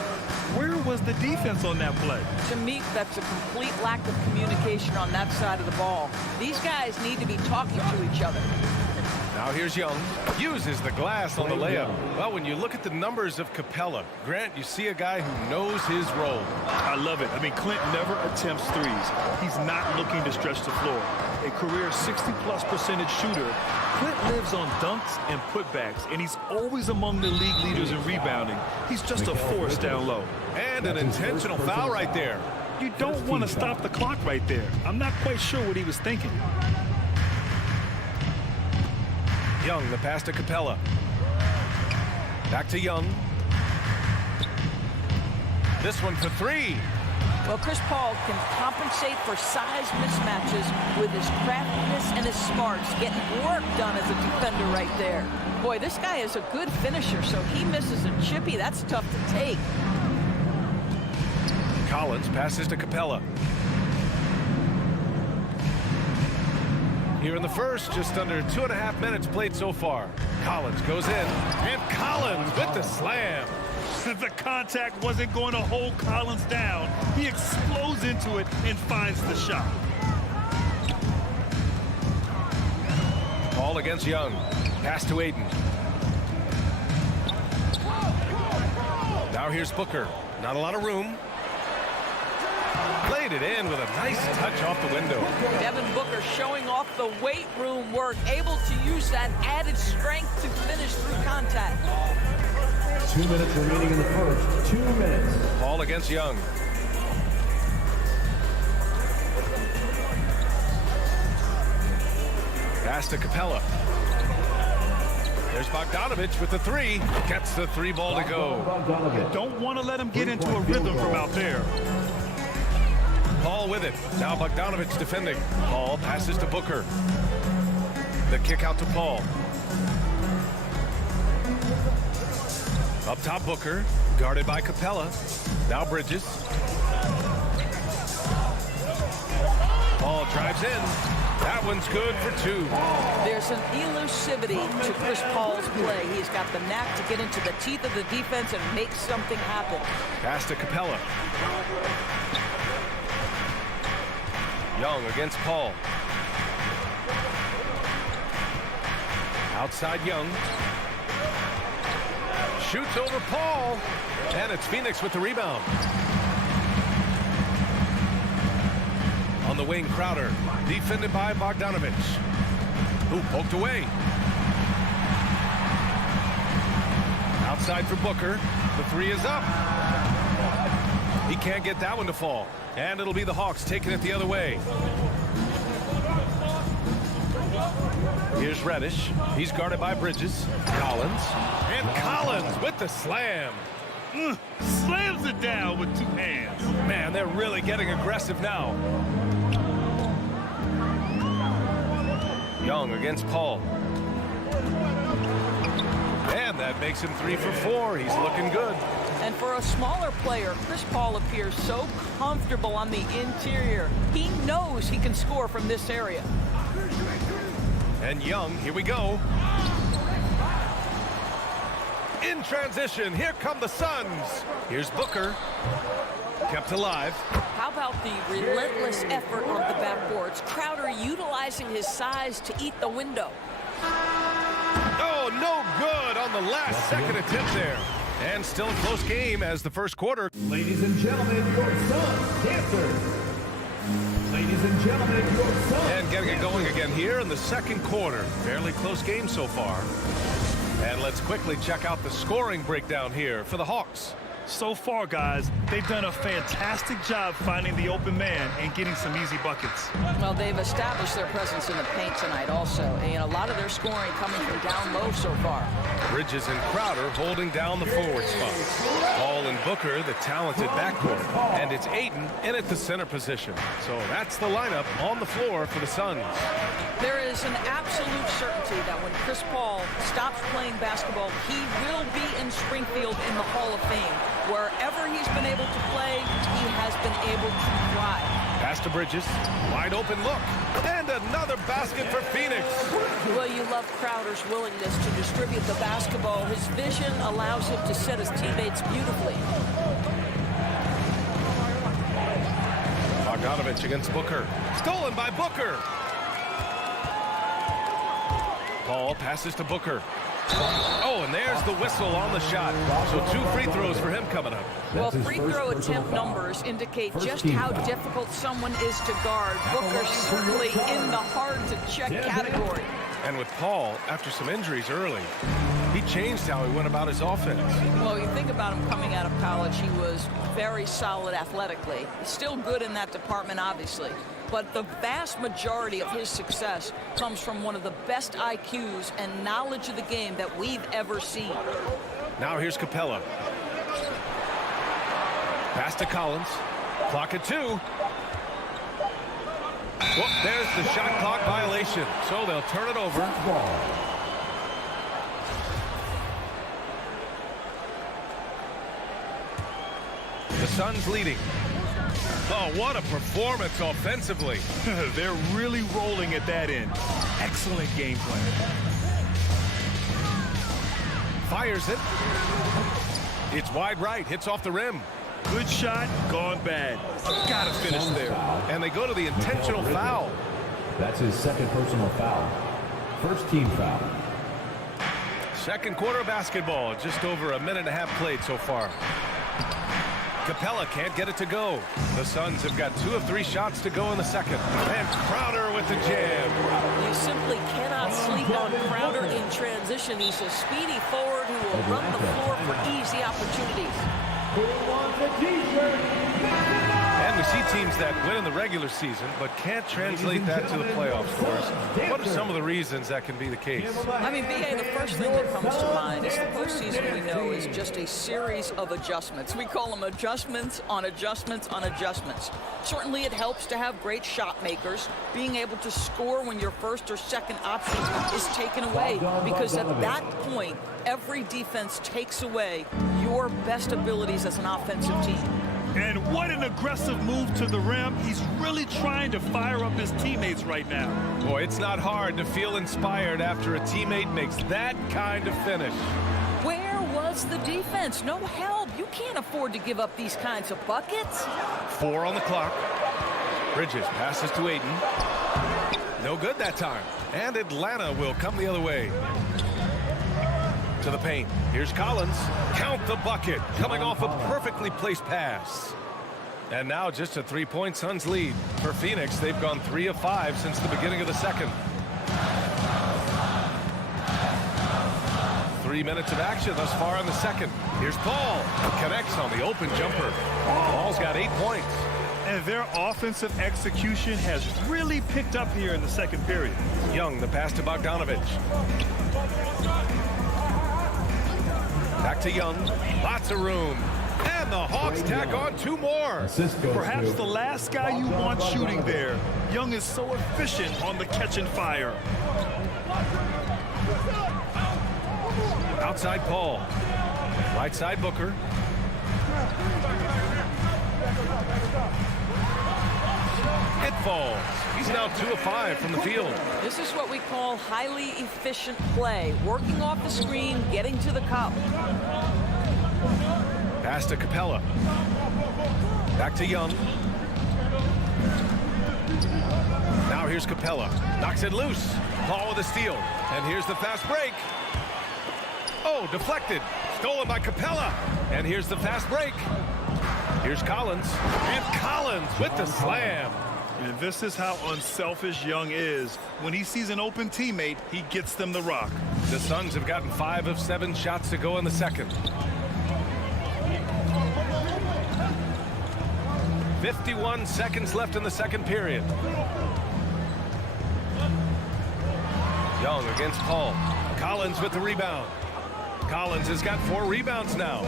where was the defense on that play? To me, that's a complete lack of communication on that side of the ball. These guys need to be talking to each other. Now here's Young. Uses the glass on the layup. Well, when you look at the numbers of Capella, Grant, you see a guy who knows his role. I love it. I mean, Clint never attempts threes. He's not looking to stretch the floor. A career 60+% shooter, Clint lives on dunks and putbacks, and he's always among the league leaders in rebounding. He's just a force down low. And an intentional foul right there. You don't want to stop the clock right there. I'm not quite sure what he was thinking. Young, the pass to Capella. Back to Young. This one for 3. Well, Chris Paul can compensate for size mismatches with his craftiness and his smarts, getting work done as a defender right there. Boy, this guy is a good finisher, so he misses a chippy. That's tough to take. Collins passes to Capella. Here in the first, just under 2.5 minutes played so far. Collins goes in, and Collins with the slam. The contact wasn't going to hold Collins down. He explodes into it and finds the shot. Paul against Young. Pass to Aiden. Now here's Booker. Not a lot of room. Played it in with a nice touch off the window. Devin Booker showing off the weight room work, able to use that added strength to finish through contact. 2 minutes remaining in the first. 2 minutes. Paul against Young. Pass to Capella. There's Bogdanovich with the 3. Gets the 3 ball to go. You don't want to let him get into a rhythm from out there. Paul with it. Now Bogdanovich defending. Paul passes to Booker. The kick out to Paul. Up top Booker. Guarded by Capella. Now Bridges. Paul drives in. That one's good for 2. There's an elusivity to Chris Paul's play. He's got the knack to get into the teeth of the defense and make something happen. Pass to Capella. Young against Paul. Outside Young. Shoots over Paul. And it's Phoenix with the rebound. On the wing, Crowder. Defended by Bogdanovich. Who poked away. Outside for Booker. The 3 is up. He can't get that one to fall. And it'll be the Hawks taking it the other way. Here's Reddish. He's guarded by Bridges. Collins. And Collins with the slam. Slams it down with 2 hands. Man, they're really getting aggressive now. Young against Paul. And that makes him 3 for 4. He's looking good. And for a smaller player, Chris Paul appears so comfortable on the interior. He knows he can score from this area. And Young, here we go. In transition, here come the Suns. Here's Booker. Kept alive. How about the relentless effort on the backboards? Crowder utilizing his size to eat the window. Oh, no good on the last second attempt there. And still a close game as the first quarter. Ladies and gentlemen, your Suns dancers. Ladies and gentlemen, your Suns. And getting it going again here in the second quarter. Fairly close game so far. And let's quickly check out the scoring breakdown here for the Hawks. So far, guys, they've done a fantastic job finding the open man and getting some easy buckets. Well, they've established their presence in the paint tonight also. And a lot of their scoring coming from down low so far. Bridges and Crowder holding down the forward spots. Paul and Booker, the talented backcourt. And it's Ayton in at the center position. So that's the lineup on the floor for the Suns. There is an absolute certainty that when Chris Paul stops playing basketball, he will be in Springfield in the Hall of Fame. Wherever he's been able to play, he has been able to thrive. Pass to Bridges. Wide open look. And another basket for Phoenix. Well, you love Crowder's willingness to distribute the basketball. His vision allows him to set his teammates beautifully. Bogdanovich against Booker. Stolen by Booker. Paul passes to Booker. Oh, and there's the whistle on the shot. So 2 free throws for him coming up. Well, free throw attempt numbers indicate just how difficult someone is to guard. Booker certainly in the hard-to-check category. And with Paul, after some injuries early, he changed how he went about his offense. Well, you think about him coming out of college, he was very solid athletically. Still good in that department, obviously. But the vast majority of his success comes from one of the best IQs and knowledge of the game that we've ever seen. Now here's Capella. Pass to Collins. Clock at 2. Well, there's the shot clock violation. So they'll turn it over. The Suns leading. Oh, what a performance offensively. They're really rolling at that end. Excellent game plan. Fires it. It's wide right. Hits off the rim. Good shot, gone bad. Gotta finish there. And they go to the intentional foul. That's his second personal foul. First team foul. Second quarter basketball. Just over a minute and a half played so far. Capella can't get it to go. The Suns have got 2 of 3 shots to go in the second. And Crowder with the jam. You simply cannot sleep on Crowder in transition. He's a speedy forward who will run the floor for easy opportunities. And we see teams that win in the regular season but can't translate that to the playoffs for us. What are some of the reasons that can be the case? I mean, B.A., the first thing that comes to mind is the postseason, we know, is just a series of adjustments. We call them adjustments on adjustments on adjustments. Certainly it helps to have great shot makers, being able to score when your first or second option is taken away, because at that point, every defense takes away your best abilities as an offensive team. And what an aggressive move to the rim. He's really trying to fire up his teammates right now. Boy, it's not hard to feel inspired after a teammate makes that kind of finish. Where was the defense? No help. You can't afford to give up these kinds of buckets. 4 on the clock. Bridges passes to Ayton. No good that time. And Atlanta will come the other way. To the paint. Here's Collins. Count the bucket. Coming off a perfectly placed pass. And now just a 3-point Suns lead. For Phoenix, they've gone 3 of 5 since the beginning of the second. 3 minutes of action thus far in the second. Here's Paul. Connects on the open jumper. Paul's got 8 points. And their offensive execution has really picked up here in the second period. Young, the pass to Bogdanovich. Back to Young. Lots of room. And the Hawks tack on 2 more. Perhaps the last guy you want shooting there. Young is so efficient on the catch and fire. Outside Paul. Right side Booker. It falls. He's now 2 of 5 from the field. This is what we call highly efficient play. Working off the screen, getting to the cup. Pass to Capella. Back to Young. Now here's Capella. Knocks it loose. Paul with a steal. And here's the fast break. Oh, deflected. Stolen by Capella. And here's the fast break. Here's Collins. And Collins with the slam. And this is how unselfish Young is. When he sees an open teammate, he gets them the rock. The Suns have gotten 5 of 7 shots to go in the second. 51 seconds left in the second period. Young against Paul. Collins with the rebound. Collins has got 4 rebounds now.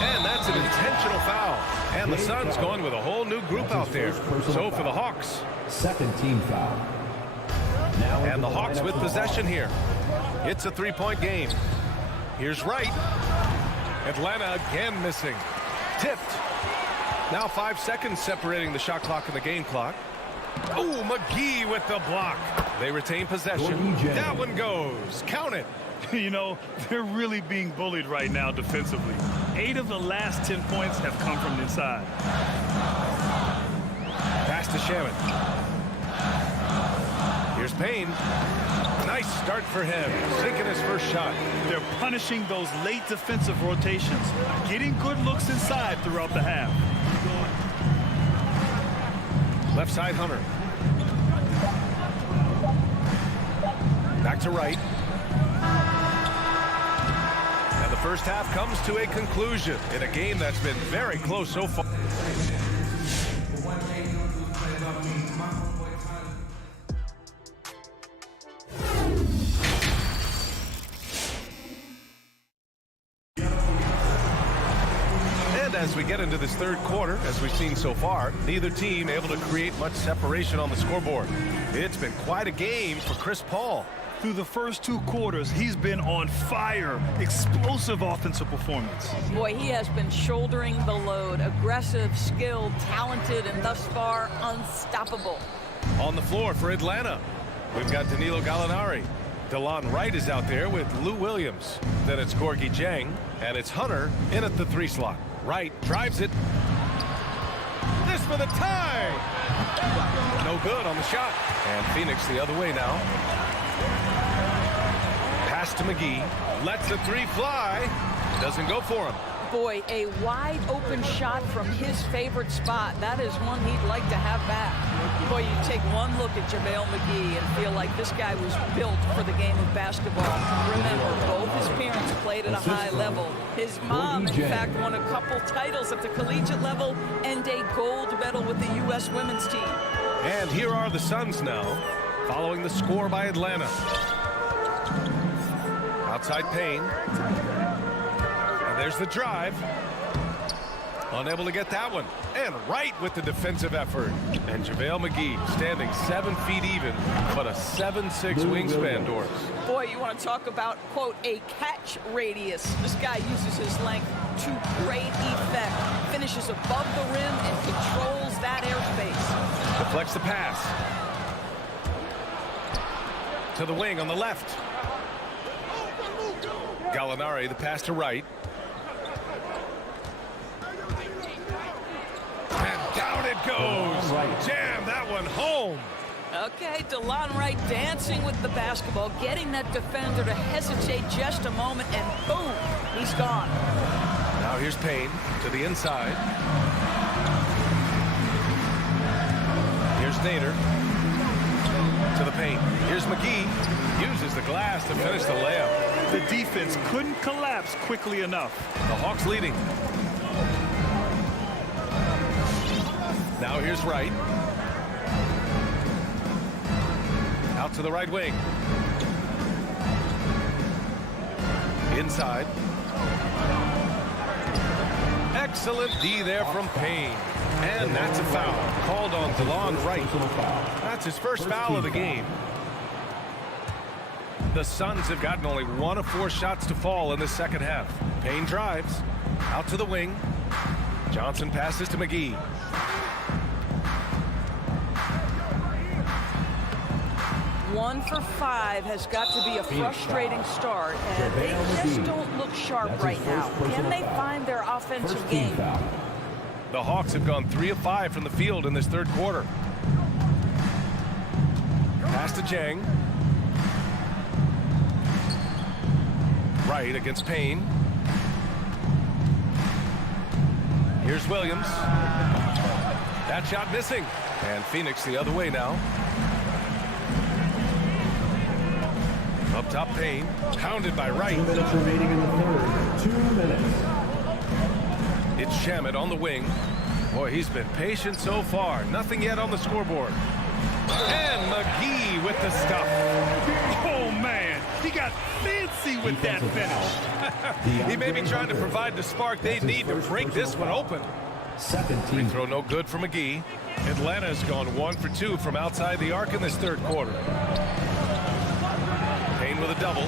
And that's an intentional foul. And the Suns going with a whole new group out there. So for the Hawks. Second team foul. And the Hawks with possession here. It's a 3-point game. Here's Wright. Atlanta again missing. Tipped. Now 5 seconds separating the shot clock and the game clock. Oh, McGee with the block. They retain possession. That one goes. Count it. You know, they're really being bullied right now defensively. 8 of the last 10 points have come from inside. Pass to Shaman. Here's Payne. Nice start for him. Sinking his first shot. They're punishing those late defensive rotations. Getting good looks inside throughout the half. Left side Hunter. Back to Wright. And the first half comes to a conclusion in a game that's been very close so far. And as we get into this third quarter, as we've seen so far, neither team able to create much separation on the scoreboard. It's been quite a game for Chris Paul. Through the first 2 quarters, he's been on fire. Explosive offensive performance. Boy, he has been shouldering the load. Aggressive, skilled, talented, and thus far unstoppable. On the floor for Atlanta, we've got Danilo Gallinari. DeLon Wright is out there with Lou Williams. Then it's Gorgie Jang, and it's Hunter in at the 3 slot. Wright drives it. This for the tie. No good on the shot. And Phoenix the other way now. Pass to McGee. Lets the 3 fly. Doesn't go for him. Boy, a wide open shot from his favorite spot. That is one he'd like to have back. Boy, you take one look at JaVale McGee and feel like this guy was built for the game of basketball. Remember, both his parents played at a high level. His mom, in fact, won a couple titles at the collegiate level and a gold medal with the U.S. women's team. And here are the Suns now, following the score by Atlanta. Outside Payne. And there's the drive. Unable to get that one. And Wright with the defensive effort. And JaVale McGee standing 7 feet even, but a 7'6" wingspan, Doris. Boy, you want to talk about, quote, a catch radius. This guy uses his length to great effect. Finishes above the rim and controls that airspace. Deflects the pass. To the wing on the left. Gallinari, the pass to Wright. And down it goes. Jam that one home. Okay, DeLon Wright dancing with the basketball, getting that defender to hesitate just a moment, and boom, he's gone. Now here's Payne to the inside. Here's Nader to the paint. Here's McGee. Uses the glass to finish the layup. The defense couldn't collapse quickly enough. The Hawks leading. Now here's Wright. Out to the right wing. Inside. Excellent D there from Payne. And that's a foul called on DeLon Wright. That's his first foul of the game. The Suns have gotten only 1 of 4 shots to fall in the second half. Payne drives. Out to the wing. Johnson passes to McGee. One for 5 has got to be a frustrating start, and they just don't look sharp right now. Can they find their offensive game? The Hawks have gone 3 of 5 from the field in this third quarter. Pass to Jang. Right against Payne. Here's Williams. That shot missing. And Phoenix the other way now. Up top, Payne. Pounded by Wright. 2 minutes remaining in the third. 2 minutes. It's Shamet on the wing. Boy, he's been patient so far. Nothing yet on the scoreboard. And McGee with the stuff. Oh, man. He got fancy with that finish. He may be trying to provide the spark they need to break this one open. Free throw no good for McGee. Atlanta's gone 1 for 2 from outside the arc in this third quarter. Payne with a double.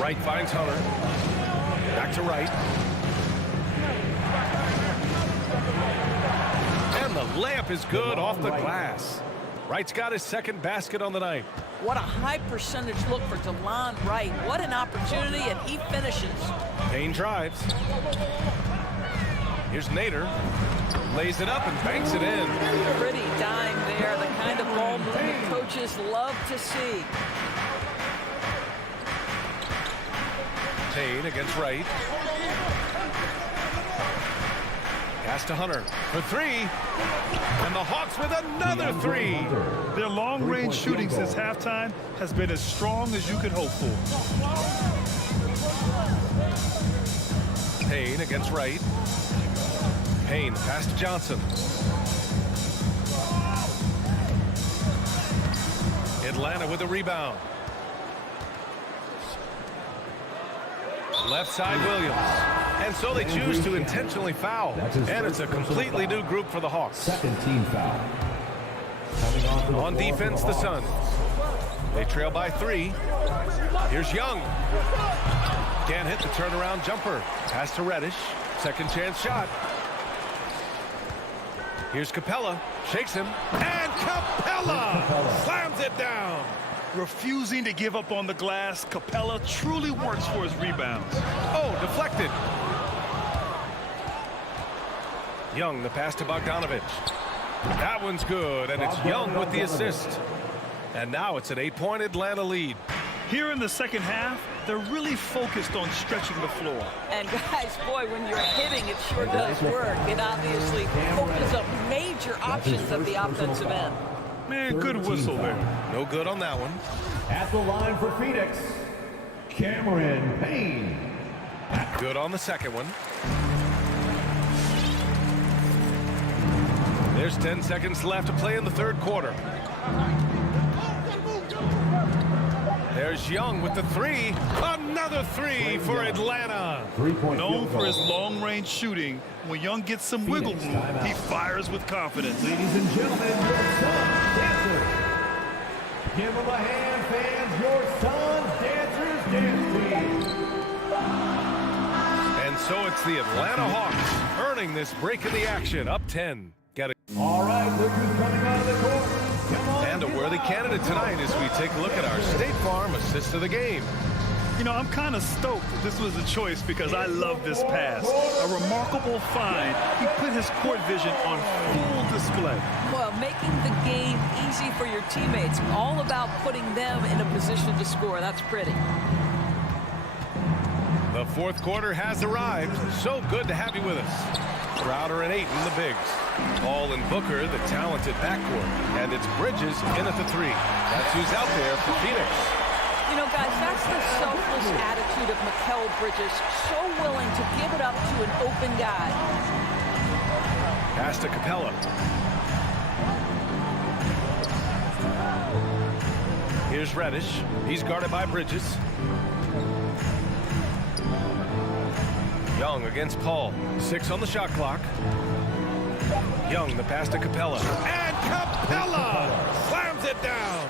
Wright finds Hunter. Back to Wright. And the layup is good off the glass. Wright's got his second basket on the night. What a high percentage look for DeLon Wright. What an opportunity, and he finishes. Payne drives. Here's Nader. Lays it up and banks it in. Pretty dime there. The kind of ball movement coaches love to see. Payne against Wright. Pass to Hunter for 3. And the Hawks with another 3. Their long-range shooting since halftime has been as strong as you could hope for. Payne against Wright. Payne pass to Johnson. Atlanta with a rebound. Left side, Williams. And so they choose to intentionally foul. And it's a completely new group for the Hawks. Second team foul. On defense, the Suns. They trail by 3. Here's Young. Can't hit the turnaround jumper. Pass to Reddish. Second chance shot. Here's Capella. Shakes him. And Capella slams it down. Refusing to give up on the glass, Capella truly works for his rebounds. Oh, deflected. Young, the pass to Bogdanovich. That one's good, and it's Young with the assist. And now it's an 8-point Atlanta lead. Here in the second half, they're really focused on stretching the floor. And guys, boy, when you're hitting, it sure does work. It obviously opens up major options at the offensive end. Man, good whistle there. No good on that one. At the line for Phoenix, Cameron Payne. Good on the second one. There's 10 seconds left to play in the third quarter. There's Young with the 3. Another 3 for Atlanta. Known for his long-range shooting, when Young gets some wiggle room, he fires with confidence. Ladies and gentlemen, your Suns dancers. Give them a hand, fans. Your Suns dancers dance team. And so it's the Atlanta Hawks earning this break in the action, up 10. All right, look who's coming out of the court. Come on. And a worthy candidate tonight as we take a look at our State Farm assist of the game. You know, I'm kind of stoked that this was a choice because I love this pass. A remarkable find. He put his court vision on full display. Well, making the game easy for your teammates. All about putting them in a position to score. That's pretty. The fourth quarter has arrived. So good to have you with us. Crowder and Ayton, the bigs. Paul and Booker, the talented backcourt. And it's Bridges in at the 3. That's who's out there for Phoenix. You know, guys, that's the selfless attitude of Mikal Bridges. So willing to give it up to an open guy. Pass to Capella. Here's Reddish. He's guarded by Bridges. Young against Paul. 6 on the shot clock. Young, the pass to Capella. And Capella slams it down.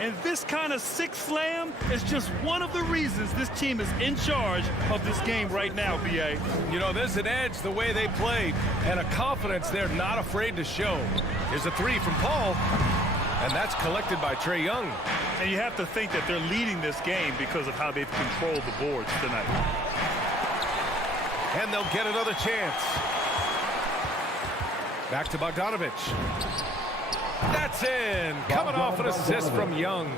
And this kind of sick slam is just one of the reasons this team is in charge of this game right now, B.A. You know, there's an edge the way they played and a confidence they're not afraid to show. Here's a three from Paul, and that's collected by Trae Young. And you have to think that they're leading this game because of how they've controlled the boards tonight. And they'll get another chance. Back to Bogdanovich. That's in. Coming off an assist from Young.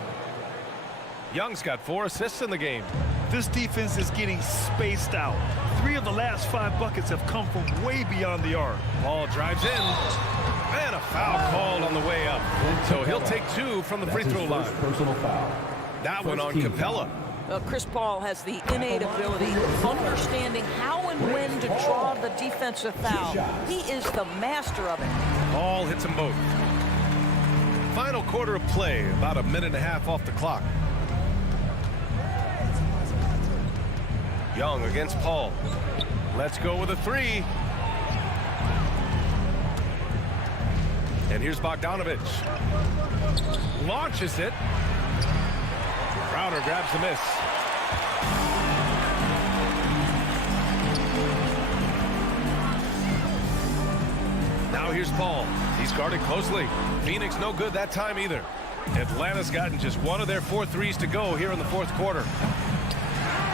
Young's got 4 assists in the game. This defense is getting spaced out. 3 of the last 5 buckets have come from way beyond the arc. Ball drives in. And a foul called on the way up. So he'll take 2 from the free throw line. Personal foul. That one on Capella. Chris Paul has the innate ability of understanding how and when to draw the defensive foul. He is the master of it. Paul hits them both. Final quarter of play, about a minute and a half off the clock. Young against Paul. Let's go with a 3. And here's Bogdanovich. Launches it. Crowder grabs the miss. Now here's Paul. He's guarded closely. Phoenix no good that time either. Atlanta's gotten just 1 of their 4 threes to go here in the 4th quarter.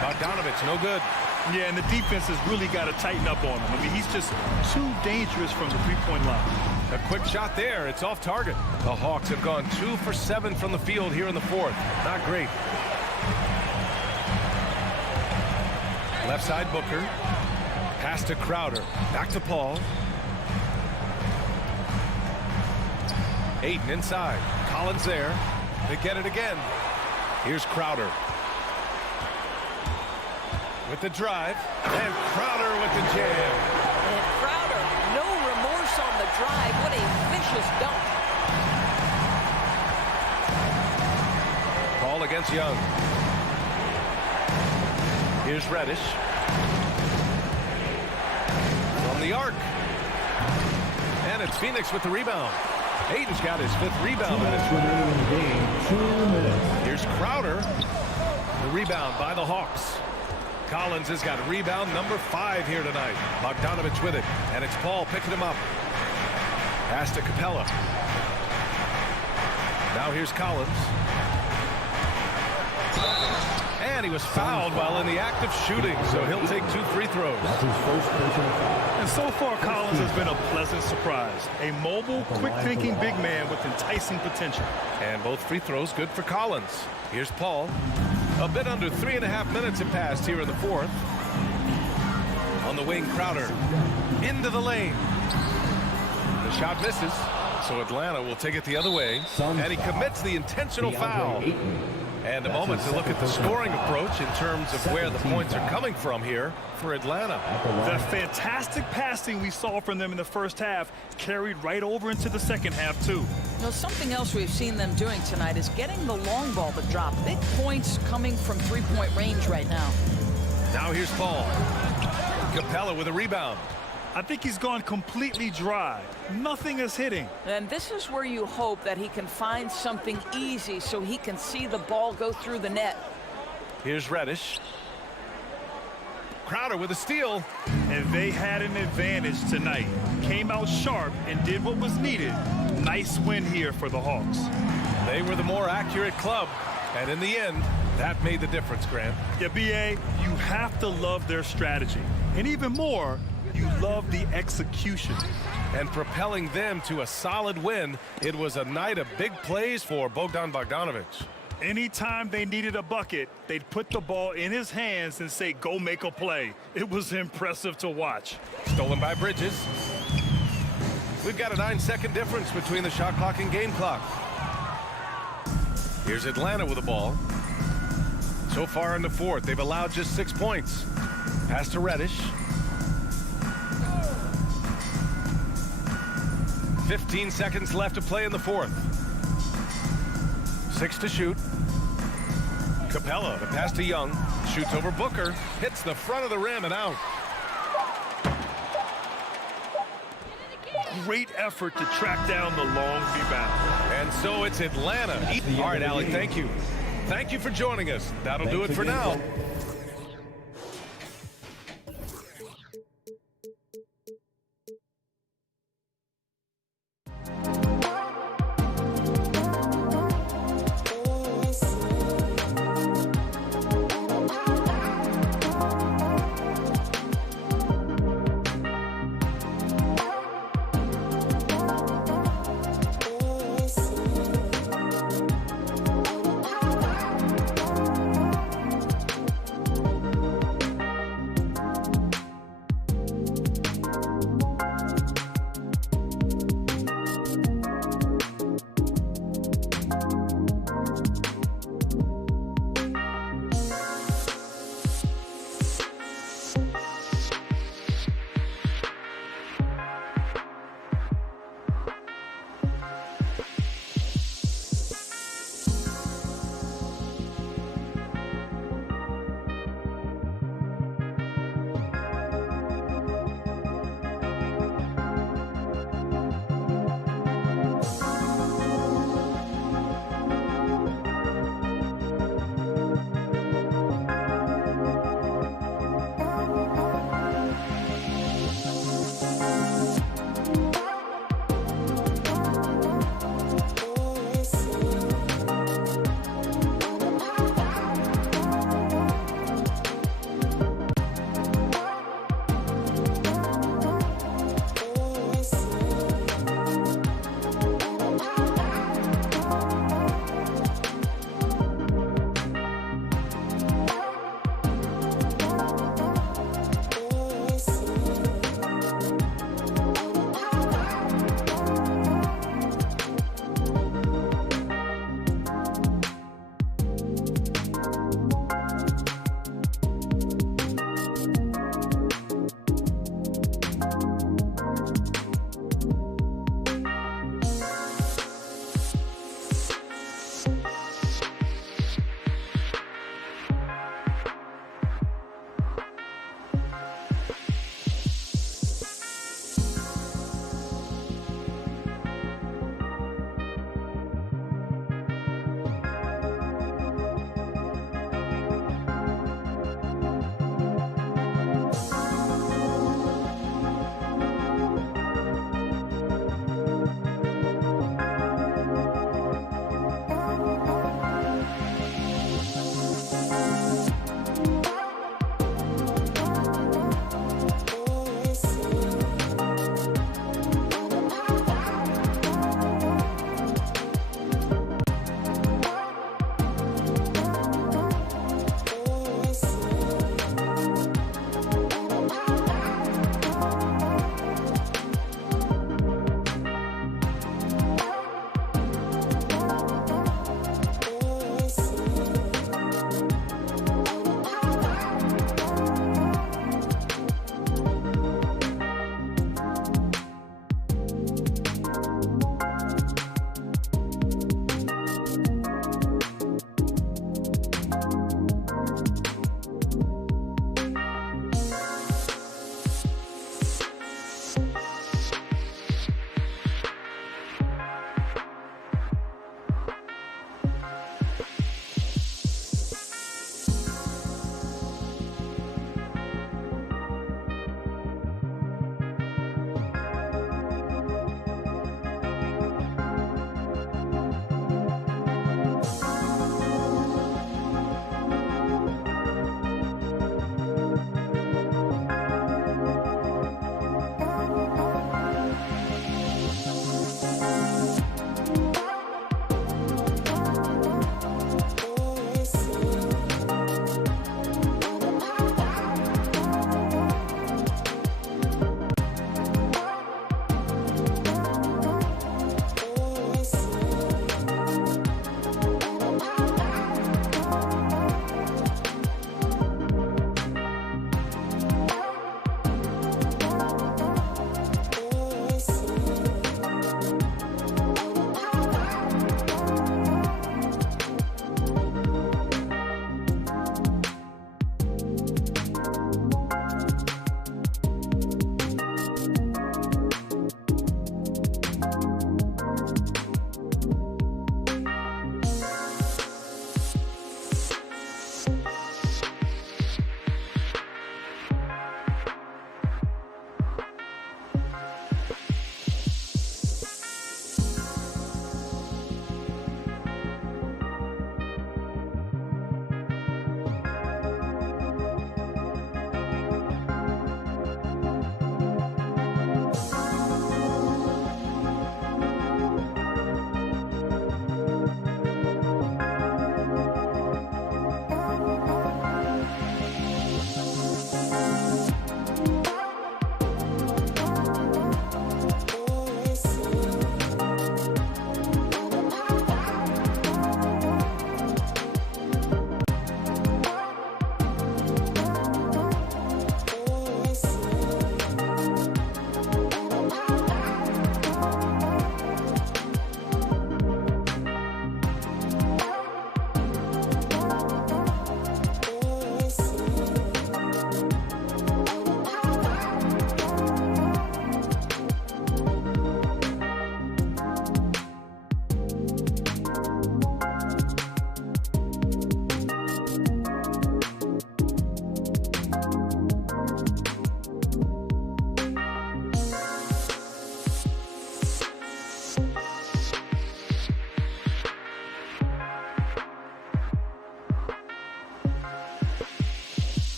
Bogdanovich no good. Yeah, and the defense has really got to tighten up on him. I mean, he's just too dangerous from the three-point line. A quick shot there. It's off target. The Hawks have gone 2 for 7 from the field here in the 4th. Not great. Left side Booker. Pass to Crowder. Back to Paul. Ayton inside. Collins there. They get it again. Here's Crowder. With the drive. And Crowder with the jam. And Crowder, no remorse on the drive. What a vicious dunk. Paul against Young. Here's Reddish. From the arc. And it's Phoenix with the rebound. Ayton's got his 5th rebound. Remaining in the game, 2 minutes. Here's Crowder. The rebound by the Hawks. Collins has got rebound number 5 here tonight. Bogdanovich with it. And it's Paul picking him up. Pass to Capella. Now here's Collins. And he was fouled while in the act of shooting, so he'll take 2 free throws. That's his first personal foul. And so far, Collins has been a pleasant surprise. A mobile, quick-thinking big man with enticing potential. And both free throws good for Collins. Here's Paul. A bit under 3.5 minutes have passed here in the 4th. On the wing, Crowder. Into the lane. The shot misses, so Atlanta will take it the other way. And he commits the intentional foul. And a moment to look at the scoring approach in terms of where the points are coming from here for Atlanta. The fantastic passing we saw from them in the first half carried right over into the second half, too. You know, something else we've seen them doing tonight is getting the long ball to drop. Big points coming from 3-point range right now. Now here's Paul. Capella with a rebound. I think he's gone completely dry. Nothing is hitting. And this is where you hope that he can find something easy so he can see the ball go through the net. Here's Reddish. Crowder with a steal. And they had an advantage tonight. Came out sharp and did what was needed. Nice win here for the Hawks. They were the more accurate club. And in the end, that made the difference, Grant. Yeah, B.A., you have to love their strategy. And even more, you love the execution. And propelling them to a solid win, it was a night of big plays for Bogdanovich. Anytime they needed a bucket, they'd put the ball in his hands and say, go make a play. It was impressive to watch. Stolen by Bridges. We've got a 9-second difference between the shot clock and game clock. Here's Atlanta with the ball. So far in the 4th, they've allowed just 6 points. Pass to Reddish. 15 seconds left to play in the 4th. 6 to shoot. Capella, the pass to Young. Shoots over Booker. Hits the front of the rim and out. great effort to track down the long rebound. And so it's Atlanta. All right, Alec, thank you. Thank you for joining us. That'll do it for now.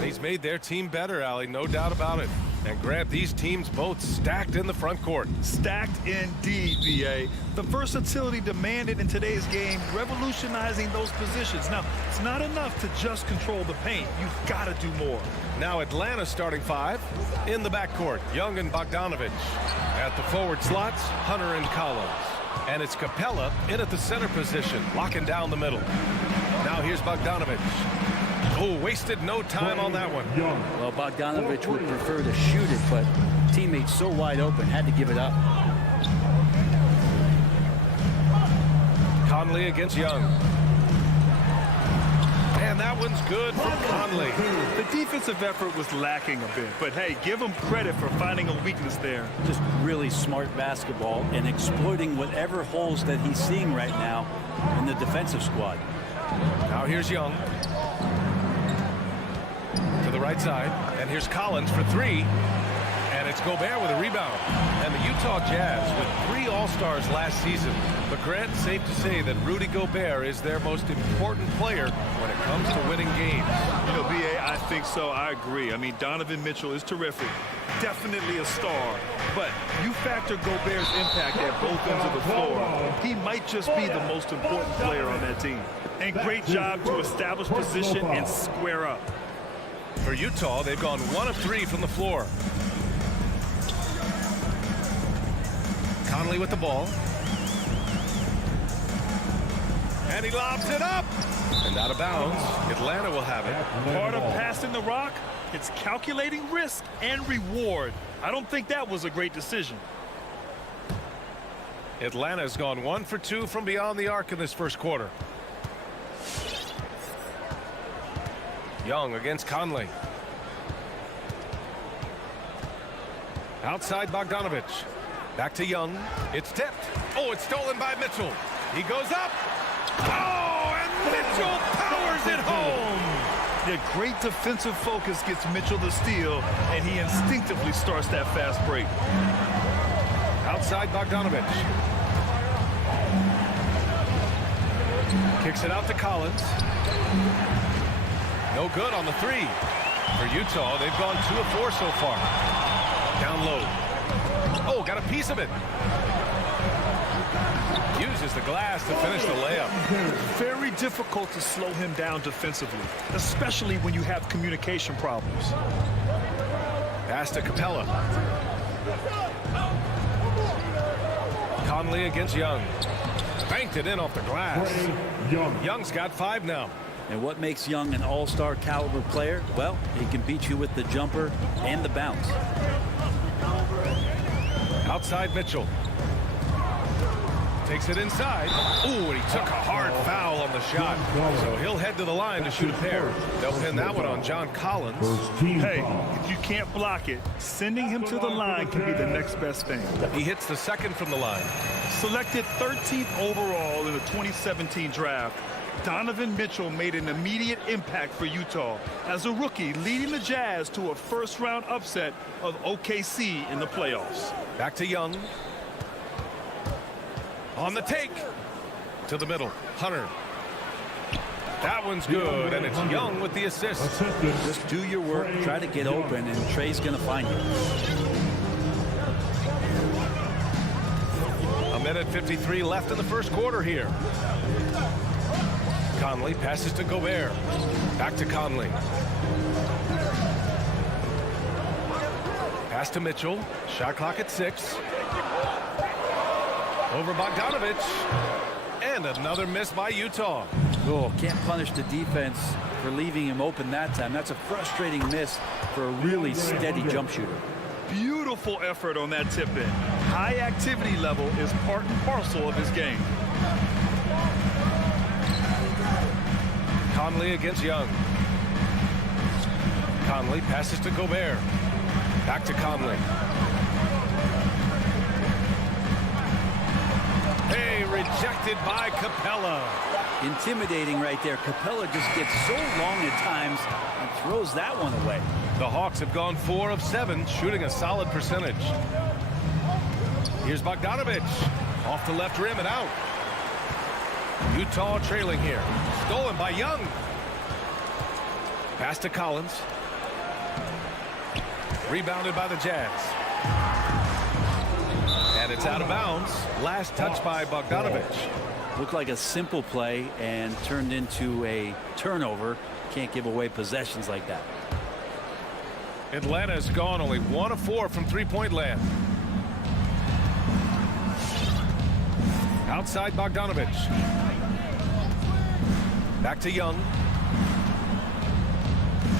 And he's made their team better, Allie, no doubt about it. And Grant, these teams both stacked in the front court. Stacked indeed, B.A. The versatility demanded in today's game, revolutionizing those positions. Now, it's not enough to just control the paint. You've got to do more. Now Atlanta starting 5 in the backcourt. Young and Bogdanovich. At the forward slots, Hunter and Collins. And it's Capella in at the center position, locking down the middle. Now here's Bogdanovich. Oh, wasted no time on that one. Well, Bogdanovich would prefer to shoot it, but teammates so wide open, had to give it up. Conley against Young. And that one's good from Conley. The defensive effort was lacking a bit, but hey, give him credit for finding a weakness there. Just really smart basketball and exploiting whatever holes that he's seeing right now in the defensive squad. Now here's Young. To the right side. And here's Collins for 3. And it's Gobert with a rebound. And the Utah Jazz with 3 All-Stars last season. But Grant, safe to say that Rudy Gobert is their most important player when it comes to winning games. You know, B.A., I think so. I agree. I mean, Donovan Mitchell is terrific. Definitely a star. But you factor Gobert's impact at both ends of the floor, he might just be the most important player on that team. And great job to establish position and square up. For Utah, they've gone 1 of 3 from the floor. Conley with the ball. And he lobs it up. And out of bounds. Atlanta will have it. Part of passing the rock, it's calculating risk and reward. I don't think that was a great decision. Atlanta's gone 1 for 2 from beyond the arc in this first quarter. Young against Conley. Outside Bogdanovich. Back to Young. It's tipped. Oh, it's stolen by Mitchell. He goes up. Oh, and Mitchell powers it home. Yeah, great defensive focus gets Mitchell the steal, and he instinctively starts that fast break. Outside Bogdanovich. Kicks it out to Collins. No good on the 3. For Utah, they've gone 2 of 4 so far. Down low. Oh, got a piece of it. Uses the glass to finish the layup. Very difficult to slow him down defensively, especially when you have communication problems. Pass to Capella. Conley against Young. Banked it in off the glass. Young's got 5 now. And what makes Young an all-star caliber player? Well, he can beat you with the jumper and the bounce. Outside Mitchell. Takes it inside. Ooh, and he took a hard foul on the shot. So he'll head to the line to shoot a pair. They'll pin that one on John Collins. Hey, if you can't block it, sending him to the line can be the next best thing. He hits the second from the line. Selected 13th overall in the 2017 draft, Donovan Mitchell made an immediate impact for Utah as a rookie, leading the Jazz to a first-round upset of OKC in the playoffs. Back to Young. On the take. To the middle. Hunter. That one's good, and it's Young with the assist. Just do your work, try to get open, and Trey's going to find you. A minute 53 left in the first quarter here. Conley passes to Gobert. Back to Conley. Pass to Mitchell. Shot clock at 6. Over Bogdanovich. And another miss by Utah. Oh, can't punish the defense for leaving him open that time. That's a frustrating miss for a really steady jump shooter. Beautiful effort on that tip-in. High activity level is part and parcel of his game. Conley against Young. Conley passes to Gobert. Back to Conley. Hey, rejected by Capella. Intimidating right there. Capella just gets so long at times and throws that one away. The Hawks have gone 4 of 7, shooting a solid percentage. Here's Bogdanovich. Off the left rim and out. Utah trailing here. Stolen by Young. Pass to Collins. Rebounded by the Jazz. And it's out of bounds. Last touch by Bogdanovich. Looked like a simple play and turned into a turnover. Can't give away possessions like that. Atlanta's gone only 1 of 4 from three-point land. Outside Bogdanovich. Back to Young.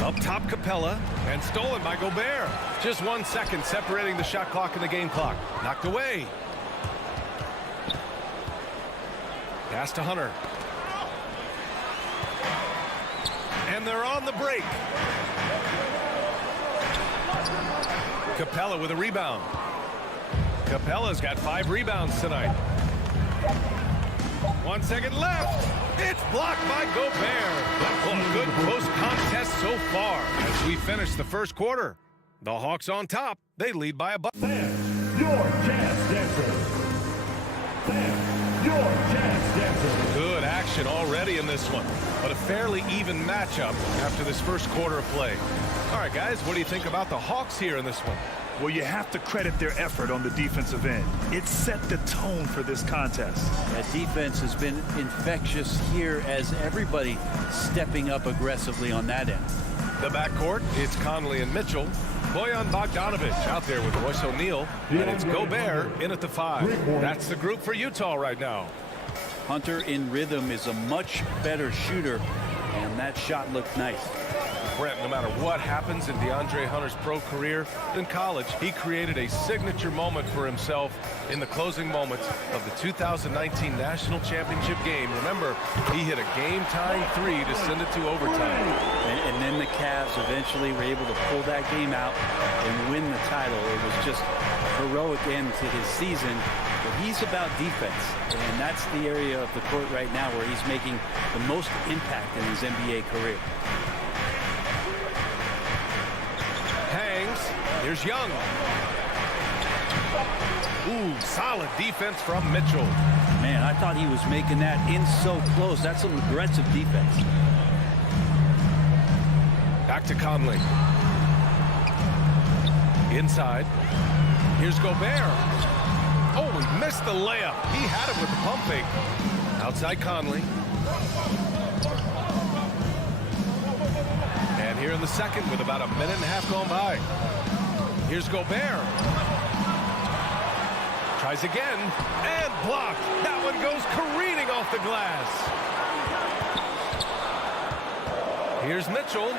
Up top Capella, and stolen by Gobert. Just 1 second separating the shot clock and the game clock. Knocked away. Pass to Hunter. And they're on the break. Capella with a rebound. Capella's got 5 rebounds tonight. 1 second left. It's blocked by Gobert. A good close contest so far as we finish the first quarter. The Hawks on top. They lead by a bucket. Fans, your Jazz Dancers. Fans, your Jazz Dancers. Good action already in this one, but a fairly even matchup after this first quarter of play. All right, guys, what do you think about the Hawks here in this one? Well, you have to credit their effort on the defensive end. It set the tone for this contest. That defense has been infectious here as everybody stepping up aggressively on that end. The backcourt, it's Conley and Mitchell. Bojan Bogdanovich out there with Royce O'Neal. And it's Gobert in at the 5. That's the group for Utah right now. Hunter in rhythm is a much better shooter, and that shot looked nice. Brent, no matter what happens in DeAndre Hunter's pro career, in college, he created a signature moment for himself in the closing moments of the 2019 National Championship game. Remember, he hit a game-tying 3 to send it to overtime. And then the Cavs eventually were able to pull that game out and win the title. It was just a heroic end to his season. But he's about defense, and that's the area of the court right now where he's making the most impact in his NBA career. Hangs. Here's Young. Ooh, solid defense from Mitchell. Man, I thought he was making that in so close. That's some aggressive defense. Back to Conley. Inside. Here's Gobert. Oh, he missed the layup. He had it with the pump fake. Outside Conley. And here in the second with about a minute and a half gone by. Here's Gobert. Tries again and blocked. That one goes careening off the glass. Here's Mitchell.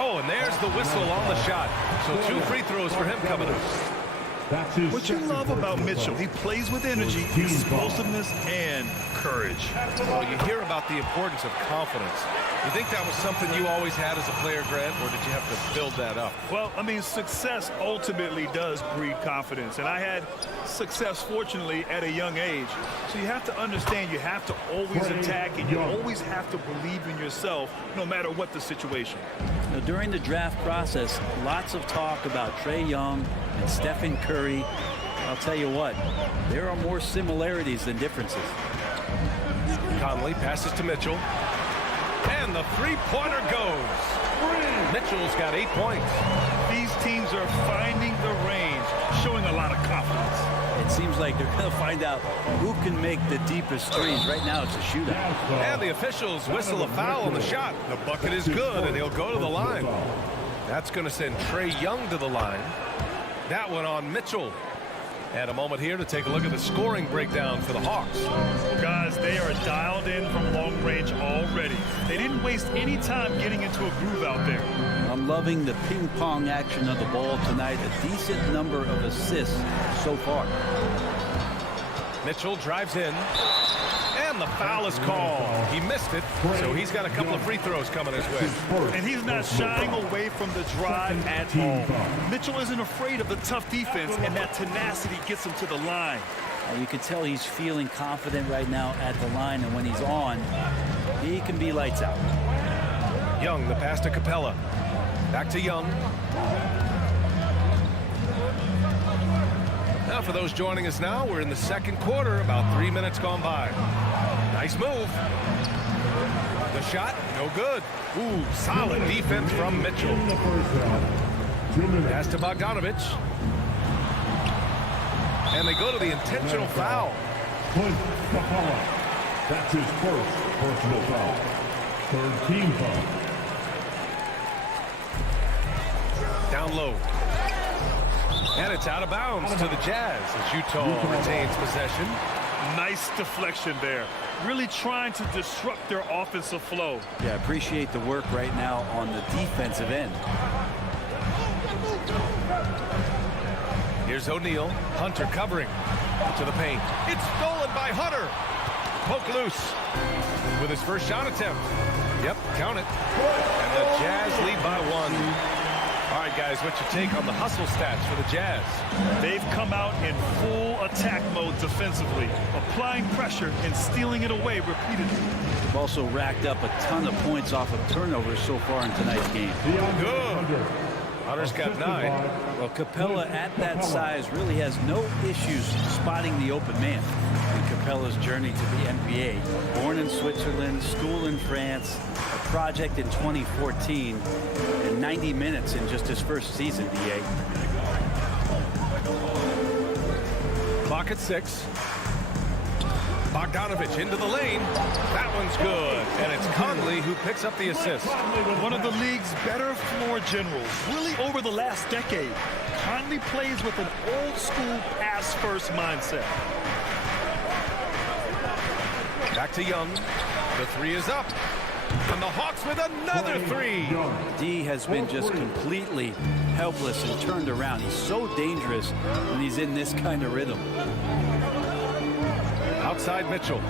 Oh, and there's the whistle on the shot. So 2 free throws for him coming up. What you love about Mitchell, he plays with energy, explosiveness, and courage. Well, you hear about the importance of confidence. You think that was something you always had as a player, Grant, or did you have to build that up? Well, I mean, success ultimately does breed confidence, and I had success, fortunately, at a young age. So you have to understand you have to always attack, and you always have to believe in yourself, no matter what the situation. Now, during the draft process, lots of talk about Trae Young and Stephen Curry. I'll tell you what, there are more similarities than differences. Conley passes to Mitchell. And the three-pointer goes. Mitchell's got 8 points. These teams are finding the range, showing a lot of confidence. It seems like they're going to find out who can make the deepest threes. Right now, it's a shootout. And the officials whistle a foul on the shot. The bucket is good, and he'll go to the line. That's going to send Trae Young to the line. That one on Mitchell. And a moment here to take a look at the scoring breakdown for the Hawks. Well, guys, they are dialed in from long range already. They didn't waste any time getting into a groove out there. I'm loving the ping-pong action of the ball tonight. A decent number of assists so far. Mitchell drives in. And the foul is called. He missed it, so he's got a couple of free throws coming his way. And he's not shying away from the drive at all. Mitchell isn't afraid of the tough defense, and that tenacity gets him to the line. You can tell he's feeling confident right now at the line, and when he's on, he can be lights out. Young, the pass to Capella. Back to Young. Now, for those joining us now, we're in the second quarter, about 3 minutes gone by. Nice move. The shot, no good. Ooh, solid defense from Mitchell. In the first half, 2 minutes. Pass to Bogdanovich. And they go to the intentional foul. Clint Capella. That's his first personal foul. Third team foul. Down low. And it's out of bounds to the Jazz as Utah retains possession. Nice deflection there. Really trying to disrupt their offensive flow. Yeah, appreciate the work right now on the defensive end. Here's O'Neal. Hunter covering to the paint. It's stolen by Hunter. Poke loose with his first shot attempt. Yep, count it. And the Jazz lead by 1. All right, guys, what's your take on the hustle stats for the Jazz? They've come out in full attack mode defensively, applying pressure and stealing it away repeatedly. They've also racked up a ton of points off of turnovers so far in tonight's game. Good. Hunter's got 9. Well, Capella at that size really has no issues spotting the open man. In Capella's journey to the NBA, born in Switzerland, school in France, a project in 2014, and 90 minutes in just his first season, DA. Clock at 6. Bogdanovich into the lane. That one's good. And it's Conley who picks up the assist. One of the league's better floor generals, really over the last decade. Conley plays with an old-school pass-first mindset. Back to Young. The 3 is up. And the Hawks with another 3. D has been just completely helpless and turned around. He's so dangerous when he's in this kind of rhythm. Outside Mitchell.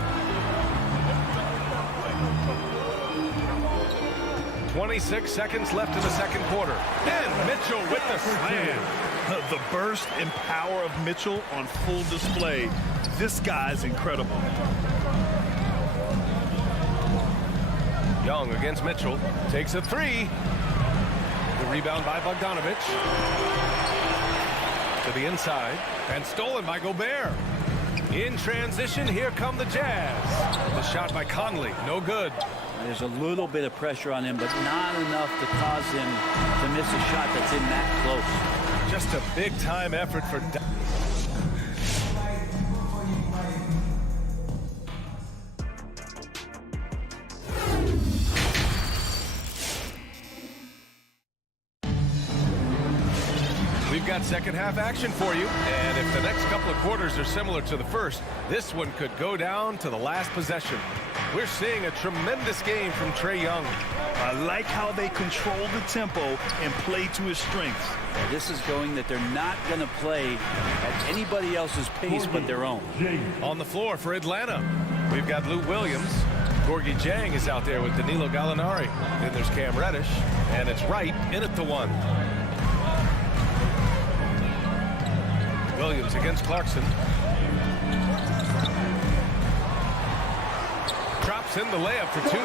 26 seconds left in the second quarter. And Mitchell with the slam. The burst and power of Mitchell on full display. This guy's incredible. Young against Mitchell. Takes a 3. The rebound by Bogdanovich. To the inside. And stolen by Gobert. In transition, here come the Jazz. The shot by Conley, no good. There's a little bit of pressure on him, but not enough to cause him to miss a shot that's in that close. Just a big-time effort for... We've got second half action for you, and if the next couple of quarters are similar to the first, this one could go down to the last possession. We're seeing a tremendous game from Trae Young. I like how they control the tempo and play to his strengths. This is showing that they're not going to play at anybody else's pace but their own. On the floor for Atlanta, we've got Lou Williams. Gorgie Jang is out there with Danilo Gallinari. Then there's Cam Reddish, and it's Wright in at the 1. Williams against Clarkson. Drops in the layup for 2.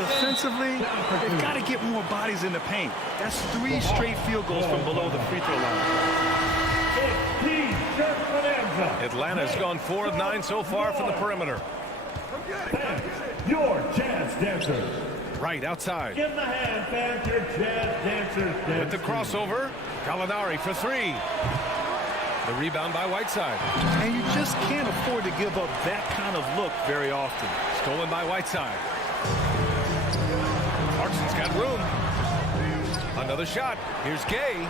Defensively, they've got to get more bodies in the paint. That's 3 straight field goals from below the free throw line. Atlanta's gone 4 of 9 so far from the perimeter. Your Jazz Dancers. Right outside. Give them a hand, fans. Your Jazz Dancers. With the crossover, Gallinari for 3. The rebound by Whiteside. And you just can't afford to give up that kind of look very often. Stolen by Whiteside. Clarkson's got room. Another shot. Here's Gay.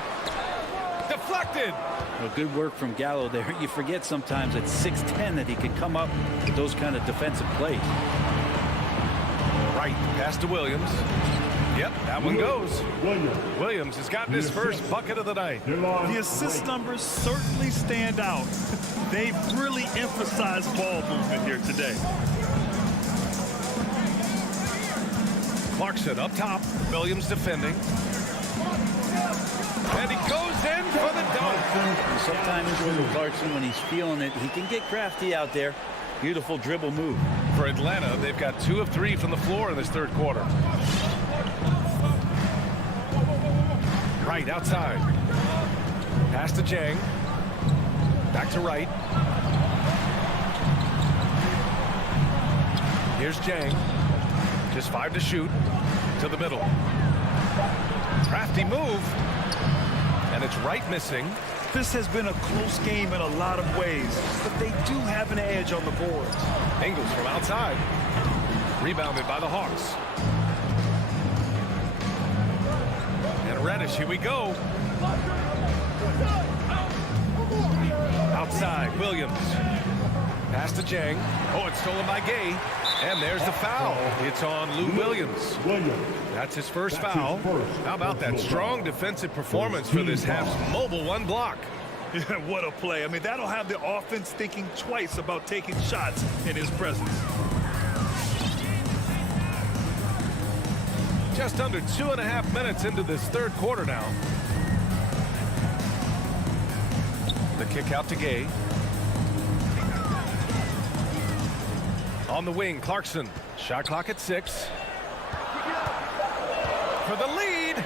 Deflected. Well, good work from Gallo there. You forget sometimes at 6'10" that he can come up with those kind of defensive plays. Right, pass to Williams. Yep, that one goes. Williams has gotten his first bucket of the night. The assist numbers certainly stand out. They've really emphasized ball movement here today. Clarkson up top. Williams defending. And he goes in for the dunk. And sometimes Jordan Clarkson, when he's feeling it, he can get crafty out there. Beautiful dribble move. For Atlanta, they've got 2 of 3 from the floor in this third quarter. Right outside. Pass to Jang. Back to Wright. Here's Jang. Just 5 to shoot. To the middle. Crafty move. And it's Wright missing. This has been a close game in a lot of ways, but they do have an edge on the boards. Ingles from outside. Rebounded by the Hawks. And Reddish, here we go. Outside, Williams. Pass to Jang. Oh, it's stolen by Gay. And there's the foul. It's on Lou Williams. That's his first foul. How about that strong defensive performance for this half's mobile one block? Yeah, what a play. I mean, that'll have the offense thinking twice about taking shots in his presence. Just under 2.5 minutes into this third quarter now. The kick out to Gay. On the wing, Clarkson. Shot clock at 6. For the lead.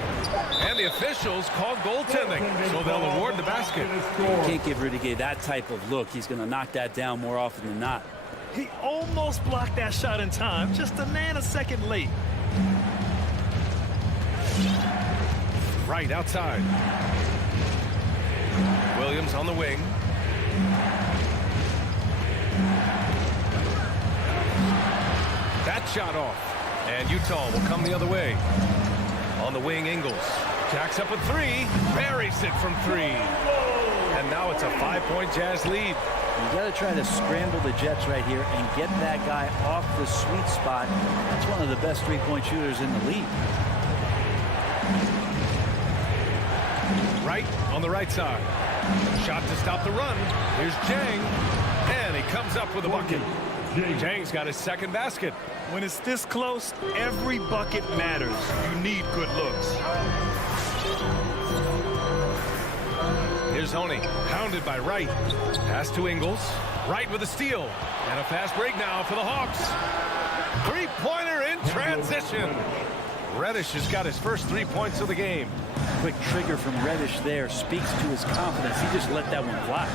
And the officials called goaltending, so they'll award the basket. You can't give Rudy Gay that type of look. He's going to knock that down more often than not. He almost blocked that shot in time, just a nanosecond late. Right outside. Williams on the wing. That shot off. And Utah will come the other way. On the wing, Ingles. Jacks up a 3. Buries it from 3. And now it's a 5-point Jazz lead. You got to try to scramble the Jets right here and get that guy off the sweet spot. That's one of the best three-point shooters in the league. Right on the right side. Shot to stop the run. Here's Jang. And he comes up with a bucket. Jang's got his second basket. When it's this close, every bucket matters. You need good looks. Here's Honey, pounded by Wright. Pass to Ingles. Wright with a steal. And a fast break now for the Hawks. Three-pointer in transition. Reddish has got his first 3 points of the game. Quick trigger from Reddish there speaks to his confidence. He just let that one fly.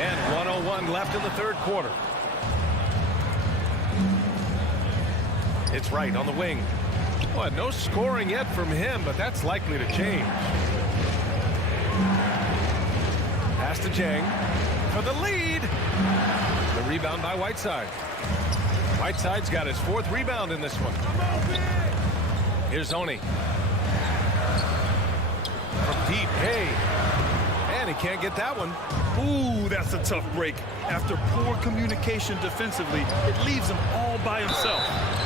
And 1:01 left in the third quarter. It's Wright on the wing. Well, no scoring yet from him, but that's likely to change. Pass to Jang for the lead. The rebound by Whiteside. Whiteside's got his 4th rebound in this one. Here's Oni. From deep, hey. And he can't get that one. Ooh, that's a tough break. After poor communication defensively, it leaves him all by himself.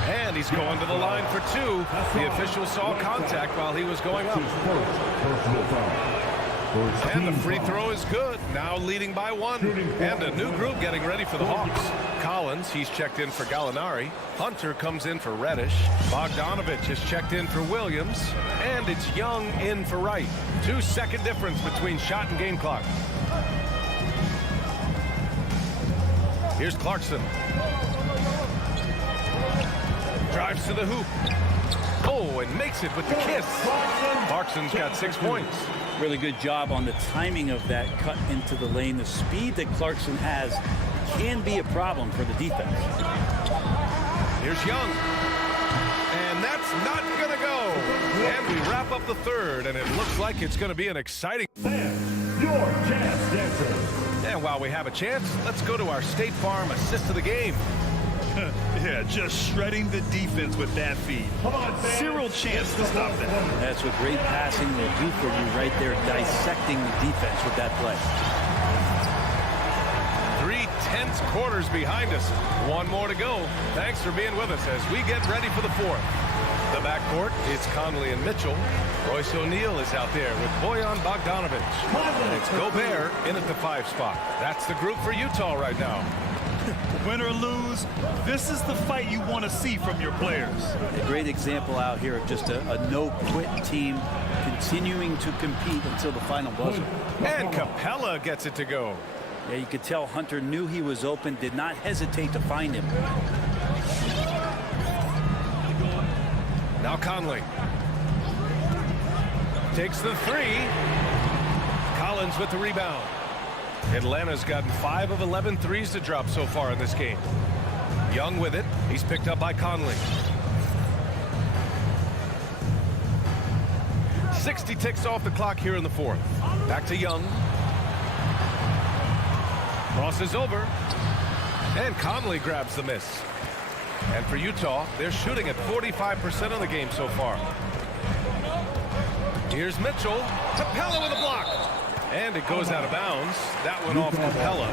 And he's going to the line for 2. The official saw contact while he was going up. And the free throw is good. Now leading by 1. And a new group getting ready for the Hawks. Collins, he's checked in for Gallinari. Hunter comes in for Reddish. Bogdanovich has checked in for Williams. And it's Young in for Wright. 2-second difference between shot and game clock. Here's Clarkson. Drives to the hoop. Oh, and makes it with the kiss. Clarkson's got 6 points. Really good job on the timing of that cut into the lane. The speed that Clarkson has can be a problem for the defense. Here's Young. And that's not going to go. And we wrap up the third, and it looks like it's going to be an exciting... Your Jazz Dancer. And while we have a chance, let's go to our State Farm assist of the game. Yeah, just shredding the defense with that feed. Zero chance to stop that. That's what great passing will do for you right there, dissecting the defense with that play. 3 tense quarters behind us. 1 more to go. Thanks for being with us as we get ready for the 4th. The backcourt, it's Conley and Mitchell. Royce O'Neal is out there with Bojan Bogdanovich. It's Gobert in at the 5 spot. That's the group for Utah right now. Win or lose, this is the fight you want to see from your players. A great example out here of just a no-quit team continuing to compete until the final buzzer. And Capella gets it to go. Yeah, you could tell Hunter knew he was open, did not hesitate to find him. Now Conley. Takes the 3. Collins with the rebound. Atlanta's gotten 5 of 11 threes to drop so far in this game. Young with it. He's picked up by Conley. 60 ticks off the clock here in the fourth. Back to Young. Crosses over. And Conley grabs the miss. And for Utah, they're shooting at 45% of the game so far. Here's Mitchell. Capella with a block. And it goes out of bounds. That went off Capella.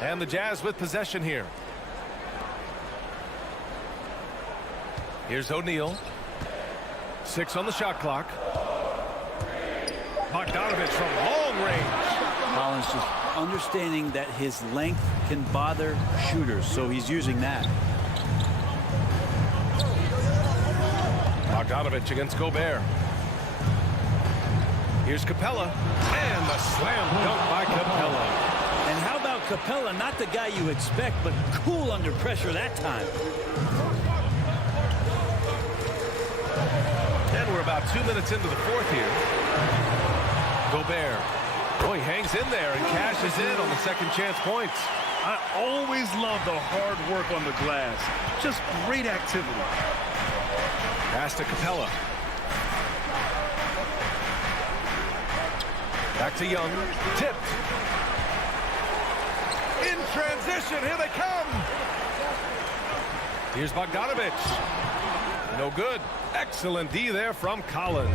And the Jazz with possession here. Here's O'Neal. 6 on the shot clock. Bogdanovich from long range. Collins just understanding that his length can bother shooters, so he's using that. Bogdanovich against Gobert. Here's Capella. And the slam dunk by Capella. And how about Capella? Not the guy you expect, but cool under pressure that time. And we're about 2 minutes into the fourth here. Gobert. Oh, he hangs in there and cashes in on the second chance points. I always love the hard work on the glass. Just great activity. Pass to Capella. Back to Young. Tipped. In transition. Here they come. Here's Bogdanovich. No good. Excellent D there from Collins.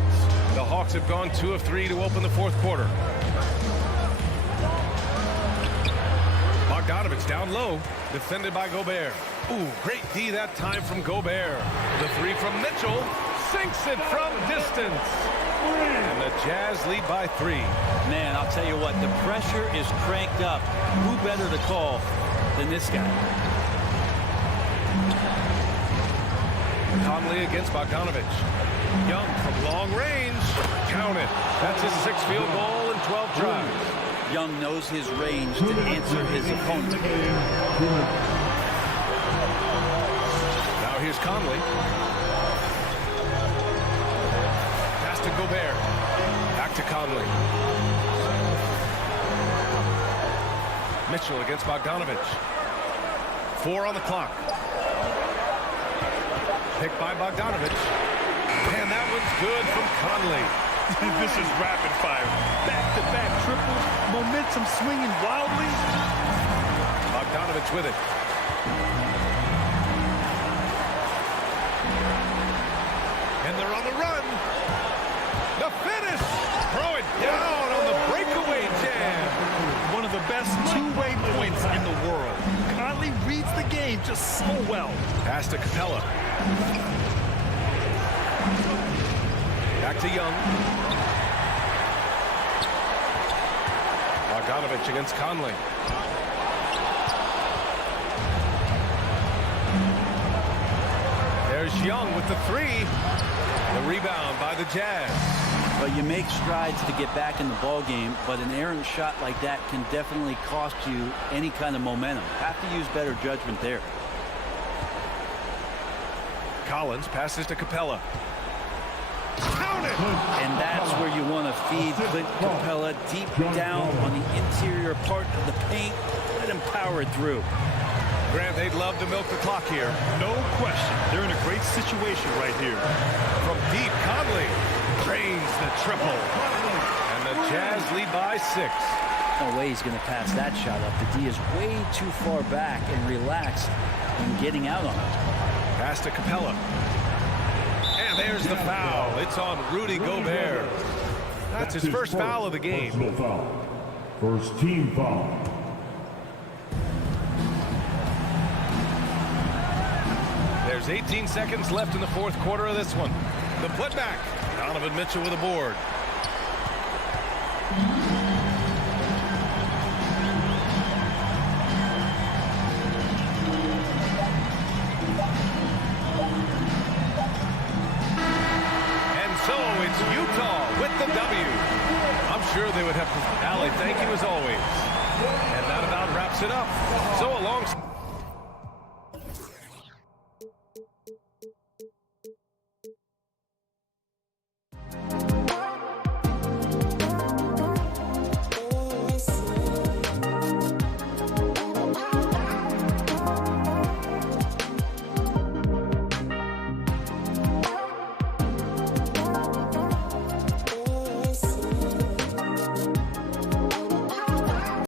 The Hawks have gone 2 of 3 to open the fourth quarter. Bogdanovich down low. Defended by Gobert. Ooh, great D that time from Gobert. The 3 from Mitchell. Sinks it from distance. And the Jazz lead by 3. Man, I'll tell you what, the pressure is cranked up. Who better to call than this guy? Conley against Bogdanovich. Young from long range. Count it. That's his 6th field goal in 12 tries. Young knows his range to answer his opponent. Now here's Conley. Pass to Gobert. Back to Conley. Mitchell against Bogdanovich. 4 on the clock. Picked by Bogdanovich. And that one's good from Conley. This is rapid fire. Back-to-back triples. Momentum swinging wildly. Bogdanovich with it. And they're on the run. The finish. Throw it down on the breakaway jam. One of the best two-way points in the world. Conley reads the game just so well. Pass to Capella. Back to Young. Bogdanovich against Conley. There's Young with the 3. The rebound by the Jazz. But you make strides to get back in the ball game, but an errant shot like that can definitely cost you any kind of momentum. Have to use better judgment there. Collins passes to Capella. Count it! And that's where you want to feed Clint Capella deep down on the interior part of the paint. Let him power it through. Grant, they'd love to milk the clock here. No question. They're in a great situation right here. From deep, Conley drains the triple. And the Jazz lead by 6. No way he's going to pass that shot up. The D is way too far back and relaxed in getting out on it. Pass to Capella. And there's the foul. It's on Rudy Gobert. That's his first foul of the game. First team foul. There's 18 seconds left in the fourth quarter of this one. The putback. Donovan Mitchell with a board. It's Utah with the W. I'm sure they would have to. Allie, thank you as always. And that about wraps it up. So along.